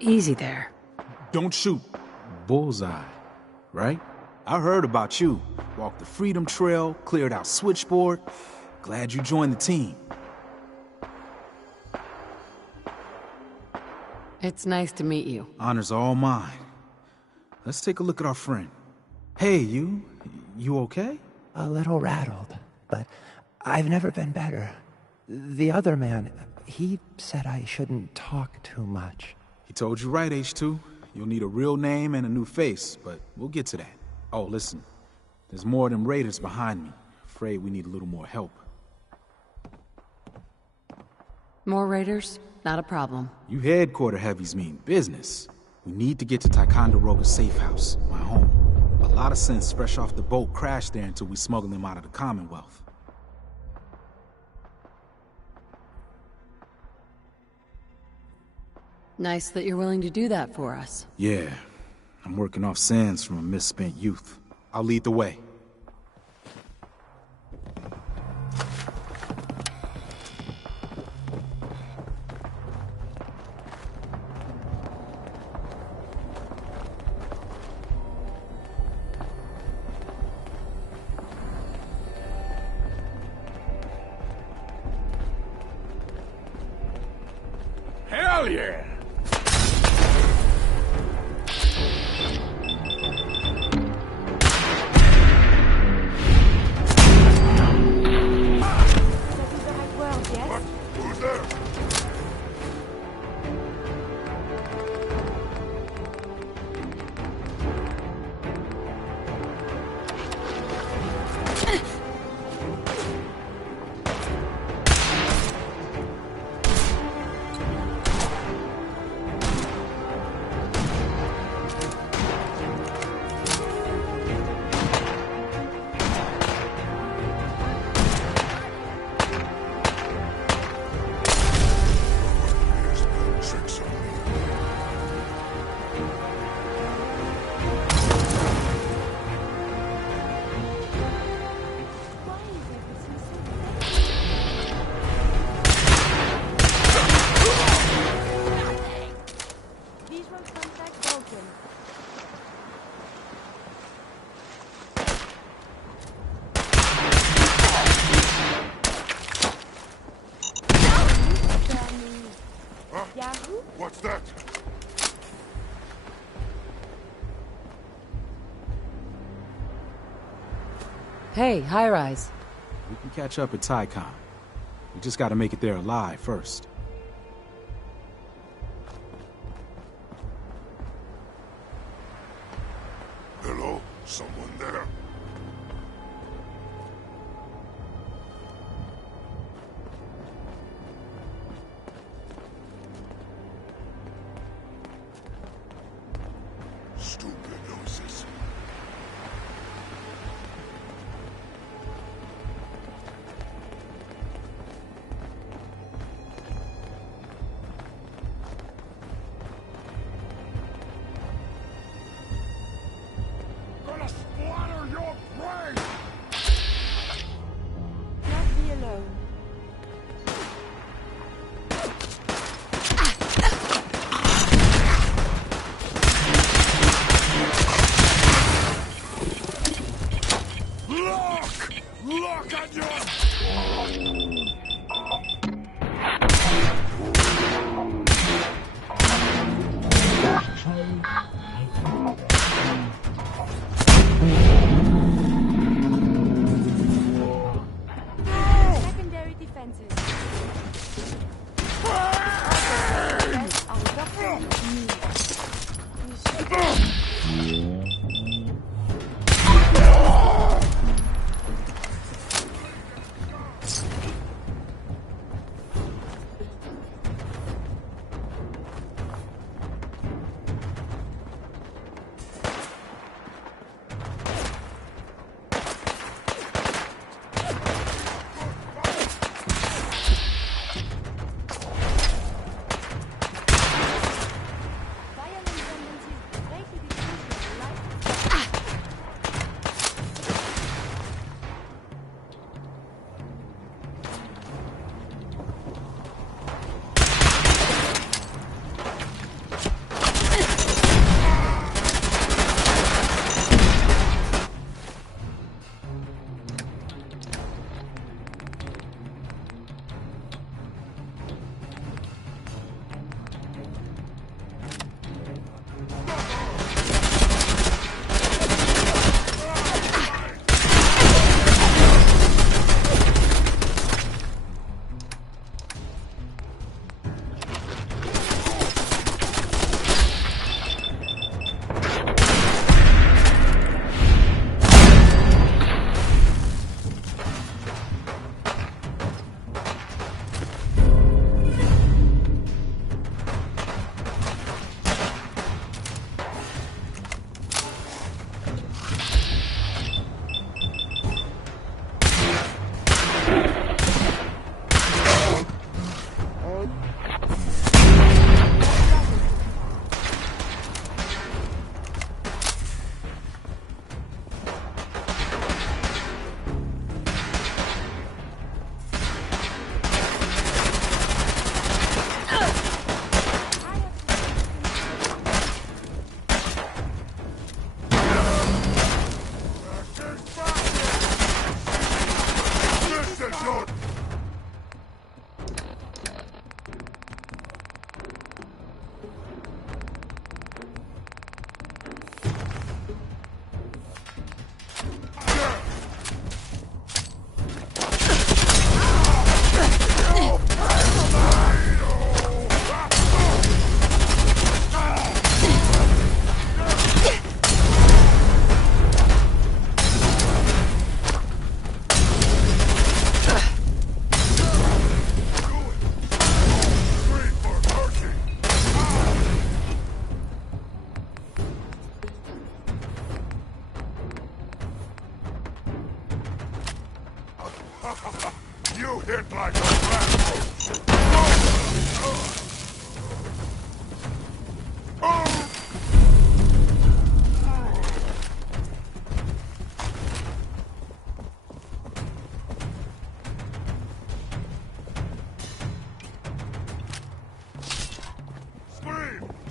Easy there. Don't shoot. Bullseye, right? I heard about you. Walked the Freedom Trail, cleared out Switchboard. Glad you joined the team. It's nice to meet you. Honor's all mine. Let's take a look at our friend. Hey, you okay? A little rattled, but I've never been better. The other man, he said I shouldn't talk too much. He told you right, H2. You'll need a real name and a new face, but we'll get to that. Oh, listen. There's more of them raiders behind me. Afraid we need a little more help. More raiders? Not a problem. You headquarter heavies mean business. We need to get to Ticonderoga's safe house, my home. A lot of sense fresh off the boat crashed there until we smuggled them out of the Commonwealth. Nice that you're willing to do that for us. Yeah, I'm working off sands from a misspent youth. I'll lead the way. Hell yeah! What's that? Hey, high-rise. We can catch up at Tycon. We just gotta make it there alive first. Hello? Someone there?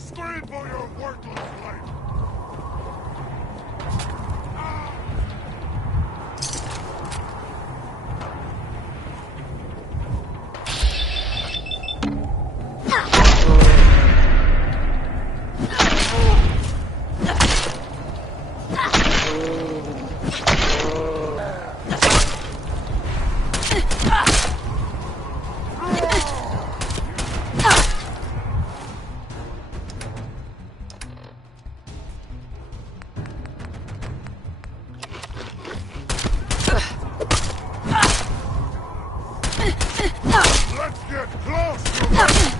Stand for your worthless life! Let's get close to them!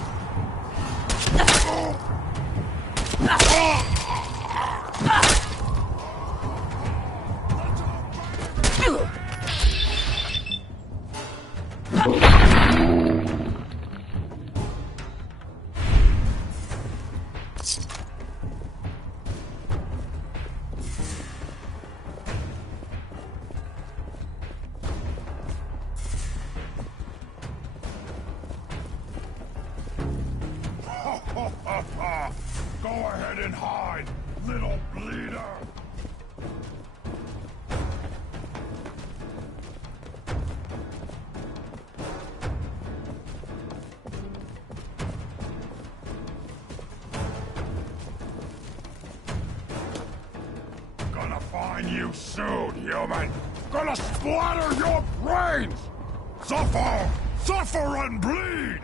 Go ahead and hide, little bleeder! Gonna find you soon, human! Gonna splatter your brains! Suffer! Suffer and bleed!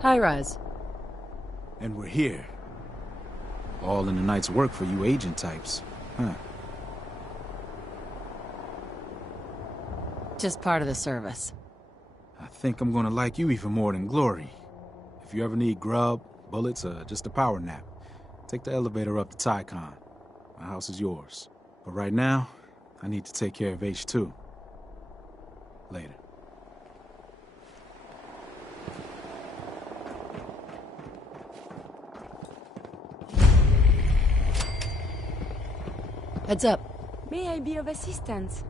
High rise. And we're here. All in the night's work for you agent types, huh? Just part of the service. I think I'm gonna like you even more than Glory. If you ever need grub, bullets, or just a power nap, take the elevator up to Tycon. My house is yours. But right now, I need to take care of H2. Later. Heads up. May I be of assistance?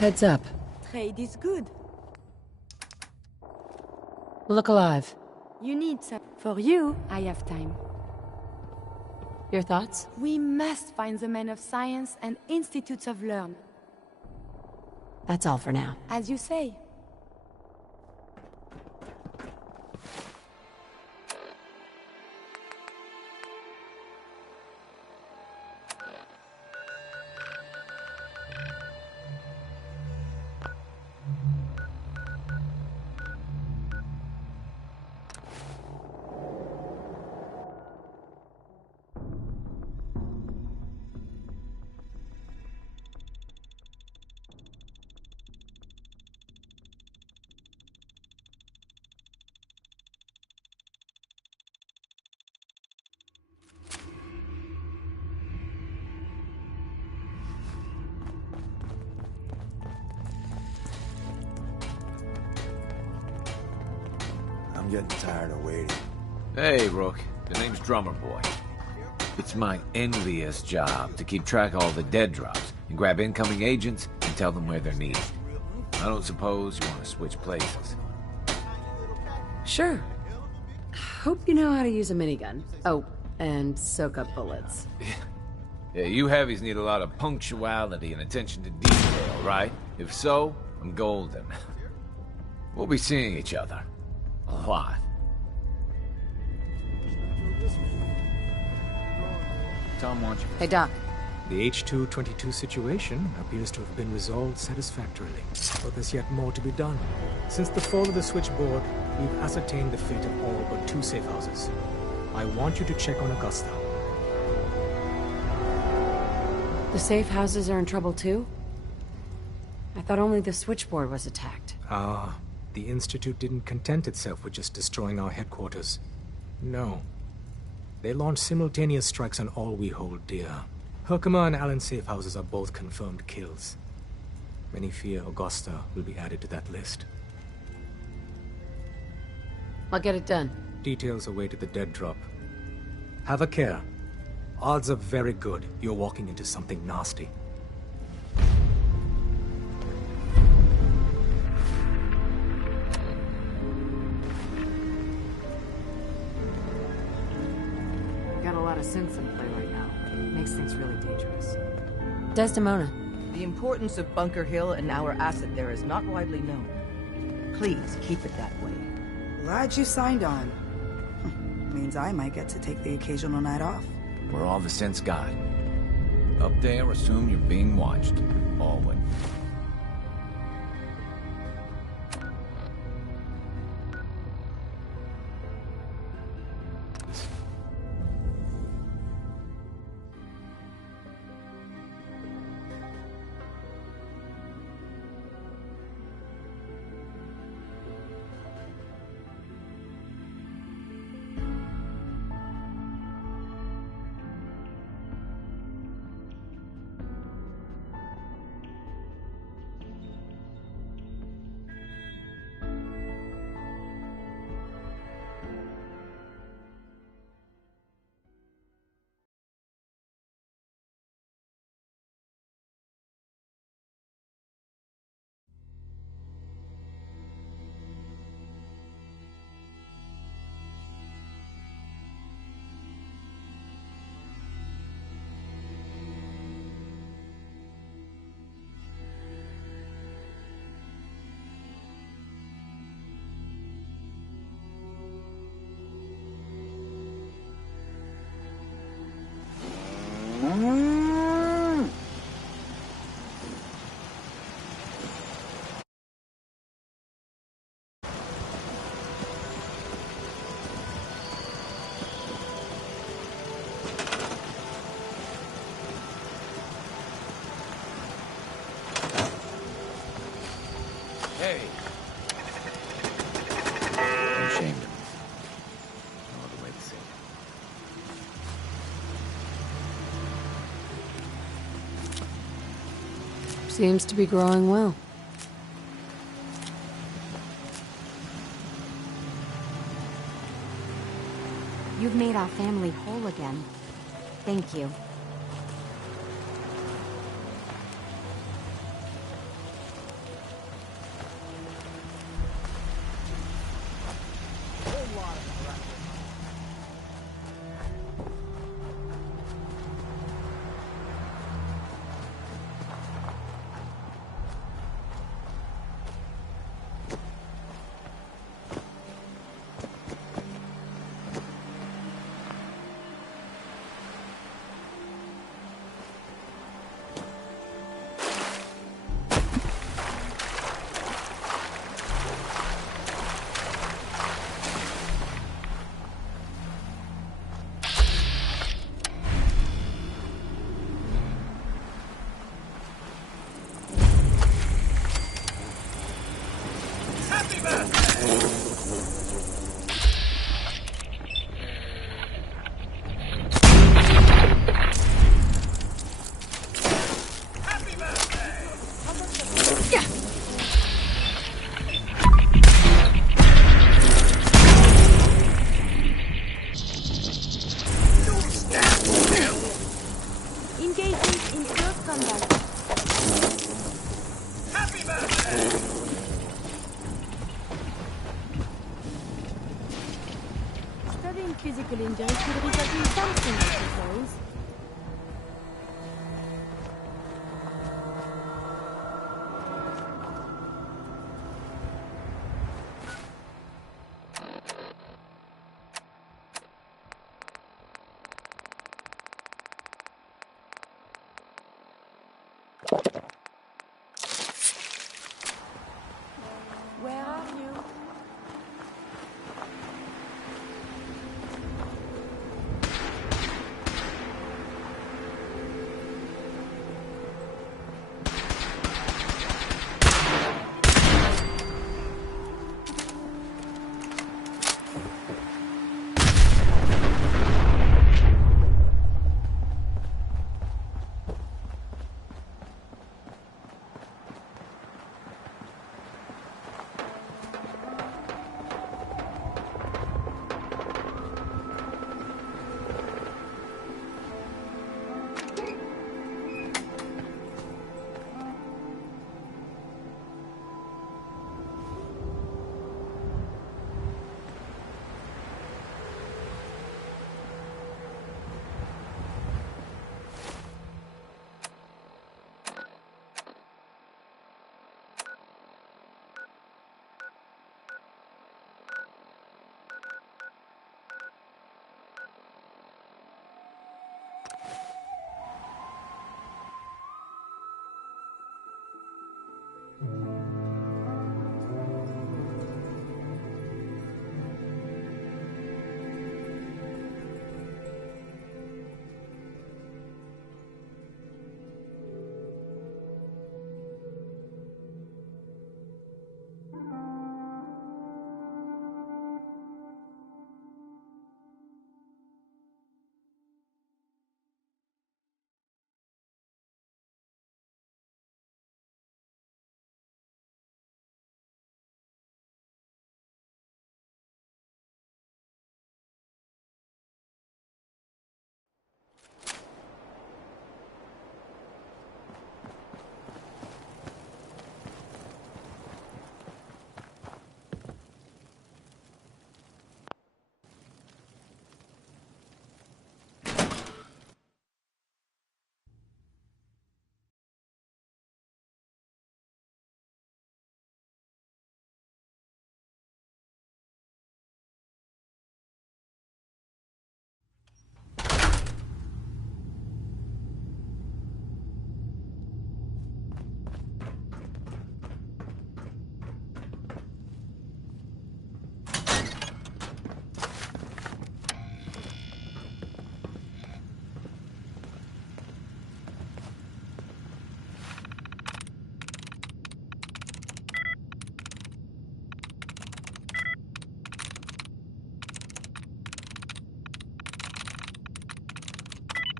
Heads up. Trade is good. Look alive. You need some. For you, I have time. Your thoughts? We must find the men of science and institutes of learn. That's all for now. As you say. I'm getting tired of waiting. Hey, Rook. The name's Drummer Boy. It's my envious job to keep track of all the dead drops and grab incoming agents and tell them where they're needed. I don't suppose you want to switch places. Sure. Hope you know how to use a minigun. Oh, and soak up bullets. Yeah, you heavies need a lot of punctuality and attention to detail, right? If so, I'm golden. We'll be seeing each other. A lot. Tom wants you. Hey, Doc. The H-222 situation appears to have been resolved satisfactorily, but there's yet more to be done. Since the fall of the switchboard, we've ascertained the fate of all but 2 safe houses. I want you to check on Augusta. The safe houses are in trouble too? I thought only the switchboard was attacked. The Institute didn't content itself with just destroying our headquarters. No. They launched simultaneous strikes on all we hold dear. Herkimer and Allen's safe houses are both confirmed kills. Many fear Augusta will be added to that list. I'll get it done. Details await at the dead drop. Have a care. Odds are very good you're walking into something nasty. Got a lot of synths in play right now. Makes things really dangerous. Desdemona. The importance of Bunker Hill and our asset there is not widely known. Please keep it that way. Glad you signed on. Means I might get to take the occasional night off. We're all the sense got. Up there, assume you're being watched. Always. Hey. I'm ashamed of me. No other way to say it. Seems to be growing well. You've made our family whole again. Thank you. Some physical injury could result in something, I suppose. Where are you?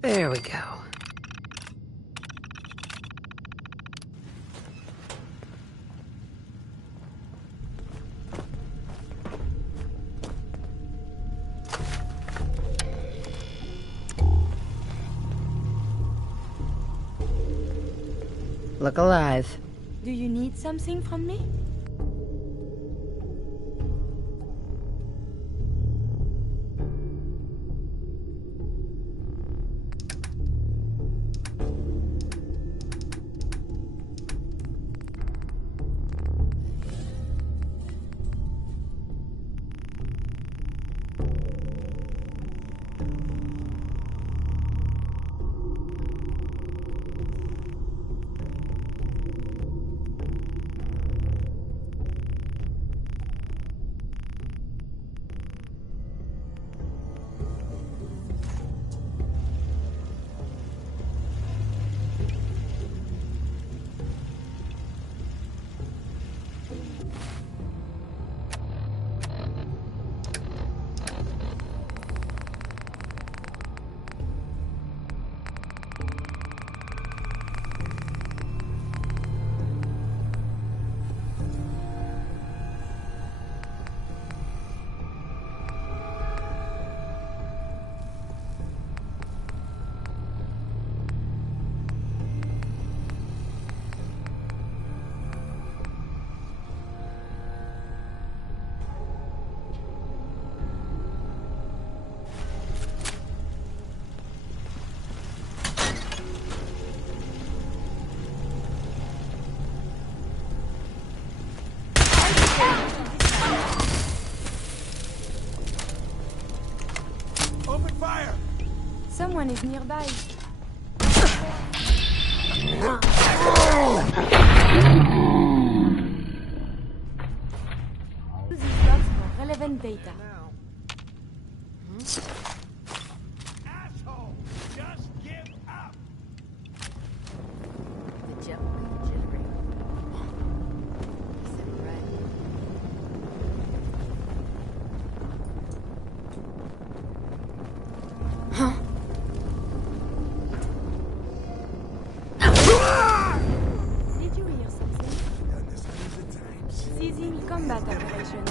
There we go. Look alive. Do you need something from me? fire! Someone is nearby. Use these logs for relevant data. Asshole! Just give up! The jittery. You said it right. Did you hear something? Done this hundreds of times. Seizing combat operations.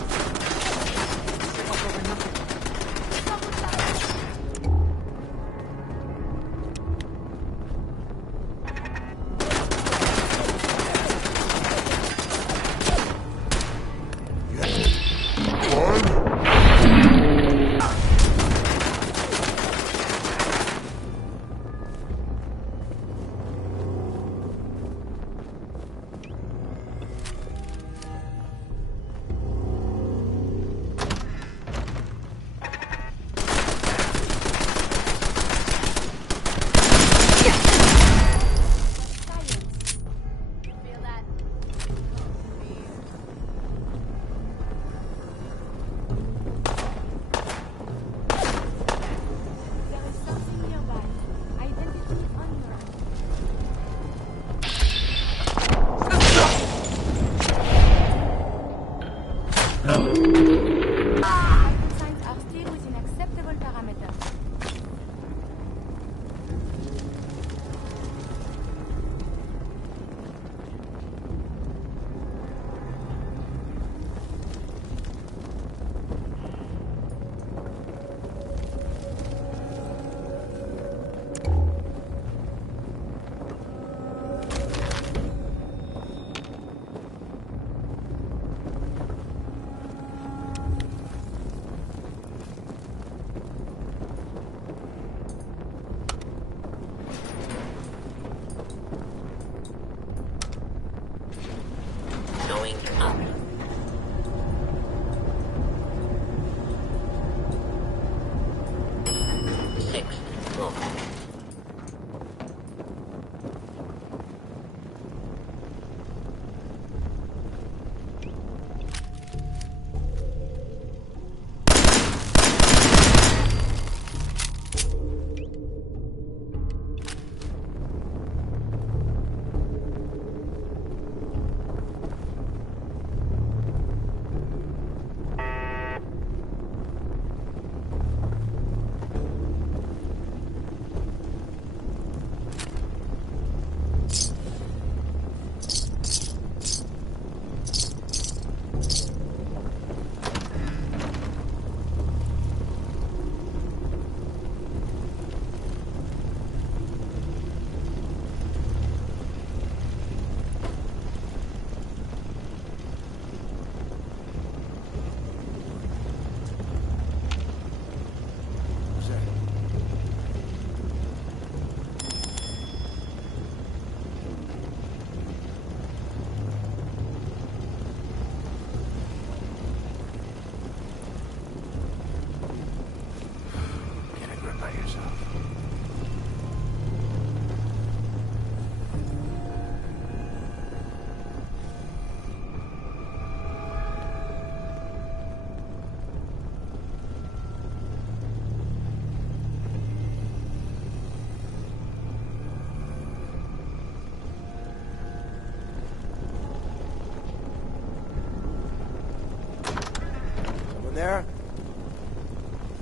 there?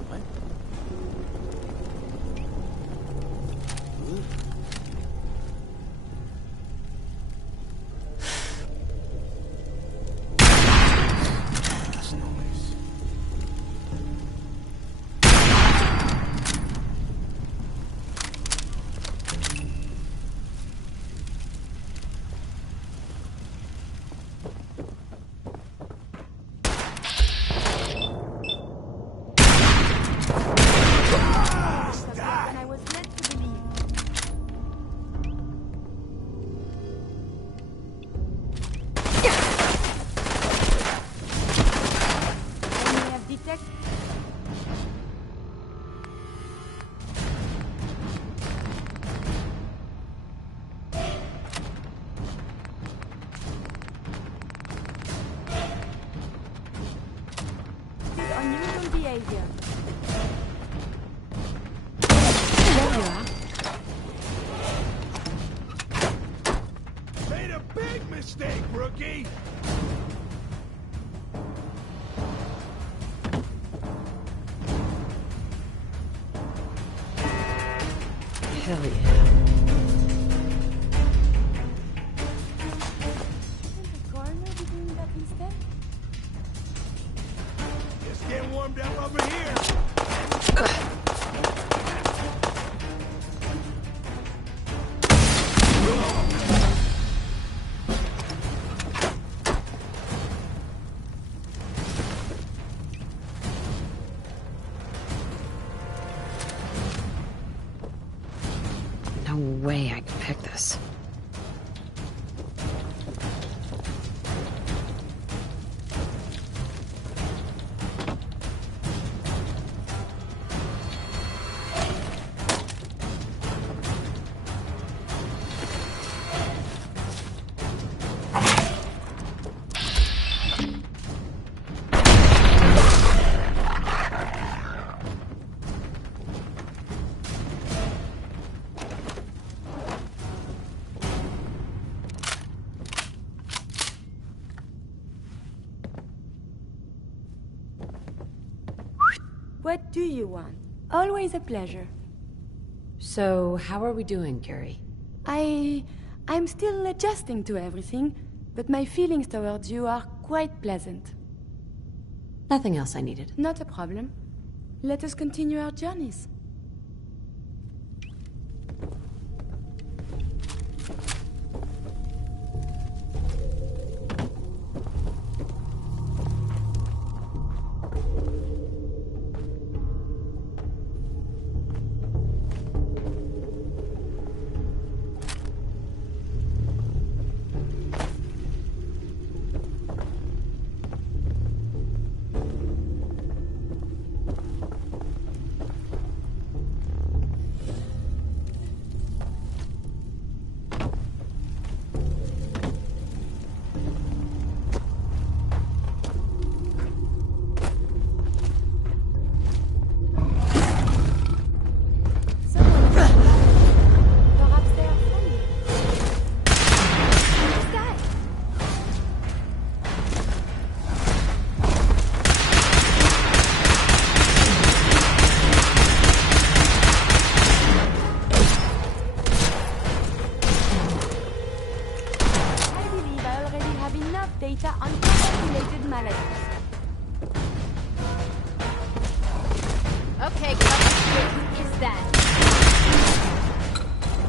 What? This noise. behavior. There you are. Made a big mistake, rookie! Hell yeah. Just get warmed up over here. No way I can pick this. What do you want? Always a pleasure. So, how are we doing, Curie? I'm still adjusting to everything, but my feelings towards you are quite pleasant. Nothing else I needed. Not a problem. Let us continue our journeys. Data on related maladies. Okay, what is that?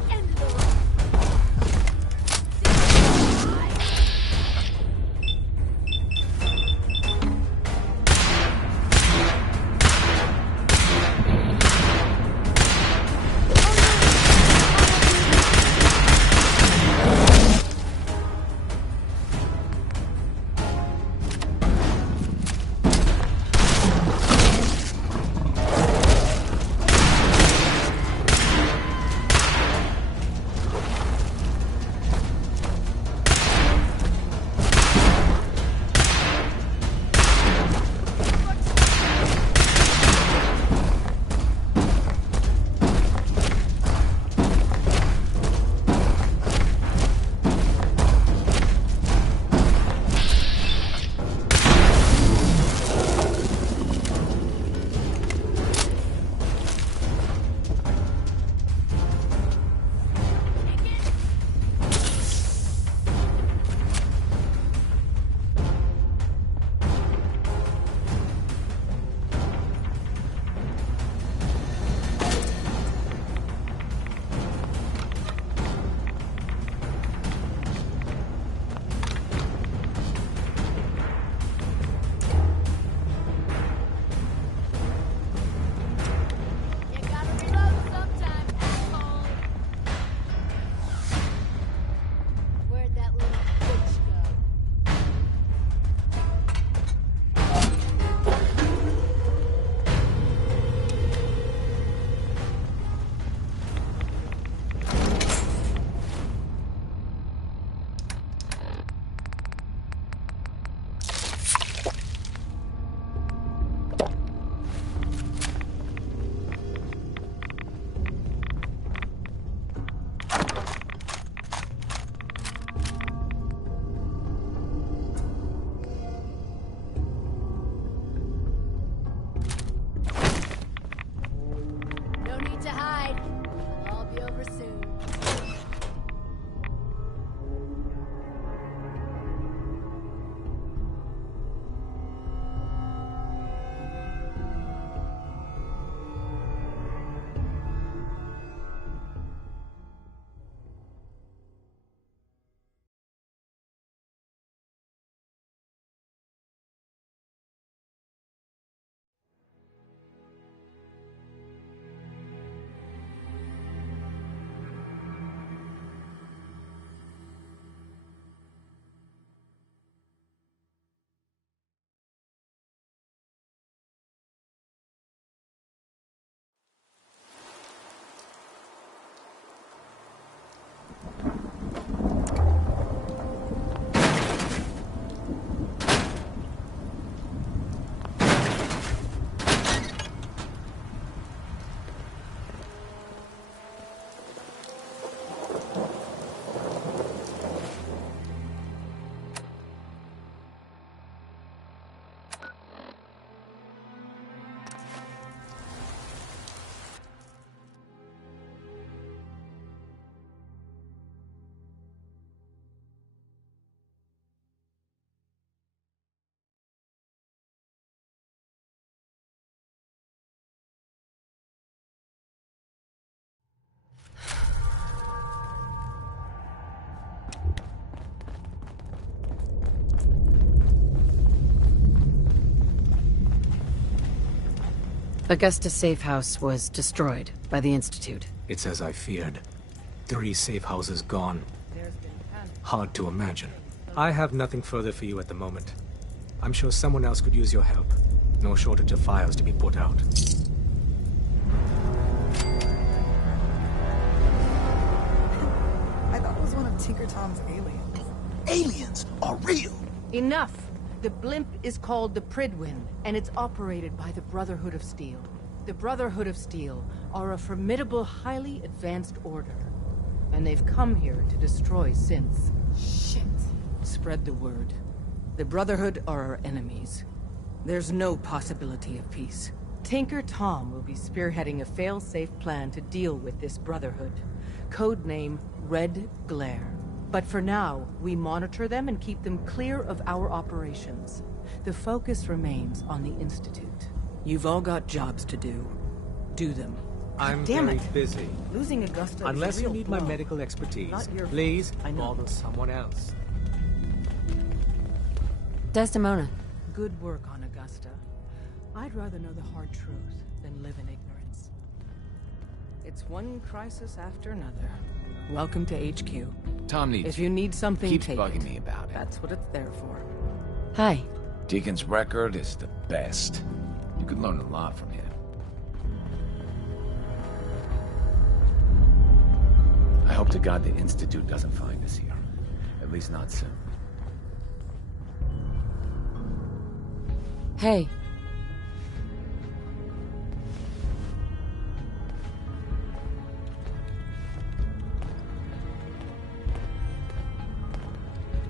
End of the road. Augusta's safe house was destroyed by the Institute. It's as I feared. 3 safe houses gone. Hard to imagine. I have nothing further for you at the moment. I'm sure someone else could use your help. No shortage of fires to be put out. I thought it was one of Tinker Tom's aliens. Aliens are real! Enough! The blimp is called the Pridwin, and it's operated by the Brotherhood of Steel. The Brotherhood of Steel are a formidable, highly advanced order. And they've come here to destroy synths. Shit. Spread the word. The Brotherhood are our enemies. There's no possibility of peace. Tinker Tom will be spearheading a fail-safe plan to deal with this Brotherhood. Codename Red Glare. But for now, we monitor them and keep them clear of our operations. The focus remains on the Institute. You've all got jobs to do. Do them. I'm Damn very it. busy. Losing Augusta Unless is a you real need my blow. medical expertise, Not your please fault. I know. bother someone else. Desdemona. Good work on Augusta. I'd rather know the hard truth than live in ignorance. It's one crisis after another. Welcome to HQ. Tom needs If you need something, keeps take bugging it. me about it. That's what it's there for. Hi. Deacon's record is the best. You could learn a lot from him. I hope to God the Institute doesn't find us here. At least not soon. Hey.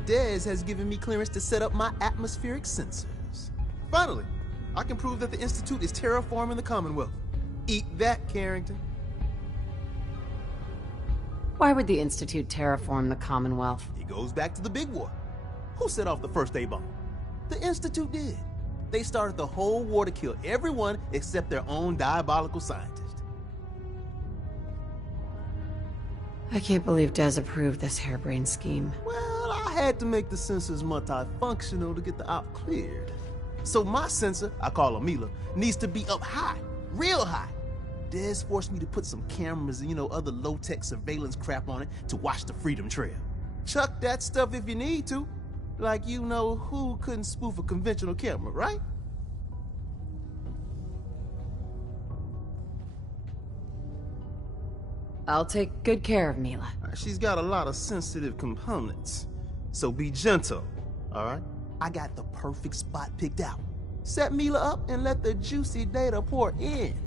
Dez has given me clearance to set up my atmospheric sensors. Finally, I can prove that the Institute is terraforming the Commonwealth. Eat that, Carrington. Why would the Institute terraform the Commonwealth? It goes back to the big war. Who set off the first A-bomb? The Institute did. They started the whole war to kill everyone except their own diabolical scientist. I can't believe Des approved this harebrained scheme. Well, I had to make the sensors multifunctional to get the op cleared. So my sensor, I call her Mila, needs to be up high, real high. Des forced me to put some cameras and, other low-tech surveillance crap on it to watch the Freedom Trail. Chuck that stuff if you need to. Like who couldn't spoof a conventional camera, right? I'll take good care of Mila. She's got a lot of sensitive components. So be gentle, all right? I got the perfect spot picked out. Set Mila up and let the juicy data pour in.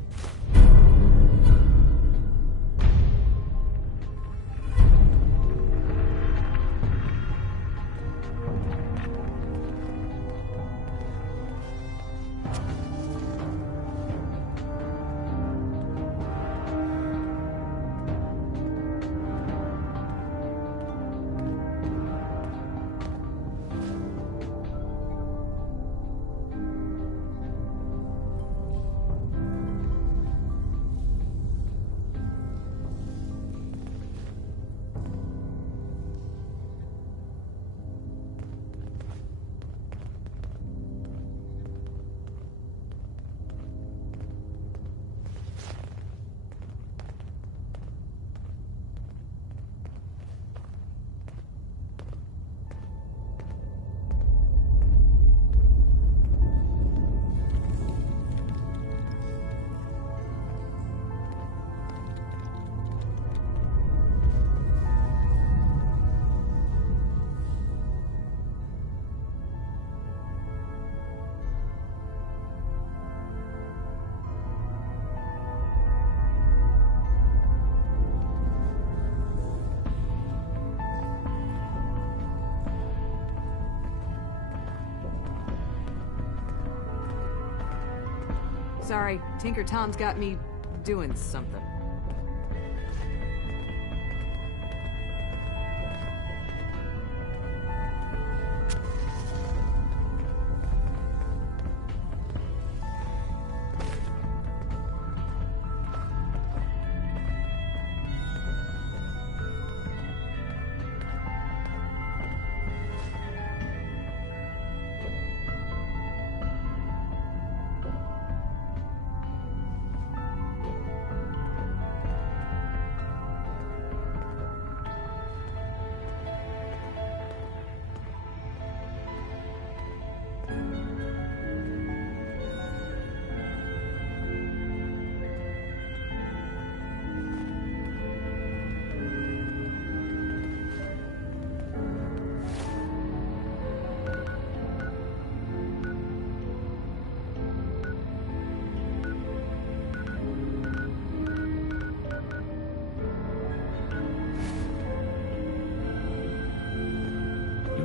Sorry, Tinker Tom's got me doing something.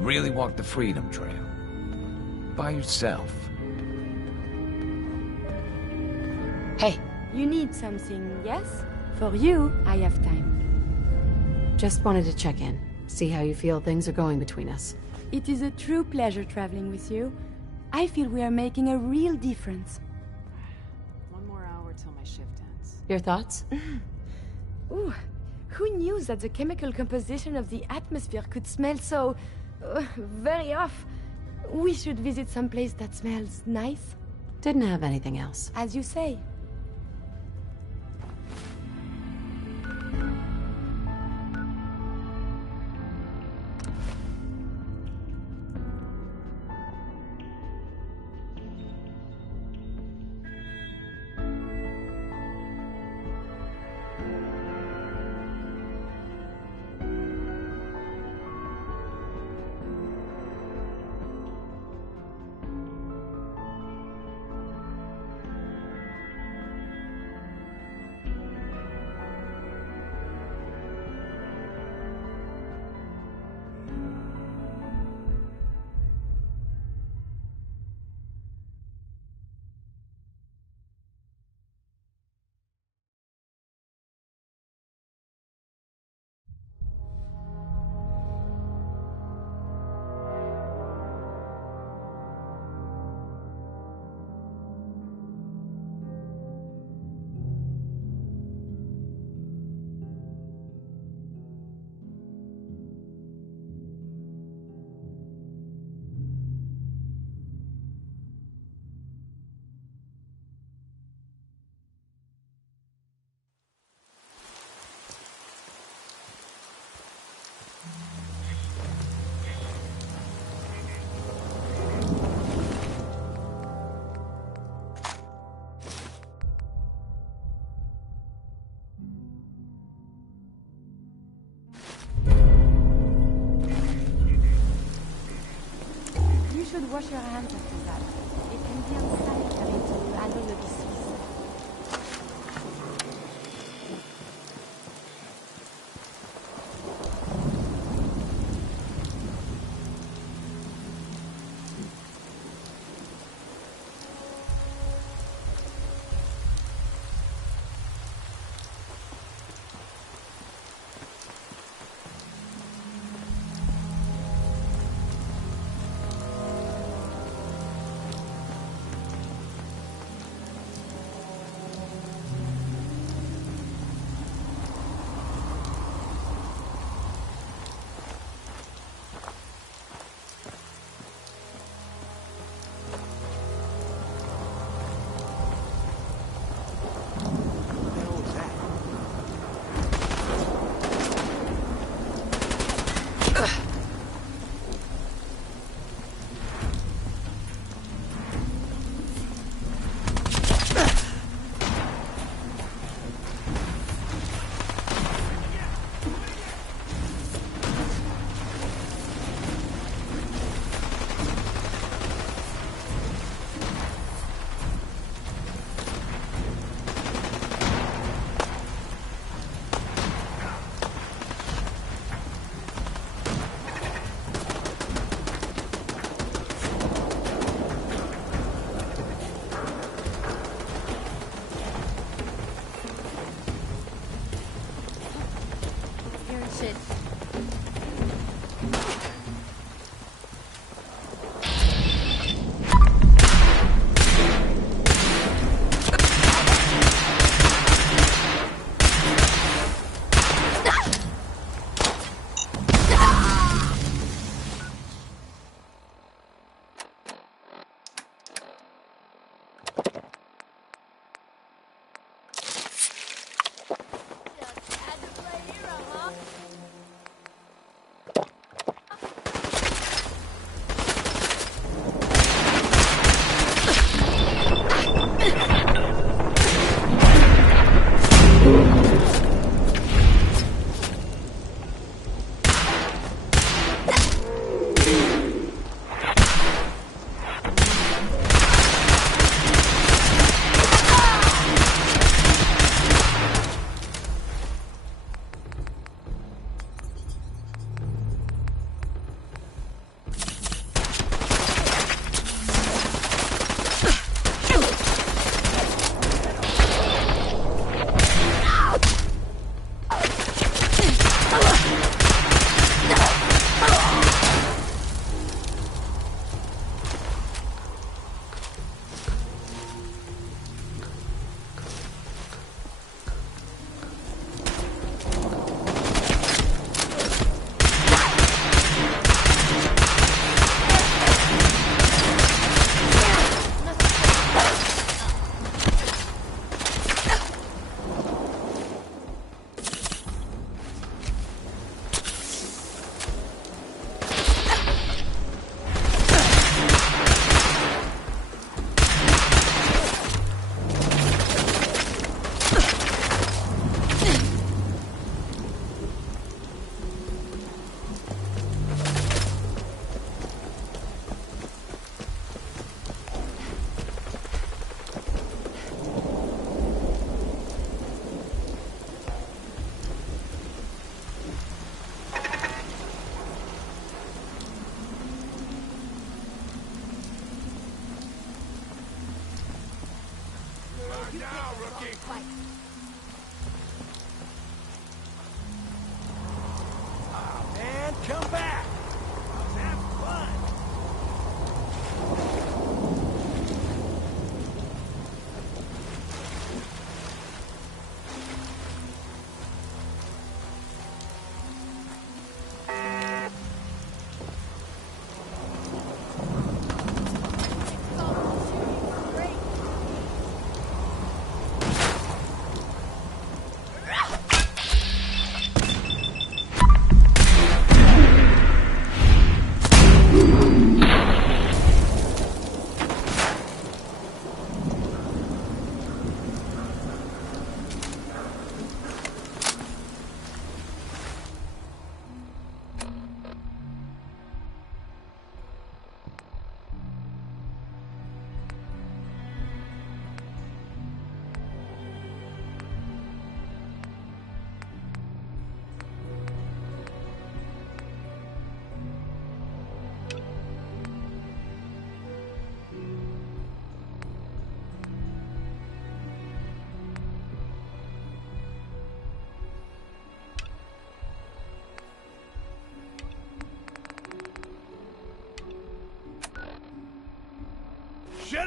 really walk the Freedom Trail. By yourself. Hey. You need something, yes? For you, I have time. Just wanted to check in. See how you feel things are going between us. It is a true pleasure traveling with you. I feel we are making a real difference. One more hour till my shift ends. Your thoughts? Ooh, who knew that the chemical composition of the atmosphere could smell so... very off? We should visit some place that smells nice. Didn't have anything else. As you say. You should wash your hands after that. It can be unsanitary to handle the disease.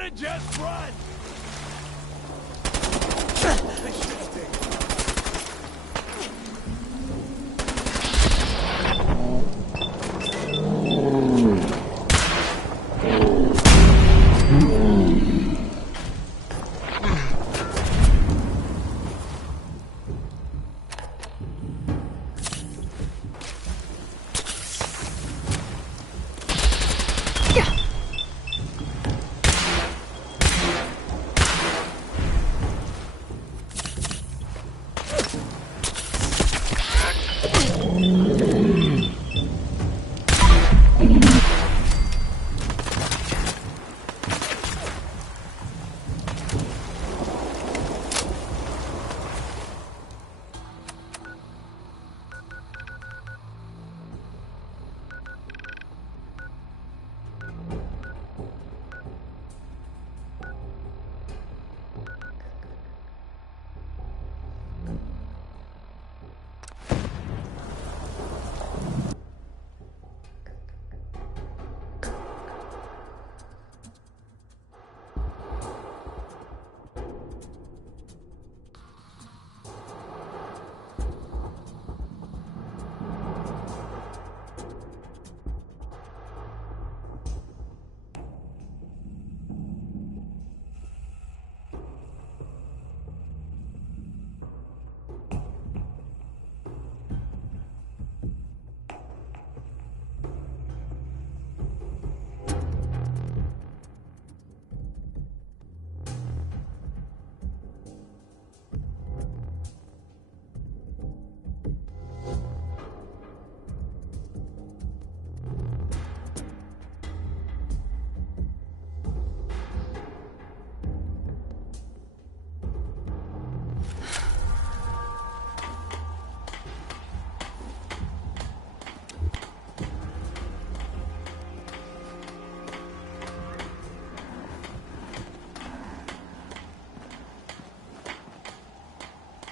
gonna just run!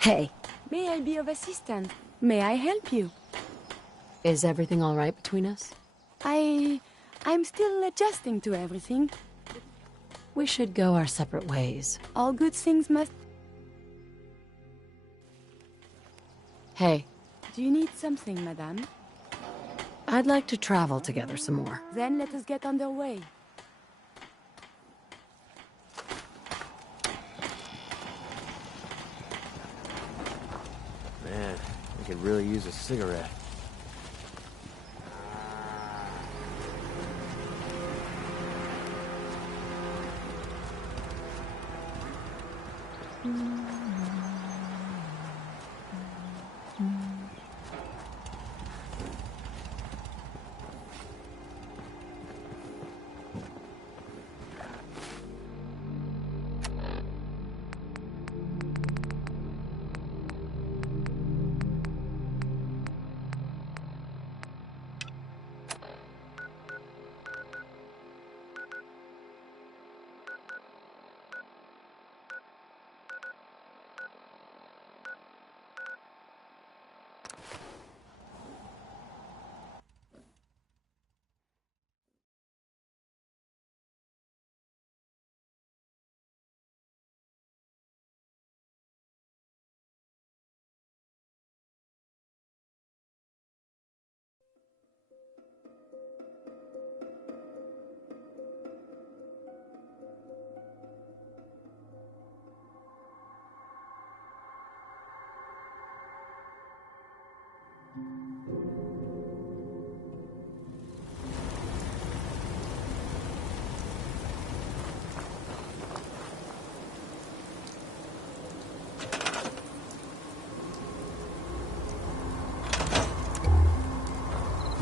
Hey. May I be of assistance? May I help you? Is everything all right between us? I'm still adjusting to everything. We should go our separate ways. All good things must... Hey. Do you need something, madame? I'd like to travel together some more. Then let us get underway. Man, I could really use a cigarette.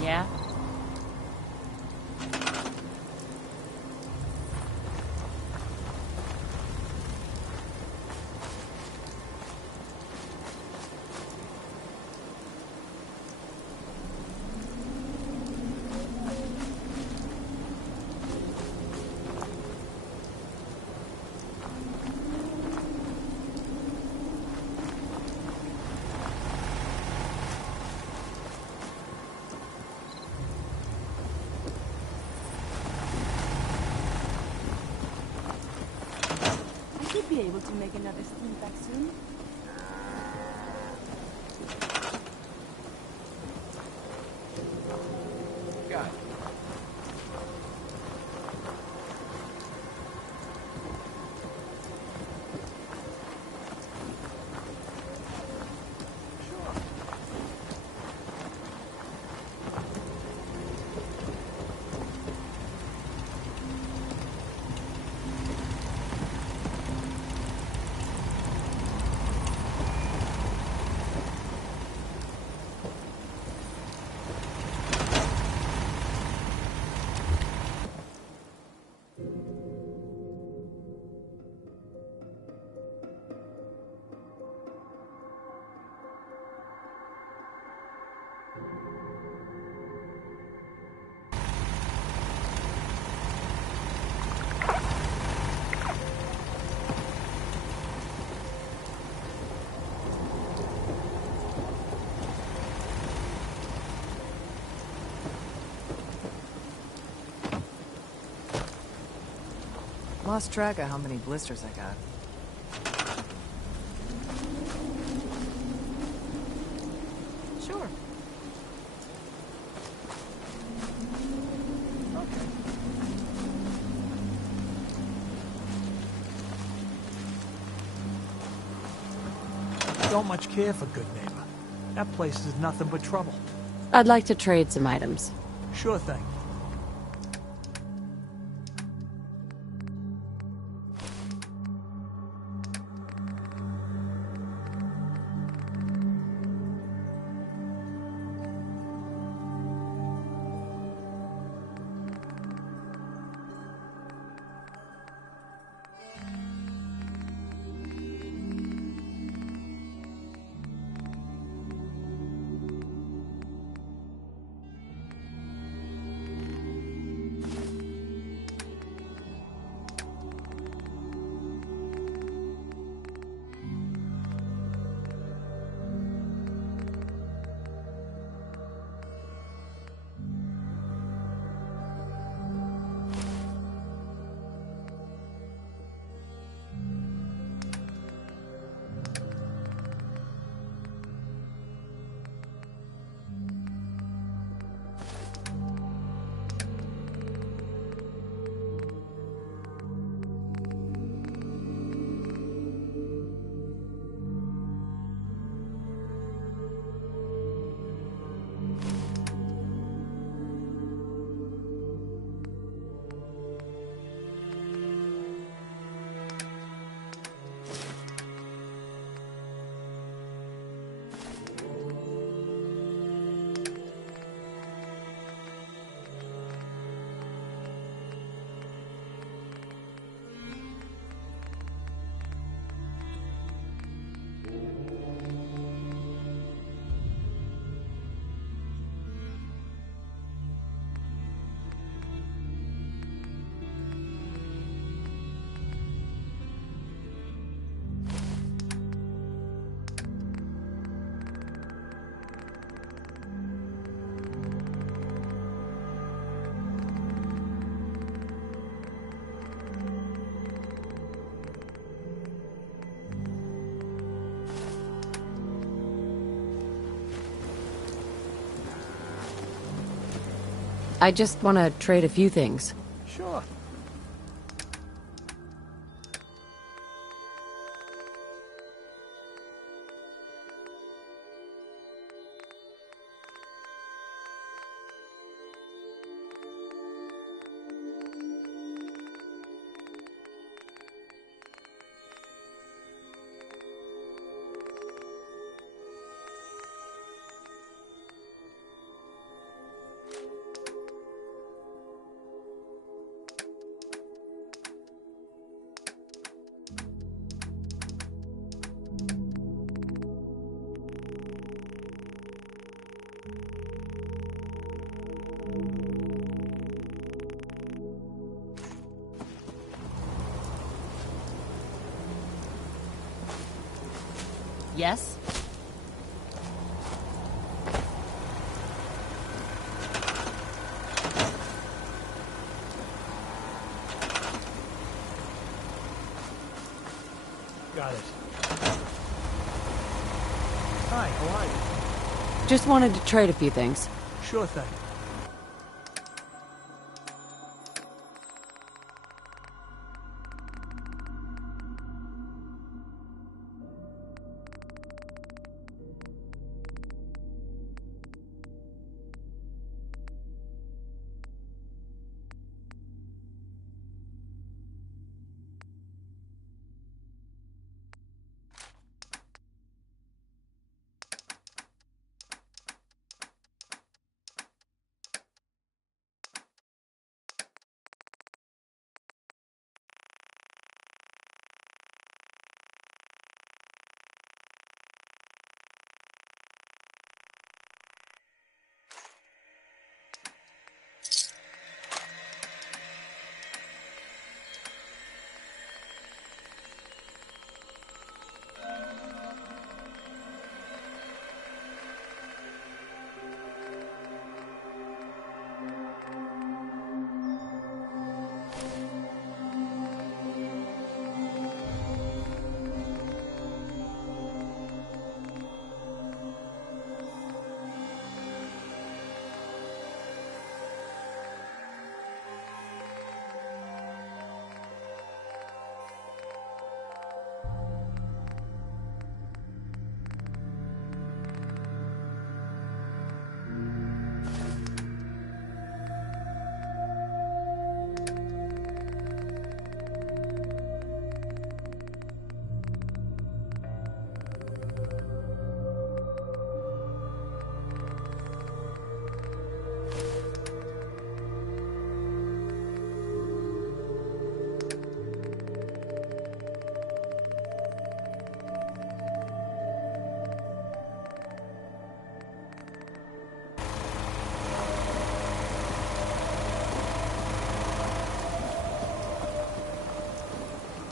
Yeah? be able to make another steam pack soon. Got it. Lost track of how many blisters I got. Sure. Okay. Don't much care for good neighbor. That place is nothing but trouble. I'd like to trade some items. Sure thing. I just want to trade a few things. Sure. Yes? Hi, how are you? Just wanted to trade a few things. Sure thing.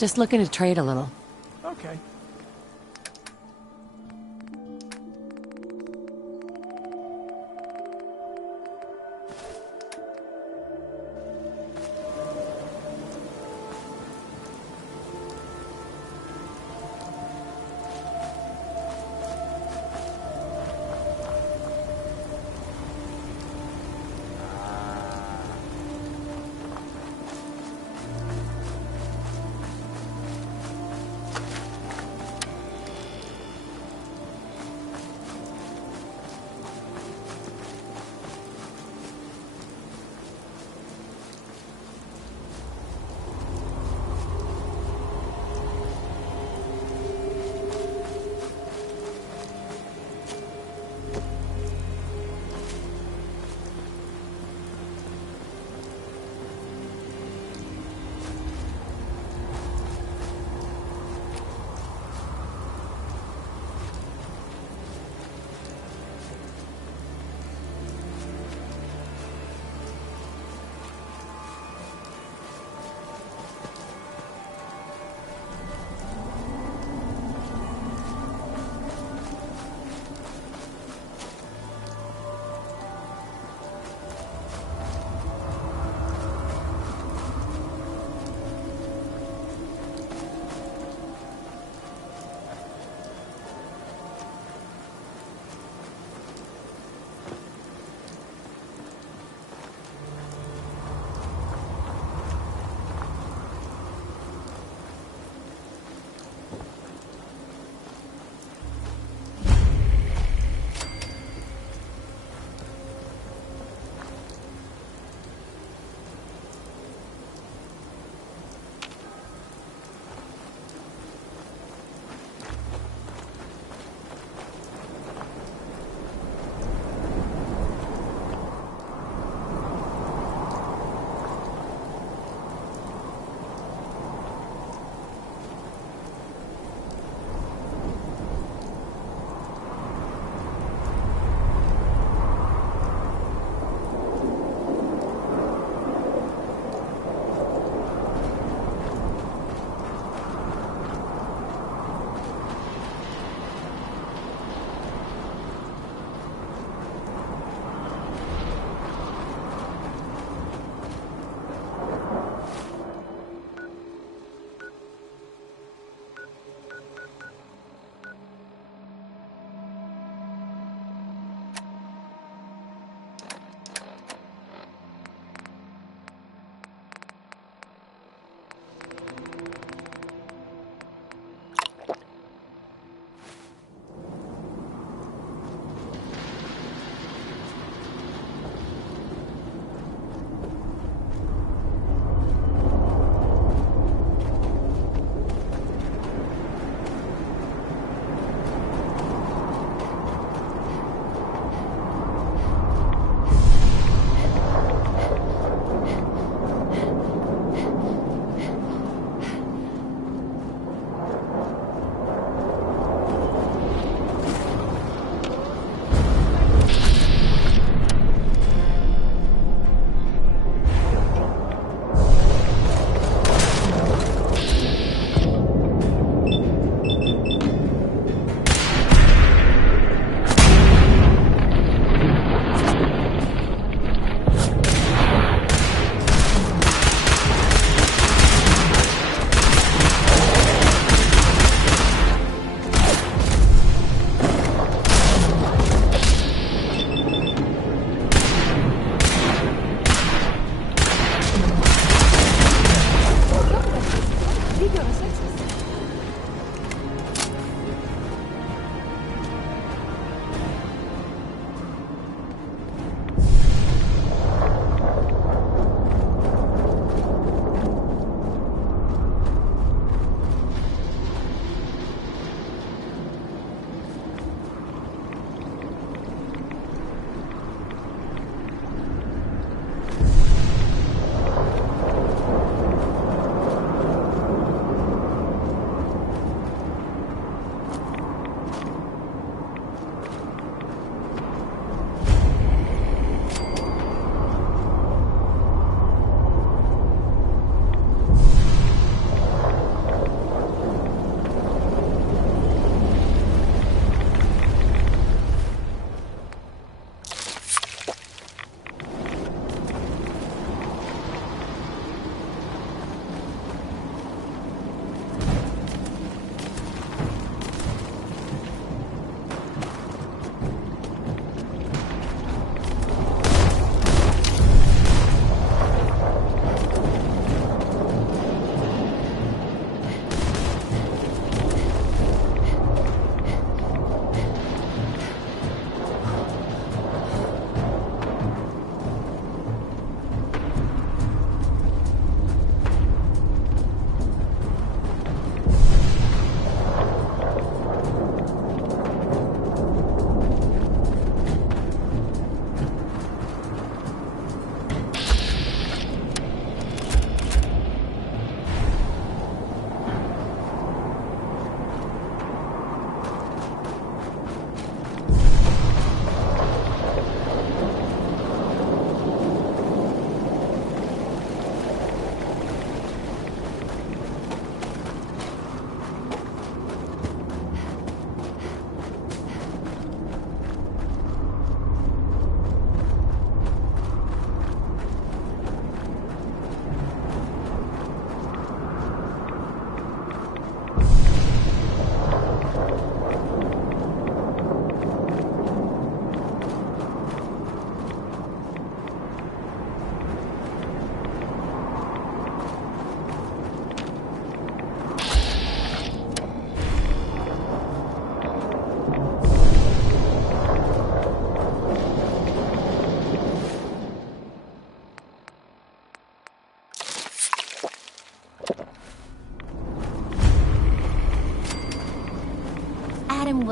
Just looking to trade a little. Okay.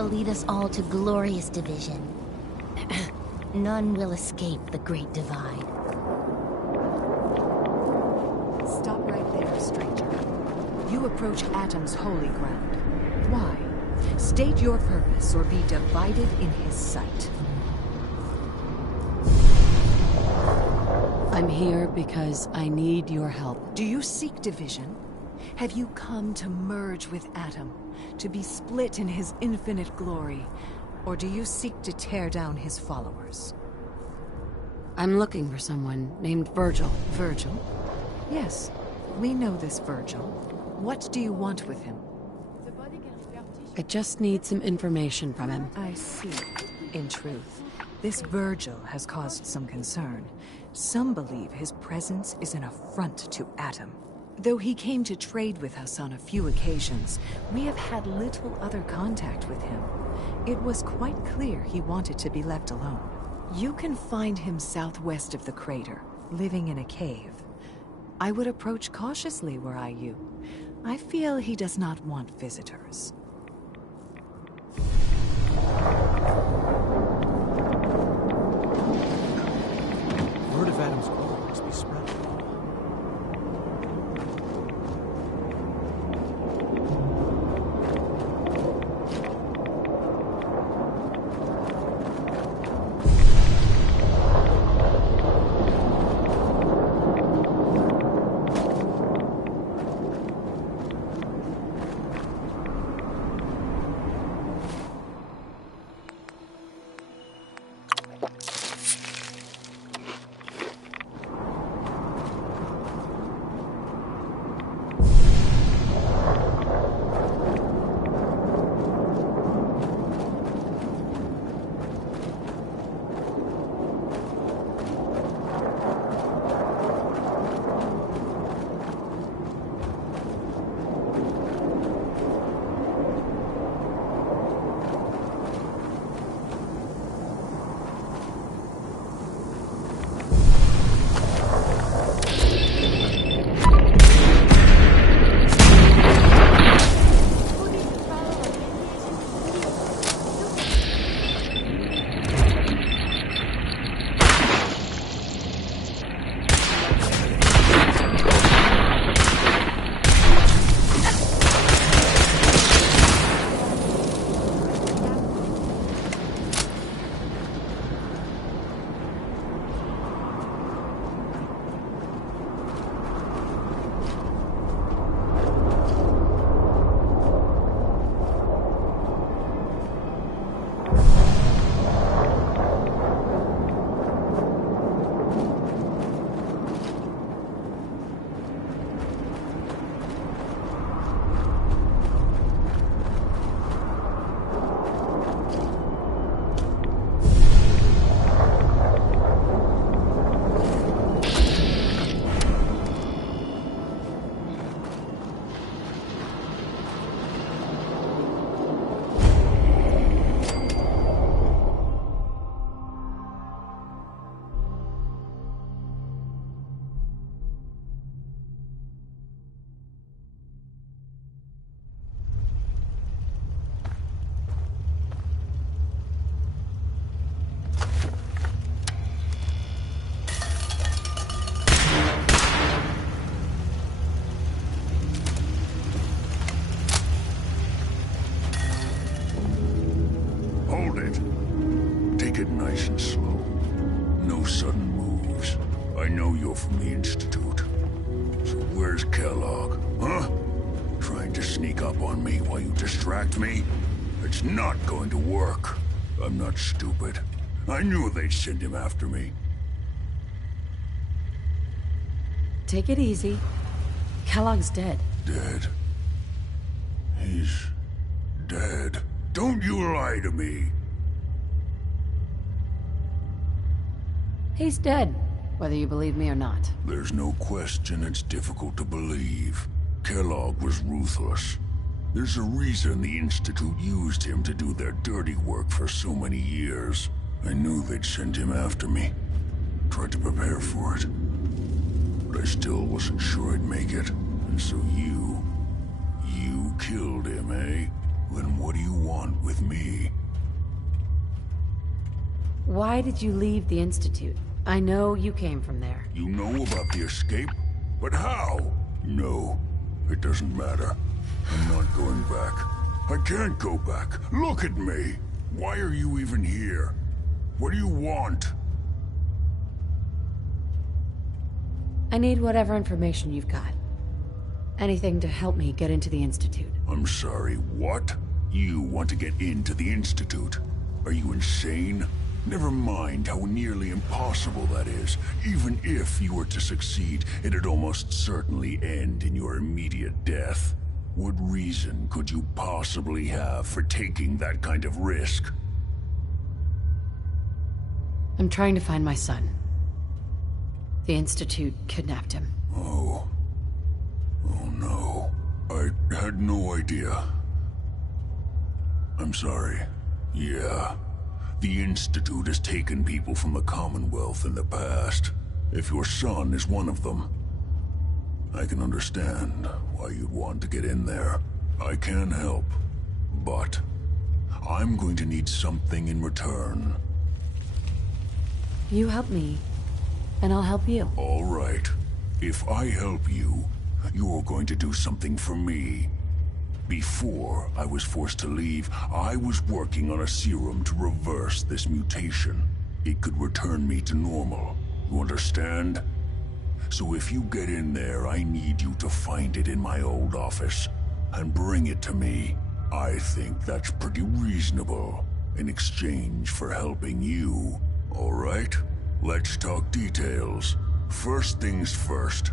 will lead us all to glorious division. None will escape the Great Divide. Stop right there, stranger. You approach Atom's holy ground. Why? State your purpose or be divided in his sight. I'm here because I need your help. Do you seek division? Have you come to merge with Atom, to be split in his infinite glory? Or do you seek to tear down his followers? I'm looking for someone named Virgil. Virgil? Yes, we know this Virgil. What do you want with him? I just need some information from him. I see. In truth, this Virgil has caused some concern. Some believe his presence is an affront to Atom. Though he came to trade with us on a few occasions, we have had little other contact with him. It was quite clear he wanted to be left alone. You can find him southwest of the crater, living in a cave. I would approach cautiously were I you. I feel he does not want visitors. Word of Adam's glory must be spread. Nice and slow. No sudden moves. I know you're from the Institute. So where's Kellogg, huh? Trying to sneak up on me while you distract me? It's not going to work. I'm not stupid. I knew they'd send him after me. Take it easy. Kellogg's dead. Dead? He's dead. Don't you lie to me. He's dead, whether you believe me or not. There's no question it's difficult to believe. Kellogg was ruthless. There's a reason the Institute used him to do their dirty work for so many years. I knew they'd send him after me. Tried to prepare for it. But I still wasn't sure I'd make it. And so you killed him, eh? Then what do you want with me? Why did you leave the Institute? I know you came from there. You know about the escape? But how? No, it doesn't matter. I'm not going back. I can't go back. Look at me. Why are you even here? What do you want? I need whatever information you've got. Anything to help me get into the Institute. I'm sorry, what? You want to get into the Institute? Are you insane? Never mind how nearly impossible that is. Even if you were to succeed, it'd almost certainly end in your immediate death. What reason could you possibly have for taking that kind of risk? I'm trying to find my son. The Institute kidnapped him. Oh. Oh no. I had no idea. I'm sorry. Yeah. The Institute has taken people from the Commonwealth in the past. If your son is one of them, I can understand why you'd want to get in there. I can help, but I'm going to need something in return. You help me, and I'll help you. All right. If I help you, you're going to do something for me. Before I was forced to leave, I was working on a serum to reverse this mutation. It could return me to normal. You understand? So if you get in there, I need you to find it in my old office and bring it to me. I think that's pretty reasonable in exchange for helping you. All right? Let's talk details. First things first.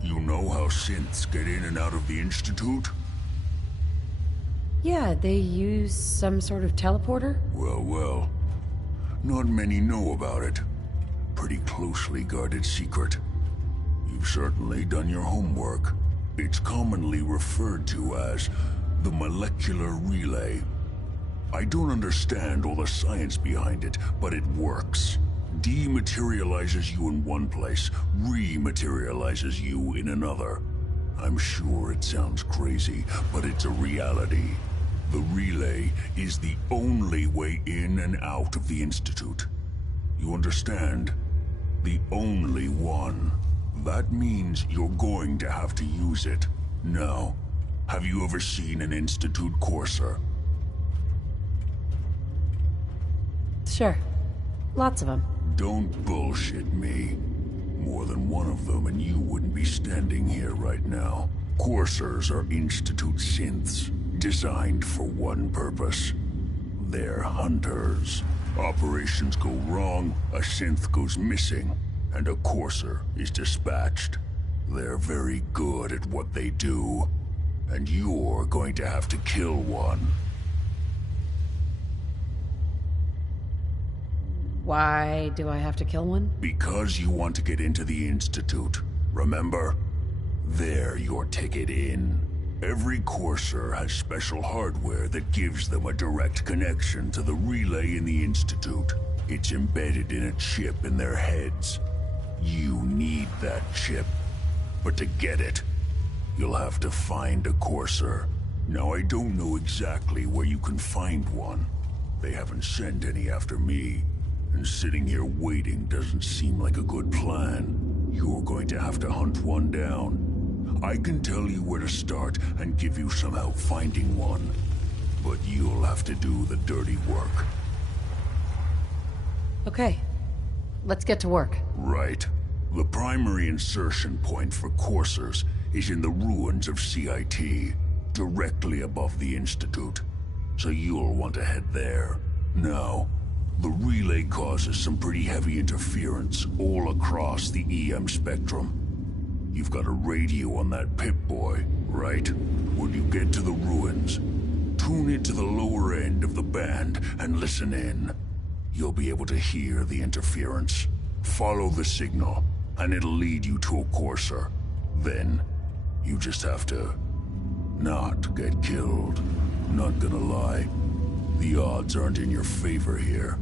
You know how synths get in and out of the Institute? Yeah, they use some sort of teleporter? Well. Not many know about it. Pretty closely guarded secret. You've certainly done your homework. It's commonly referred to as the molecular relay. I don't understand all the science behind it, but it works. Dematerializes you in one place, rematerializes you in another. I'm sure it sounds crazy, but it's a reality. The relay is the only way in and out of the Institute. You understand? The only one. That means you're going to have to use it. Now, have you ever seen an Institute courser? Sure. Lots of them. Don't bullshit me. More than one of them and you wouldn't be standing here right now. Coursers are Institute synths, designed for one purpose. They're hunters. Operations go wrong, a synth goes missing, and a courser is dispatched. They're very good at what they do, and you're going to have to kill one. Why do I have to kill one? Because you want to get into the Institute, remember? They're your ticket in. Every courser has special hardware that gives them a direct connection to the relay in the Institute. It's embedded in a chip in their heads. You need that chip. But to get it, you'll have to find a courser. Now, I don't know exactly where you can find one. They haven't sent any after me. And sitting here waiting doesn't seem like a good plan. You're going to have to hunt one down. I can tell you where to start and give you some help finding one. But you'll have to do the dirty work. Okay. Let's get to work. Right. The primary insertion point for coursers is in the ruins of CIT, directly above the Institute. So you'll want to head there. Now, the relay causes some pretty heavy interference all across the EM spectrum. You've got a radio on that Pip-Boy, right? When you get to the ruins, tune into the lower end of the band and listen in. You'll be able to hear the interference. Follow the signal, and it'll lead you to a courser. Then, you just have to not get killed. Not gonna lie, the odds aren't in your favor here.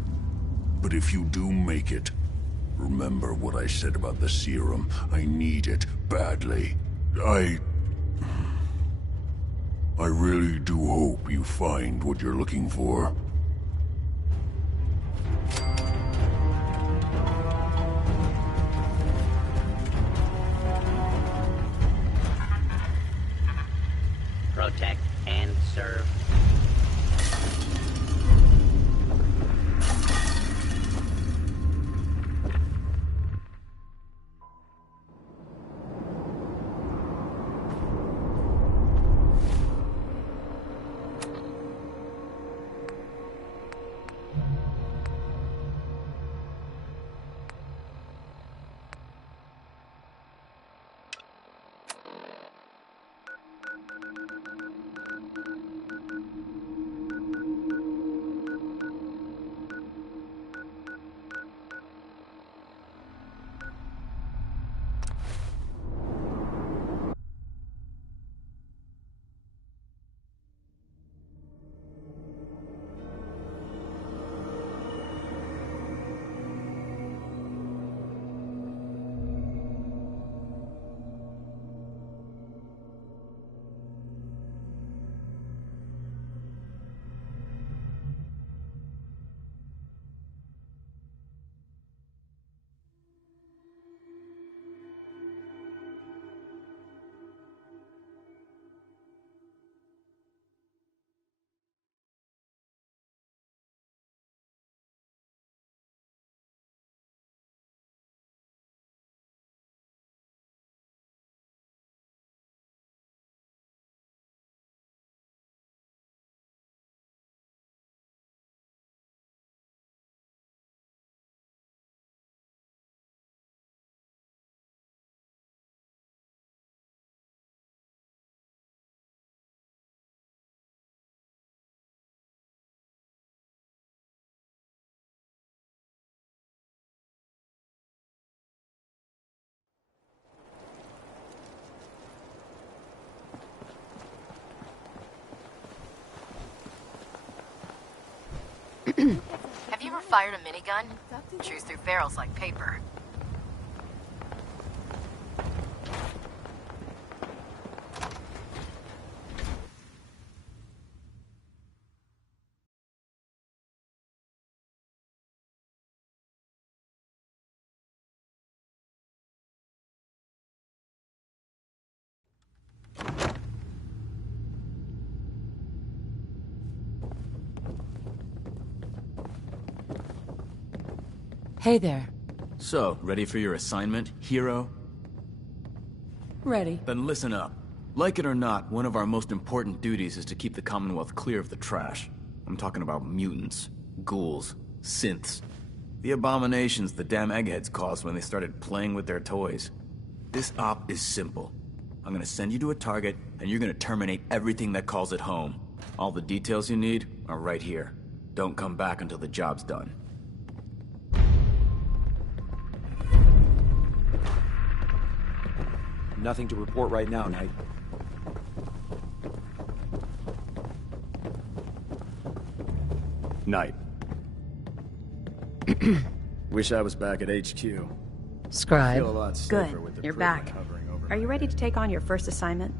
But if you do make it, remember what I said about the serum. I need it badly. I really do hope you find what you're looking for. Protect and serve. Have you ever fired a minigun? Chews through barrels like paper. Hey there. So, ready for your assignment, hero? Ready. Then listen up. Like it or not, one of our most important duties is to keep the Commonwealth clear of the trash. I'm talking about mutants, ghouls, synths. The abominations the damn eggheads caused when they started playing with their toys. This op is simple. I'm gonna send you to a target, and you're gonna terminate everything that calls it home. All the details you need are right here. Don't come back until the job's done. Nothing to report right now, Knight. Knight. Wish I was back at HQ. Scribe. Feel a lot safer with the You're Prudent back. hovering over Are you ready to take on your first assignment?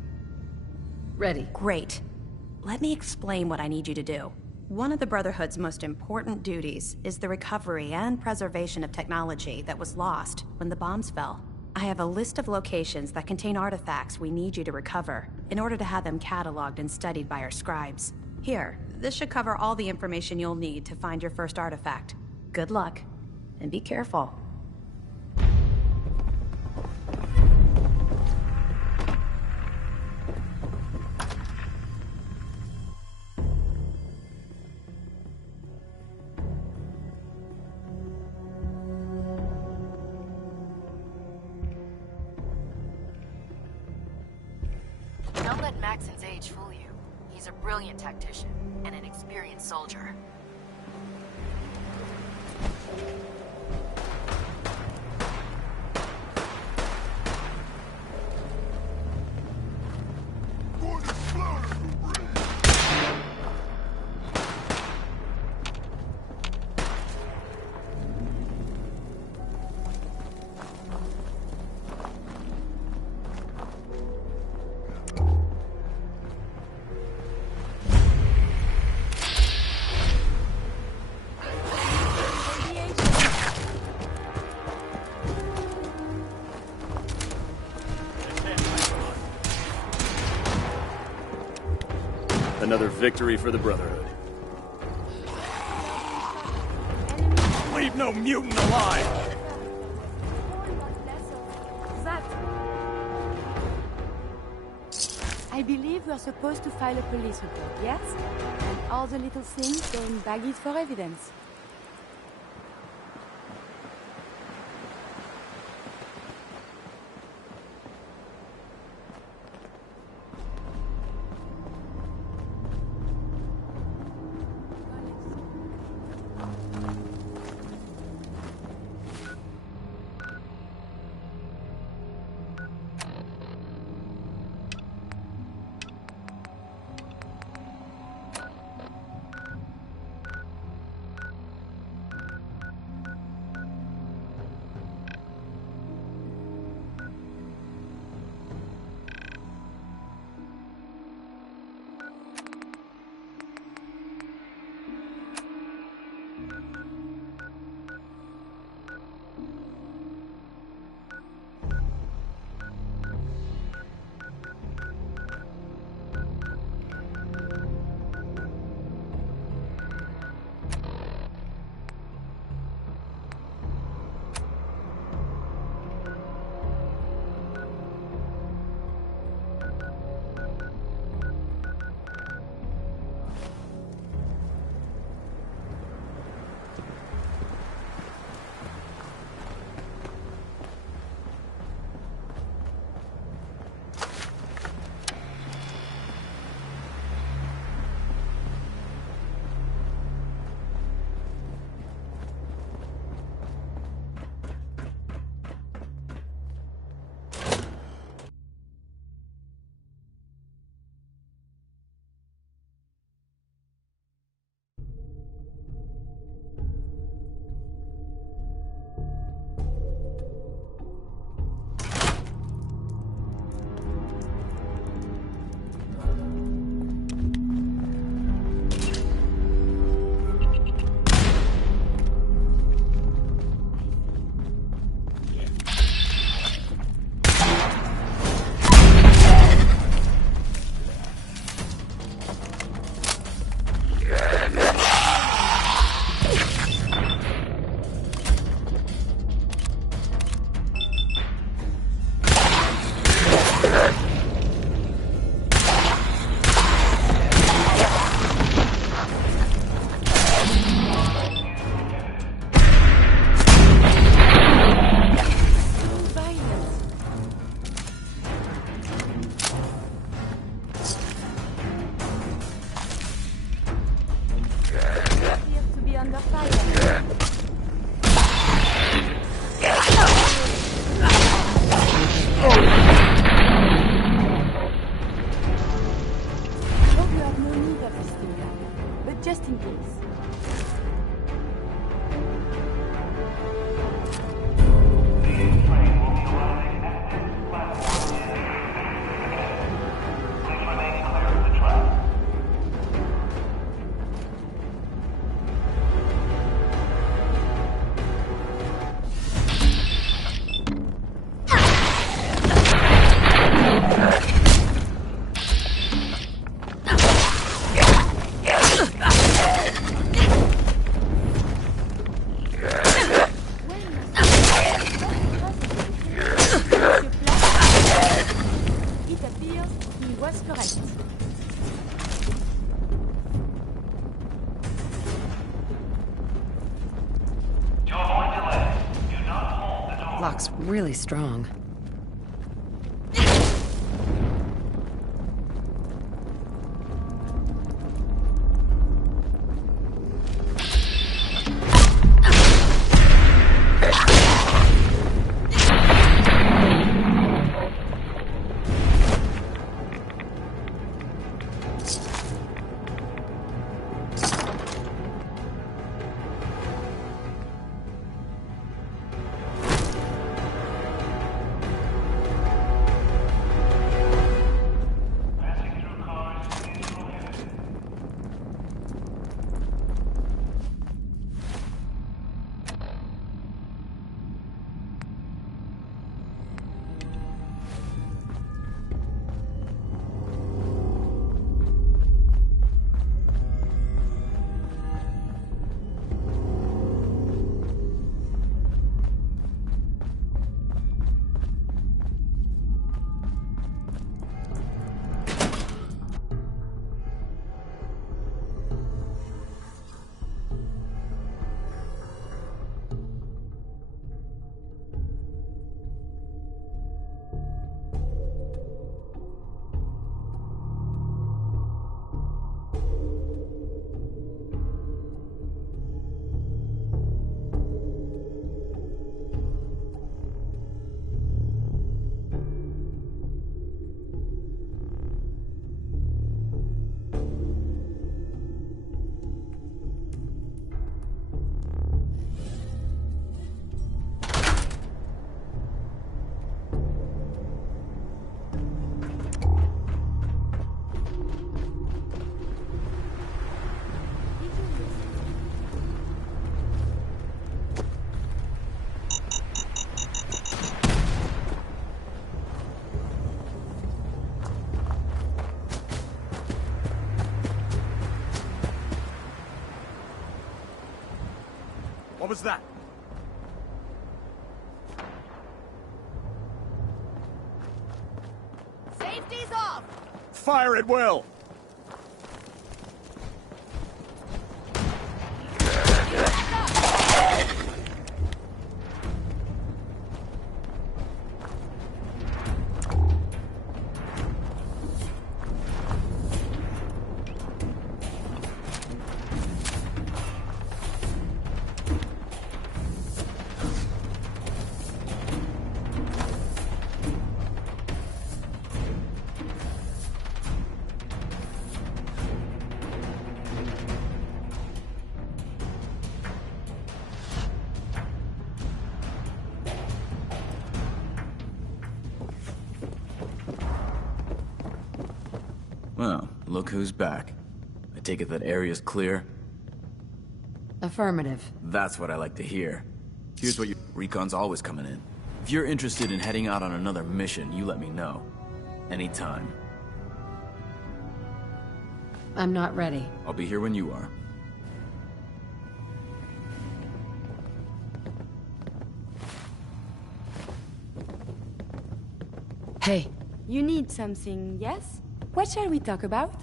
Ready. Great. Let me explain what I need you to do. One of the Brotherhood's most important duties is the recovery and preservation of technology that was lost when the bombs fell. I have a list of locations that contain artifacts we need you to recover in order to have them cataloged and studied by our scribes. Here, this should cover all the information you'll need to find your first artifact. Good luck, and be careful. Don't let Maxon's age fool you. He's a brilliant tactician and an experienced soldier. another victory for the Brotherhood. Leave no mutant alive! That... I believe we're supposed to file a police report, yes? And all the little things go in baggies for evidence. Just in case. Lock's really strong. What was that? Safety's off! Fire at will! Well, look who's back. I take it that area's clear? Affirmative. That's what I like to hear. Here's what your recon's always coming in. If you're interested in heading out on another mission, you let me know. Anytime. I'm not ready. I'll be here when you are. Hey. You need something, yes? What shall we talk about?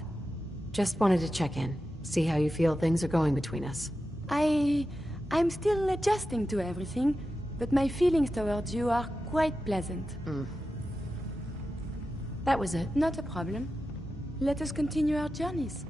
Just wanted to check in. See how you feel things are going between us. I'm still adjusting to everything, but my feelings towards you are quite pleasant. That was it. Not a problem. Let us continue our journeys.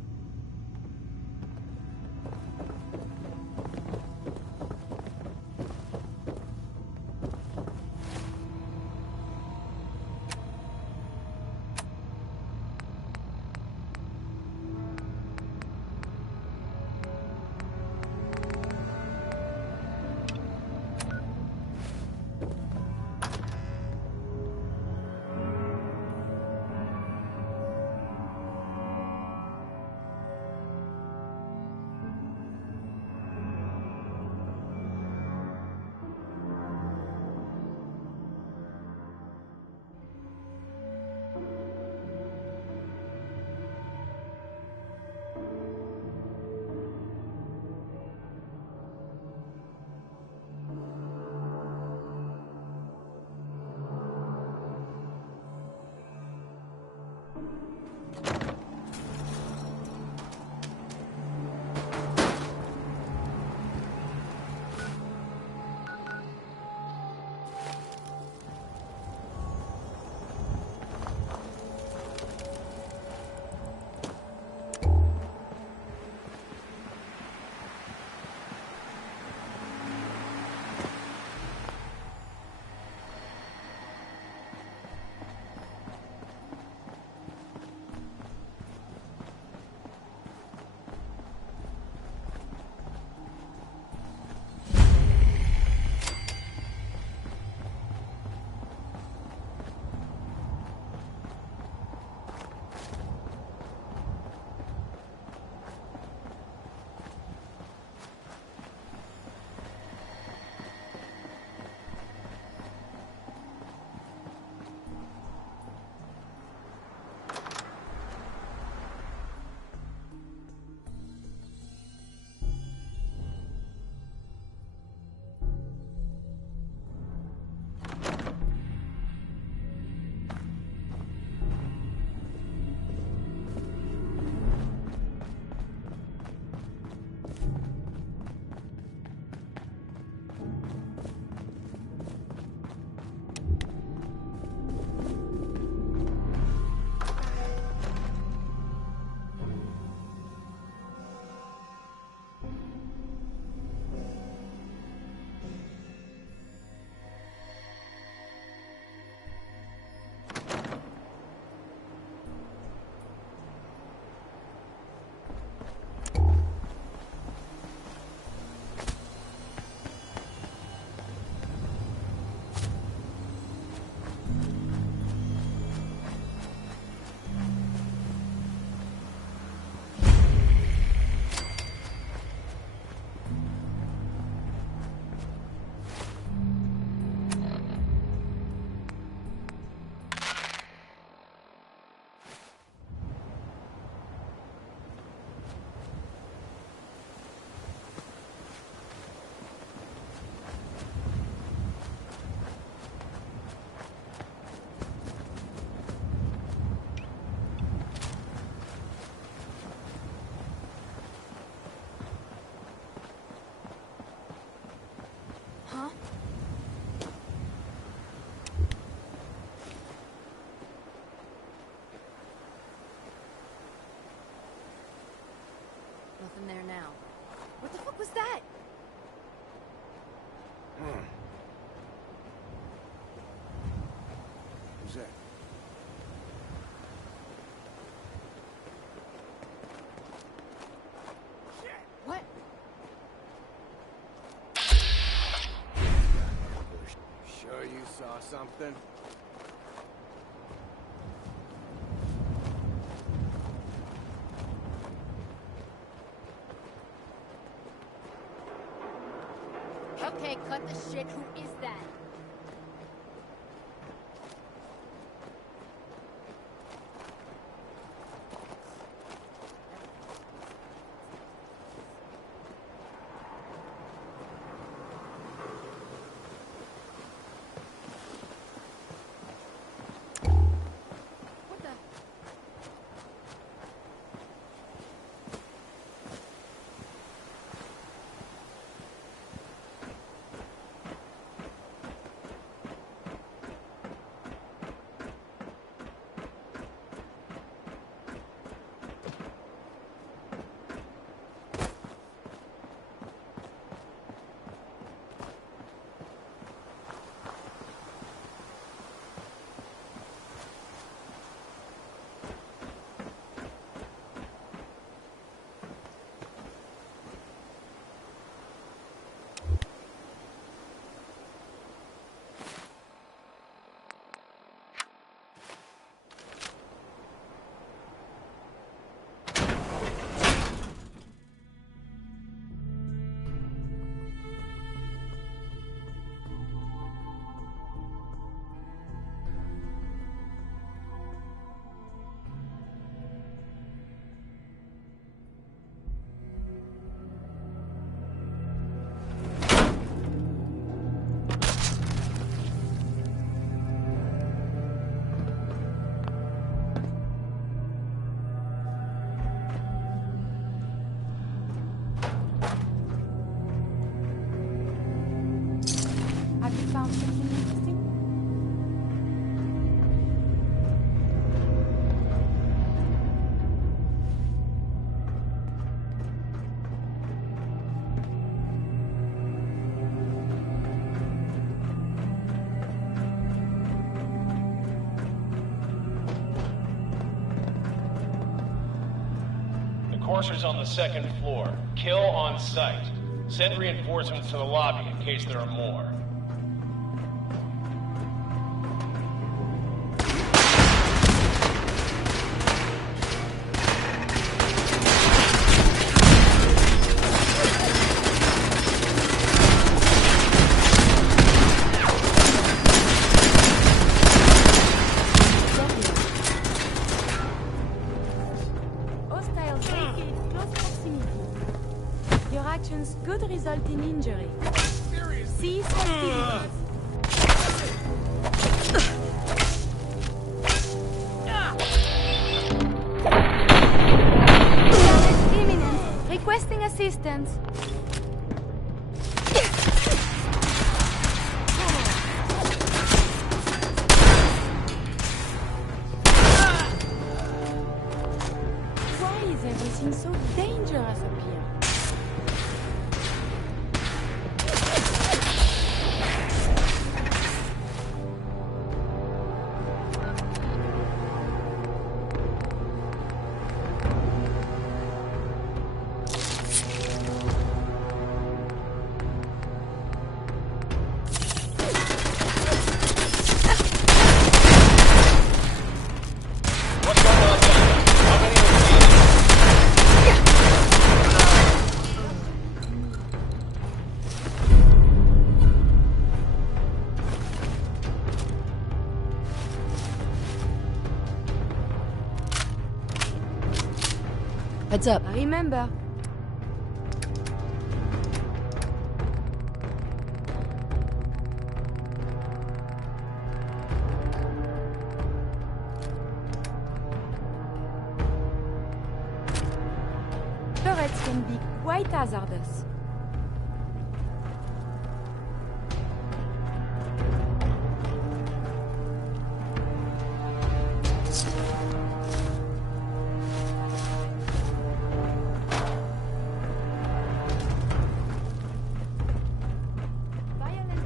Who's that? What? Sure you saw something? Okay, cut the shit. Who is that? Found something interesting? The courser's on the second floor. Kill on sight. Send reinforcements to the lobby in case there are more. Could result in injury. Cease hostilities. Damage imminent. Requesting assistance. Why is everything so dangerous up here? Heads up. Remember. Turrets can be quite hazardous. Violent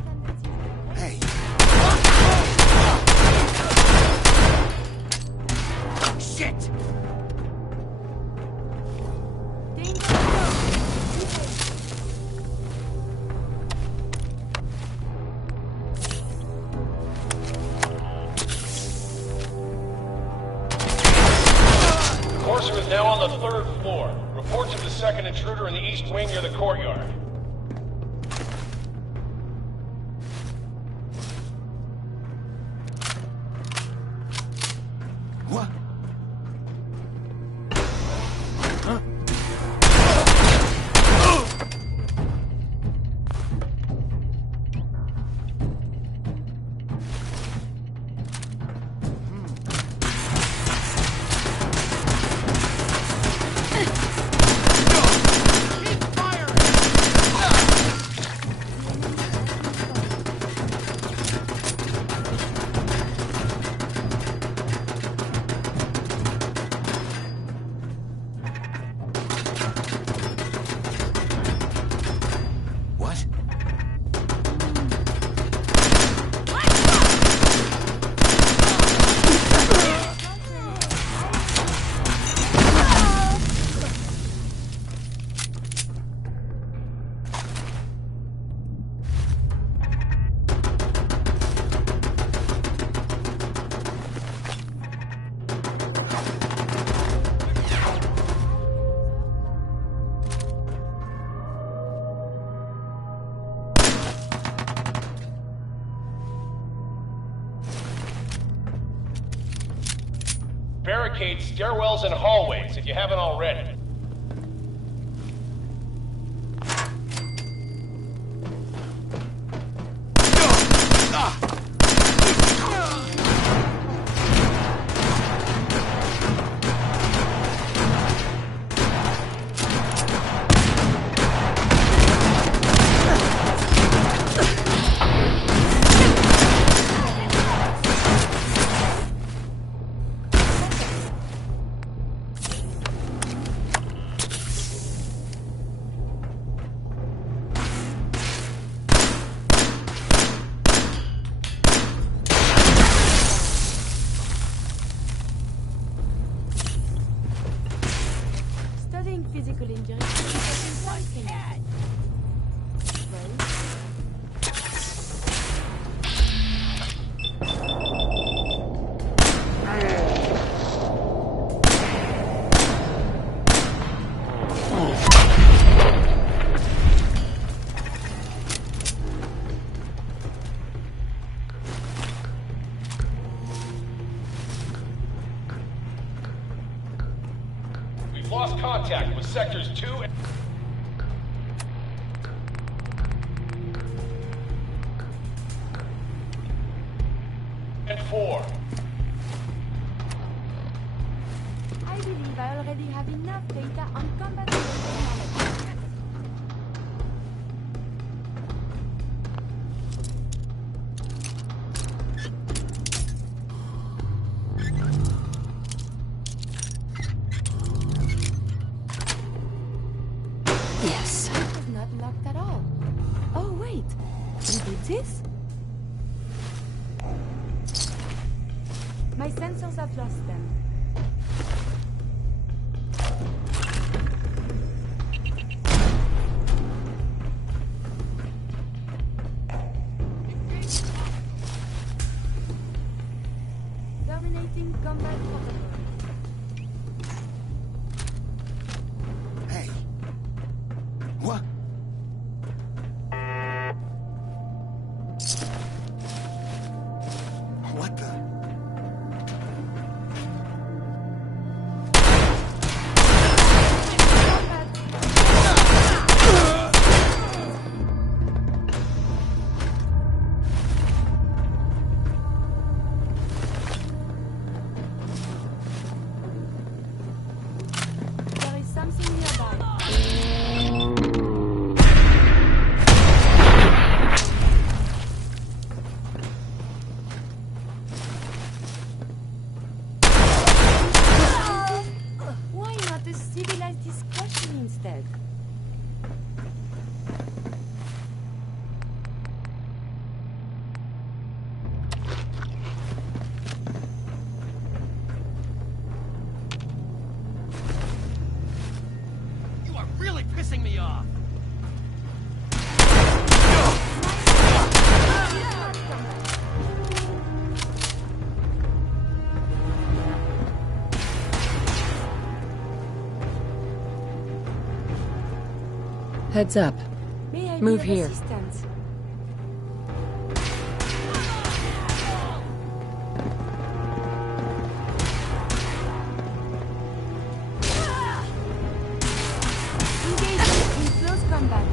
3rd floor. Reports of the second intruder in the east wing near the courtyard. What? Huh? Barricade stairwells and hallways if you haven't already. Studying physical injury is something. We've lost contact with sectors 2 and 4. I believe I already have enough data on combat technology. Yes. It was not locked at all. Oh, wait. You did this? My sensors have lost them. Terminating combat protocol. Hey. What? What the? Heads up. May I Move be of here. assistance? Engaging in close combat.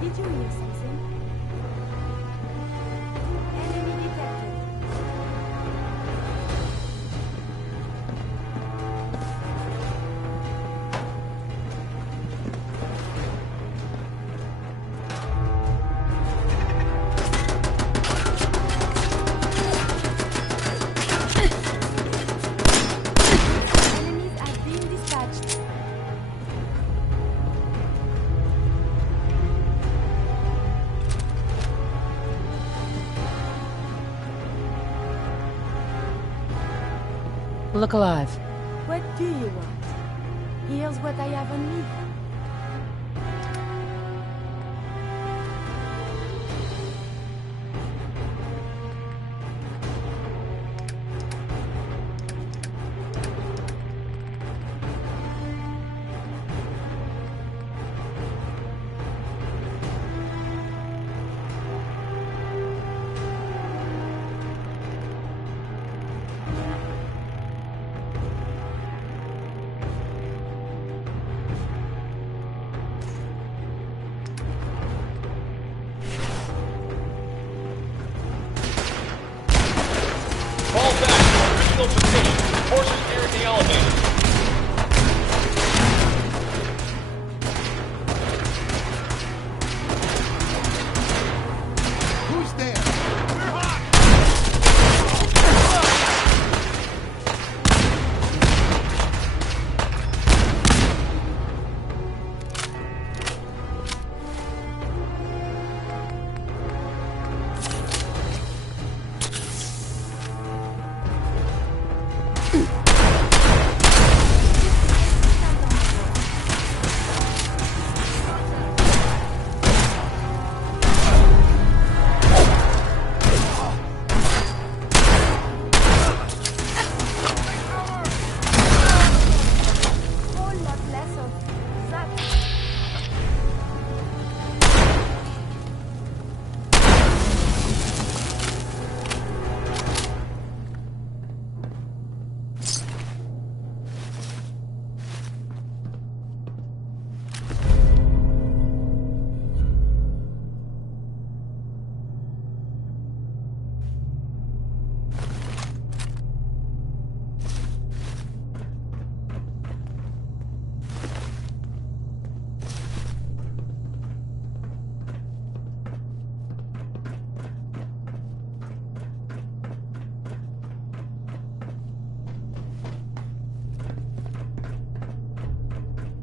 Did you hear something? Enemy detected. Enemies are being dispatched. Look alive. What do you want? Here's what I have on me. Fall back to original position. Horses near the elevator. Who's there? Whole lot less of that.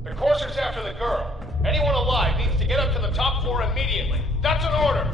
The courser's after the girl. Anyone alive needs to get up to the top floor immediately. That's an order.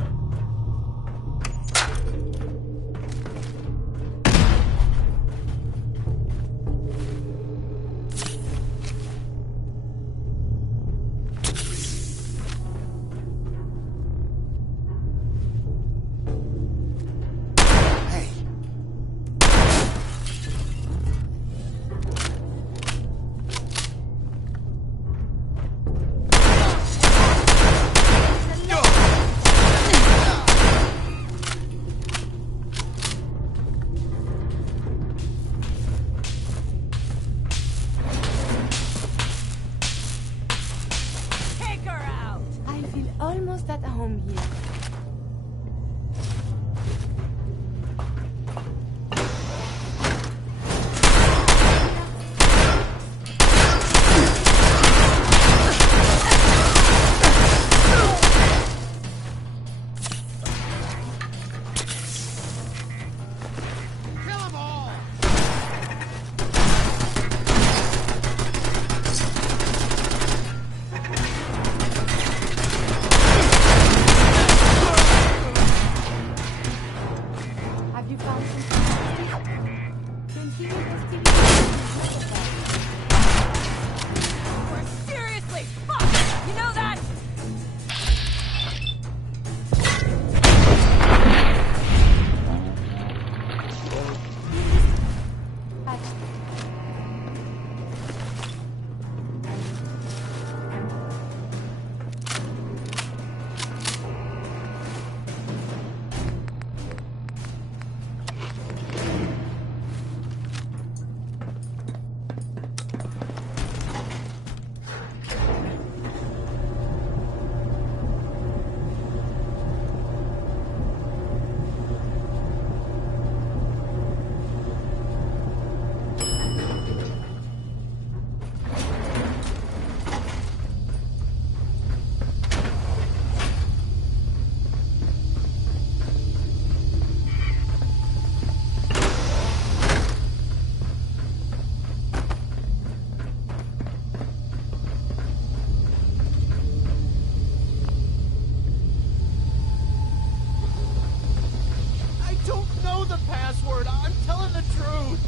don't know the password. I'm telling the truth.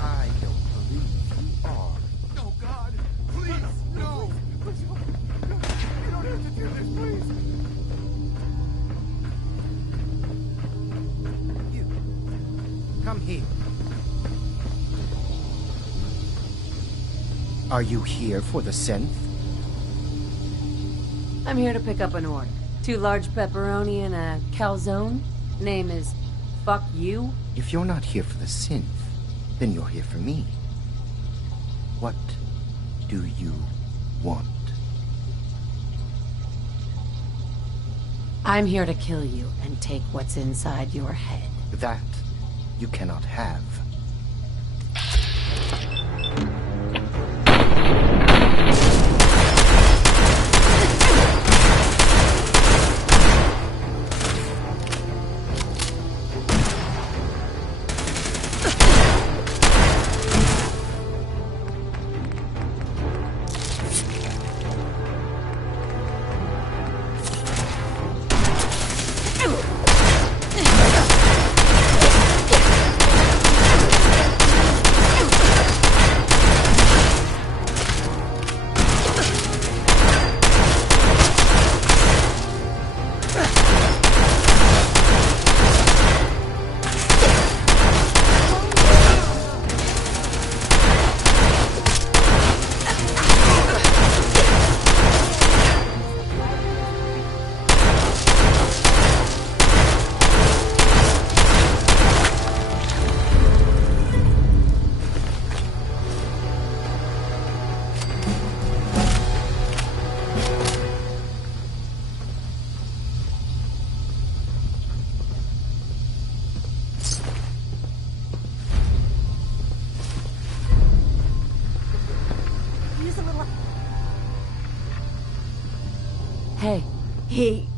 I don't believe you are. Oh, God. Please, no. Please, no. You don't have to do this, please. Come here. Are you here for the synth? I'm here to pick up an order. 2 large pepperoni and a calzone. Name is Fuck You. If you're not here for the synth, then you're here for me. What do you want? I'm here to kill you and take what's inside your head. That you cannot have. Hey.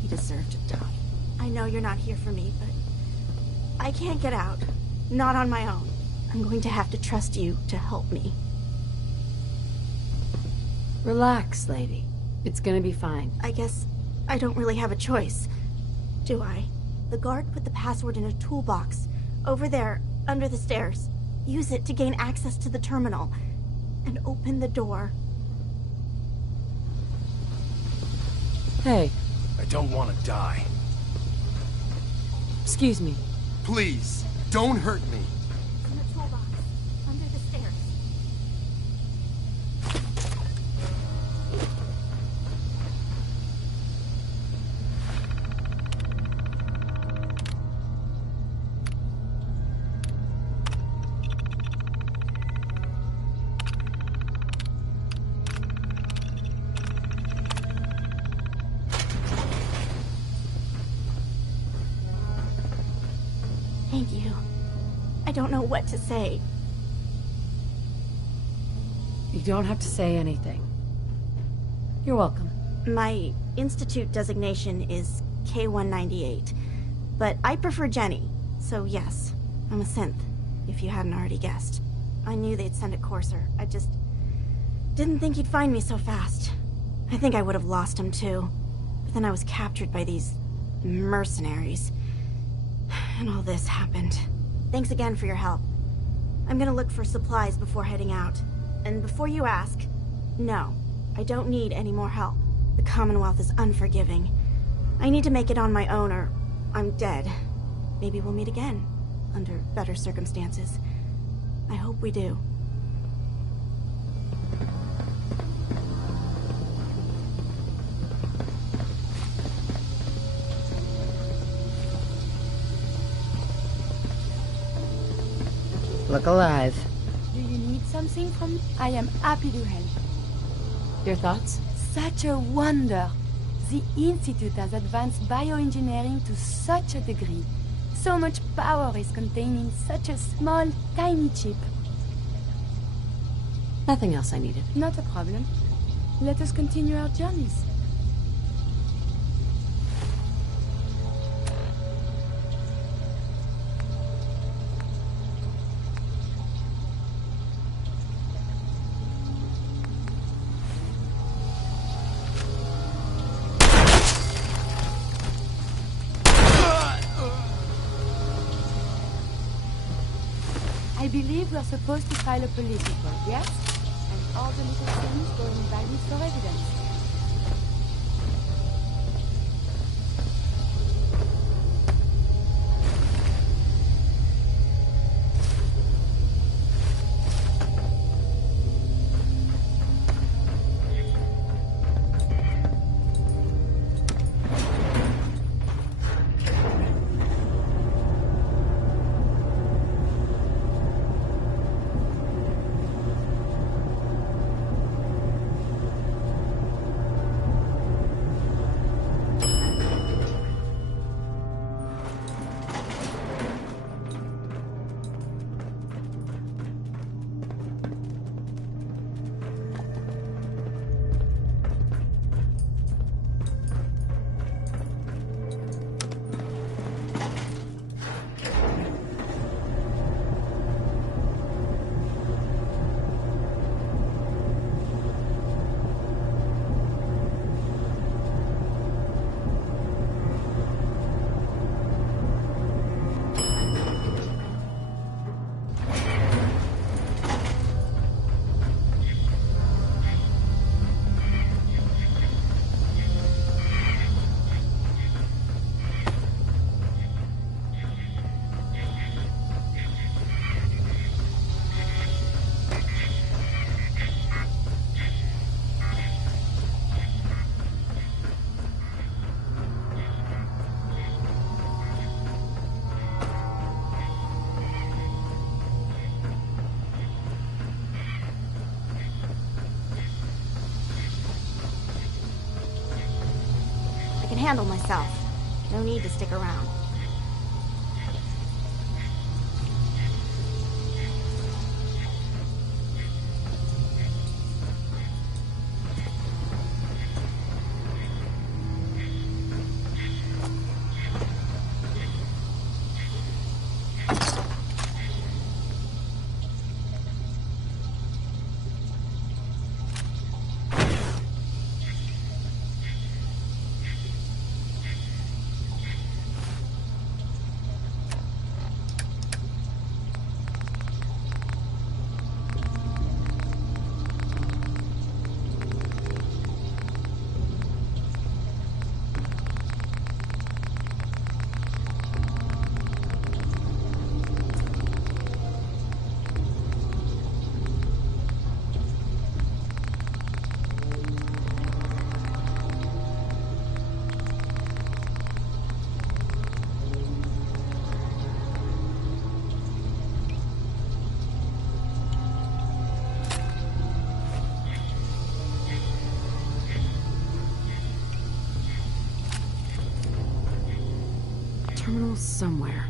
He deserved to die. I know you're not here for me, but I can't get out. Not on my own. I'm going to have to trust you to help me. Relax, lady. It's gonna be fine. I guess I don't really have a choice, do I? The guard put the password in a toolbox, over there, under the stairs. Use it to gain access to the terminal, and open the door. Hey. I don't want to die. Excuse me. Please, don't hurt me. It's in the toolbox, under the stairs. Thank you. I don't know what to say. You don't have to say anything. You're welcome. My Institute designation is K-198, but I prefer Jenny, so yes, I'm a synth, if you hadn't already guessed. I knew they'd send a courser. I just didn't think he'd find me so fast. I think I would have lost him too, but then I was captured by these mercenaries. And all this happened. Thanks again for your help. I'm gonna look for supplies before heading out. And before you ask, no, I don't need any more help. The Commonwealth is unforgiving. I need to make it on my own or I'm dead. Maybe we'll meet again, under better circumstances. I hope we do. Look alive. Do you need something from me? I am happy to help. Your thoughts? Such a wonder. The Institute has advanced bioengineering to such a degree. So much power is contained in such a small, tiny chip. Nothing else I needed. Not a problem. Let us continue our journeys. believe we're supposed to file a police report, yes? And all the little things go in values for evidence. I can handle myself. No need to stick around. Terminal somewhere.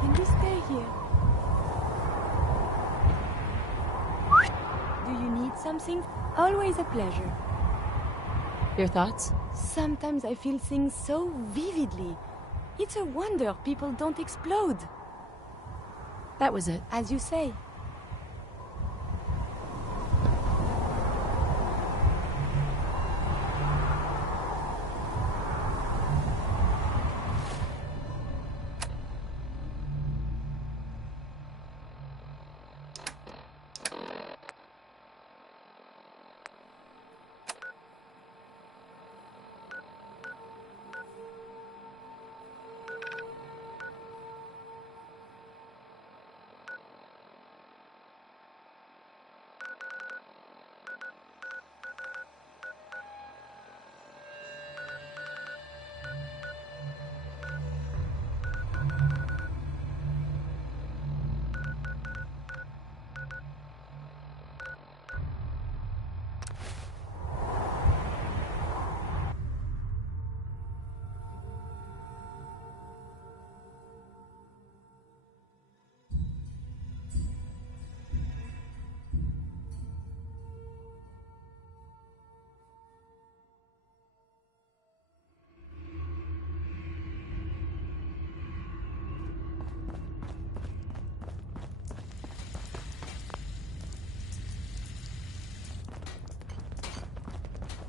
Can we stay here? Do you need something? Always a pleasure. Your thoughts? Sometimes I feel things so vividly. It's a wonder people don't explode. That was it. As you say.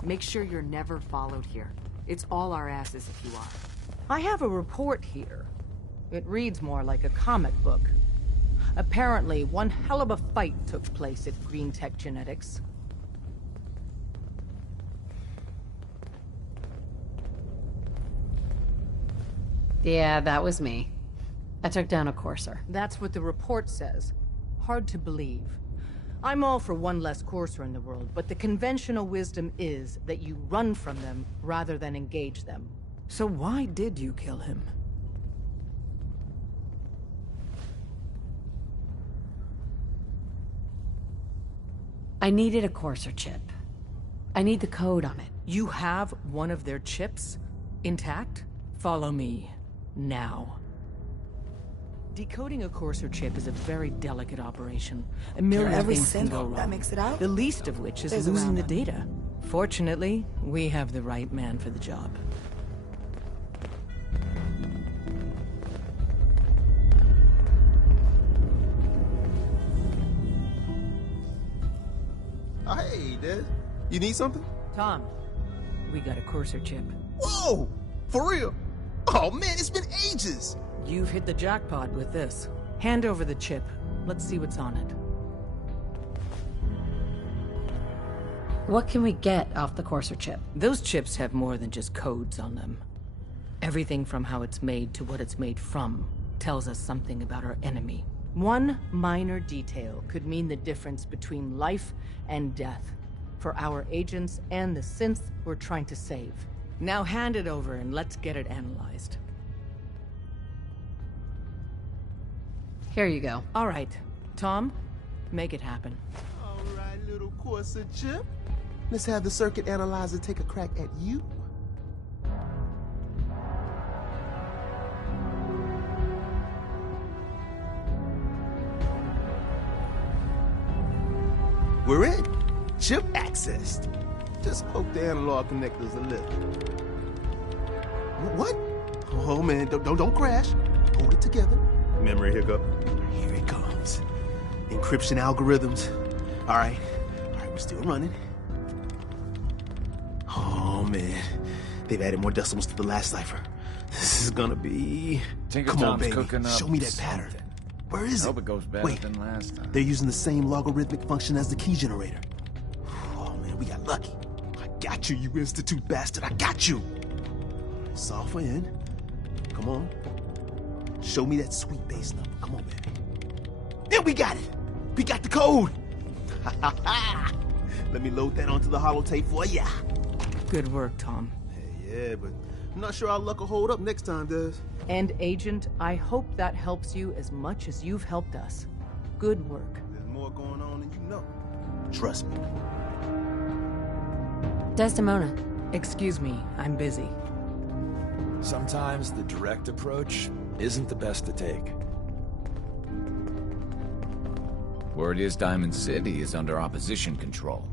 Make sure you're never followed here. It's all our asses if you are. I have a report here. It reads more like a comic book. Apparently, one hell of a fight took place at Green Tech Genetics. Yeah, that was me. I took down a courser. That's what the report says. Hard to believe. I'm all for one less courser in the world, but the conventional wisdom is that you run from them rather than engage them. So why did you kill him? I needed a courser chip. I need the code on it. You have one of their chips? Intact? Follow me. Now. Decoding a courser chip is a very delicate operation. A million Every things can synth go wrong. that makes it out? The least of which is There's losing around the them. data. Fortunately, we have the right man for the job. Oh, hey, Des. You need something? Tom, we got a courser chip. Whoa! For real? Oh man, it's been ages! You've hit the jackpot with this. Hand over the chip. Let's see what's on it. What can we get off the courser chip? Those chips have more than just codes on them. Everything from how it's made to what it's made from tells us something about our enemy. One minor detail could mean the difference between life and death for our agents and the synth we're trying to save. Now hand it over and let's get it analyzed. Here you go. All right. Tom, make it happen. All right, little courser chip. Let's have the circuit analyzer take a crack at you. We're in. Chip accessed. Just poke the analog connectors a little. What? Oh man, don't crash. Hold it together. Memory hiccup. Here it comes. Encryption algorithms. All right, we're still running. Oh man, they've added more decimals to the last cipher. This is gonna be. Come on, baby. Cooking up Show me that pattern. Where is I it? hope it goes better Wait, than last time. they're using the same logarithmic function as the key generator. Oh man, we got lucky. I got you, you Institute bastard. I got you. Software in. Come on. Show me that sweet base number. Come on, baby. Then we got it. We got the code. Let me load that onto the holotape for ya. Good work, Tom. Hey, yeah, but I'm not sure our luck will hold up next time, Des. And Agent, I hope that helps you as much as you've helped us. Good work. There's more going on than you know. Trust me. Desdemona. Excuse me, I'm busy. Sometimes the direct approach isn't the best to take. Word is Diamond City is under opposition control.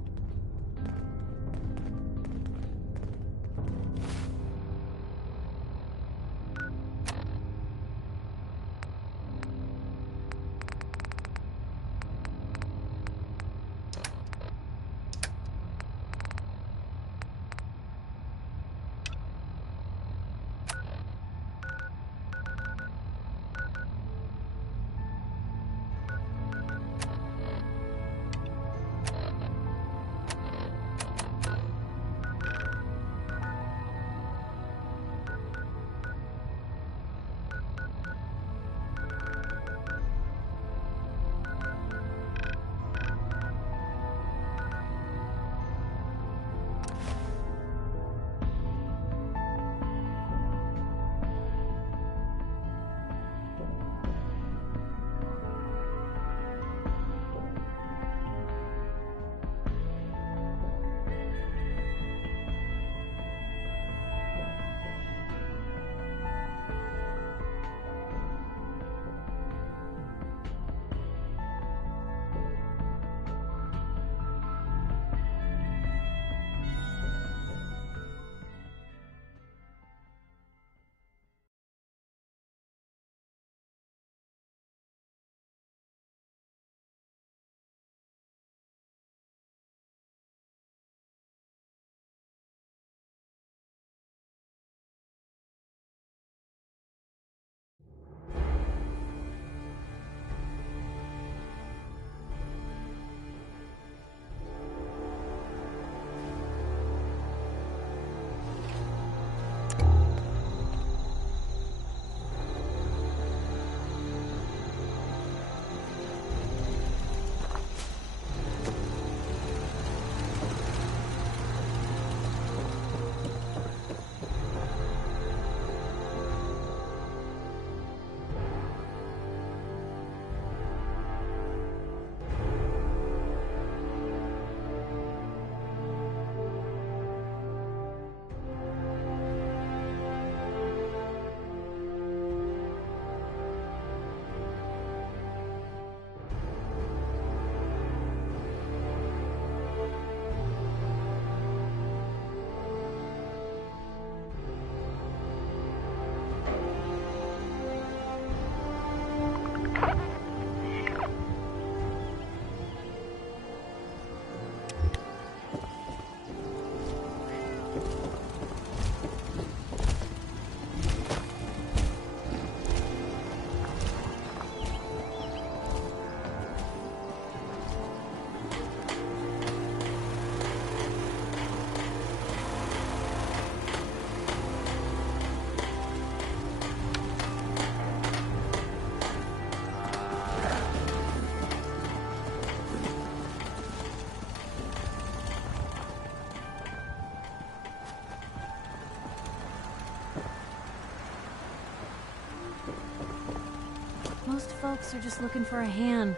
Most folks are just looking for a hand.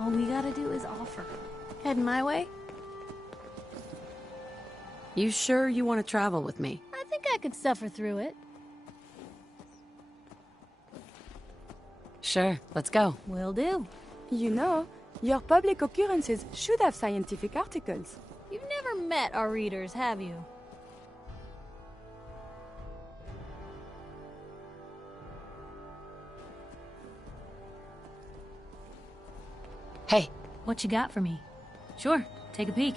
All we gotta do is offer. Heading my way? You sure you want to travel with me? I think I could suffer through it. Sure, let's go. Will do. You know, your public occurrences should have scientific articles. You've never met our readers, have you? Hey. What you got for me? Sure, take a peek.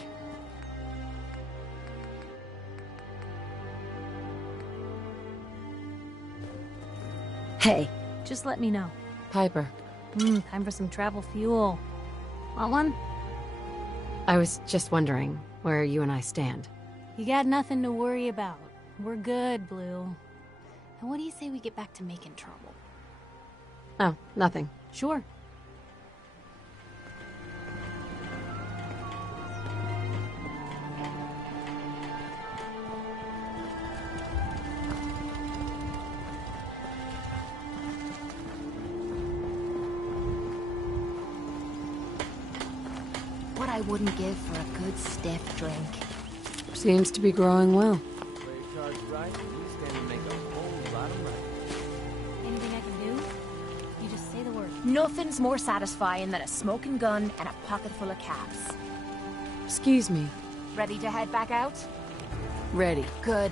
Hey. Just let me know. Piper. Time for some travel fuel. Want one? I was just wondering where you and I stand. You got nothing to worry about. We're good, Blue. And what do you say we get back to making trouble? Oh, nothing. Sure. What I wouldn't give for a good stiff drink. Seems to be growing well. Anything I can do? You just say the word. Nothing's more satisfying than a smoking gun and a pocket full of caps. Excuse me. Ready to head back out? Ready. Good.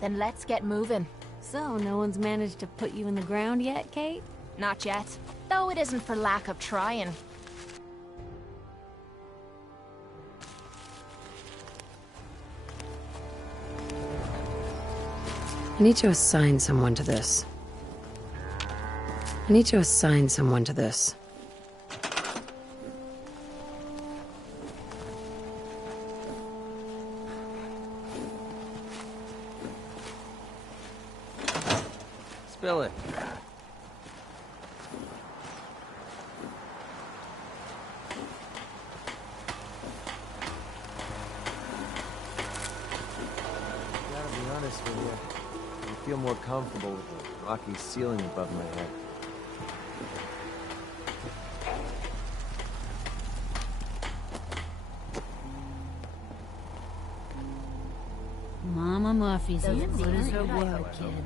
Then let's get moving. So, no one's managed to put you in the ground yet, Kate? Not yet. Though it isn't for lack of trying. I need to assign someone to this. Spill it. Gotta be honest with you. I feel more comfortable with the rocky ceiling above my head. Mama Murphy's here. Good as her word, kid.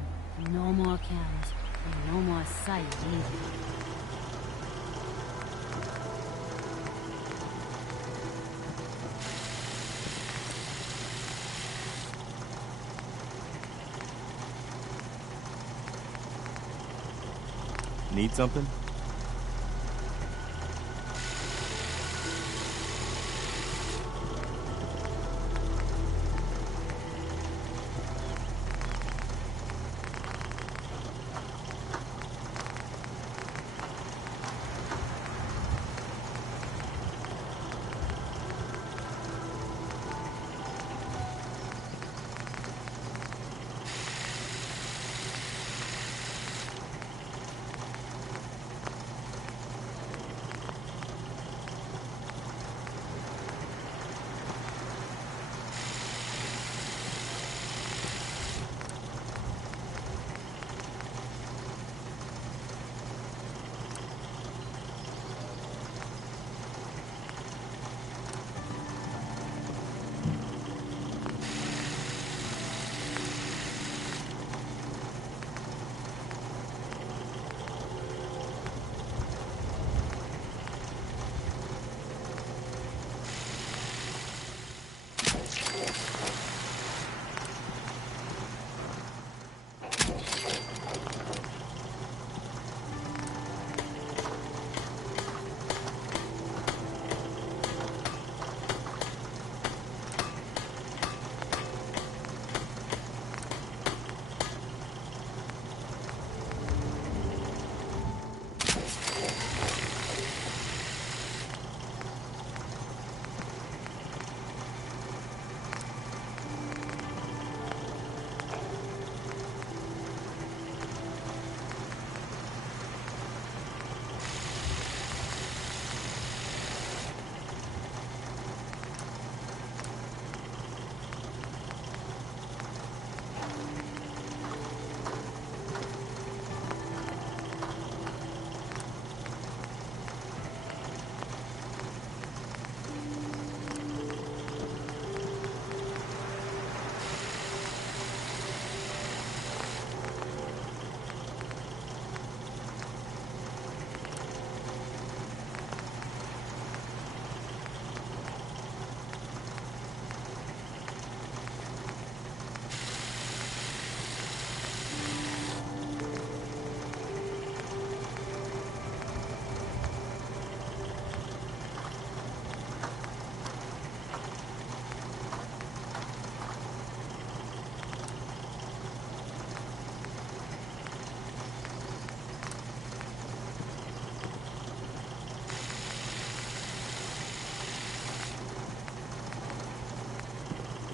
No more cows. And no more sight either. Need something?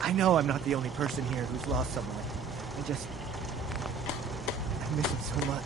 I know I'm not the only person here who's lost someone. I miss him so much.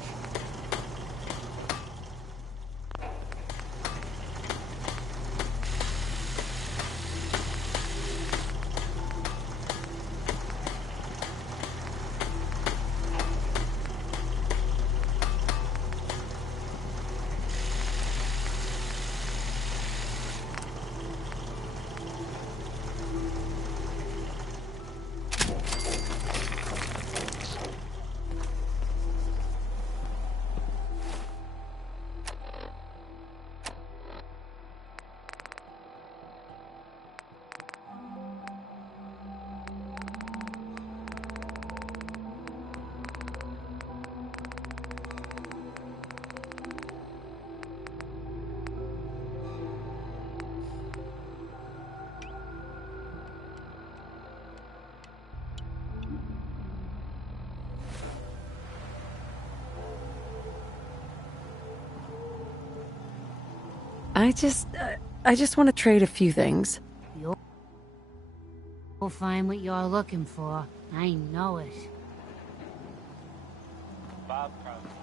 I just want to trade a few things. You'll find what you're looking for. I know it. Bob Cross.